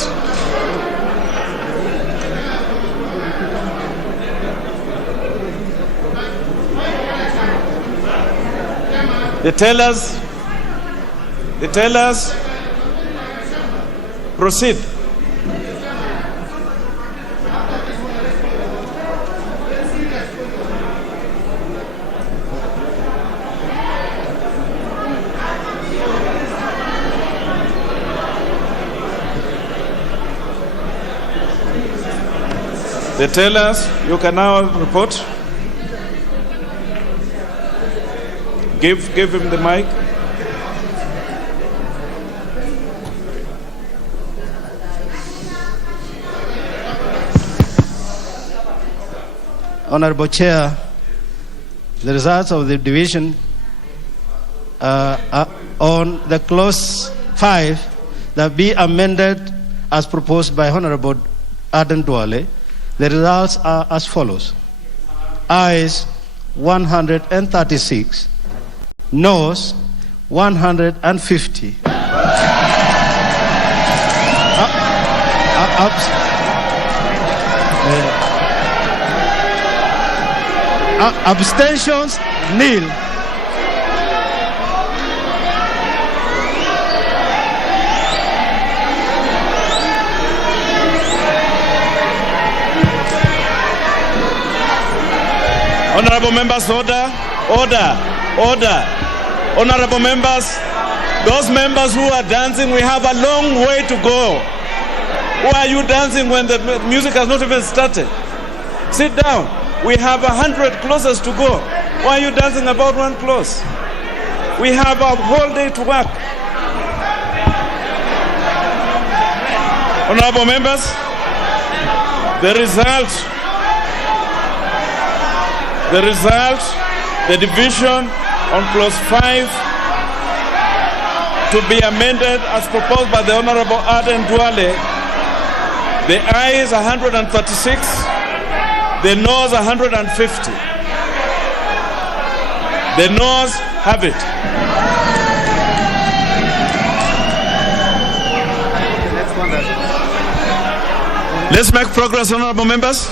The tellers, proceed. The tellers, you can now report. Give him the mic. Honorable Chair, the results of the division on the clause 5 that be amended as proposed by Honorable Aden Duale. The results are as follows. Ayes 136, noes 150. Abstentions nil. Honorable members, order. Honorable members, those members who are dancing, we have a long way to go. Why are you dancing when the music has not even started? Sit down. We have 100 clauses to go. Why are you dancing about one clause? We have a whole day to work. Honorable members, the division on clause 5 to be amended as proposed by the Honorable Aden Duale. The ayes 136, the noes 150. The noes have it. Let's make progress, honorable members.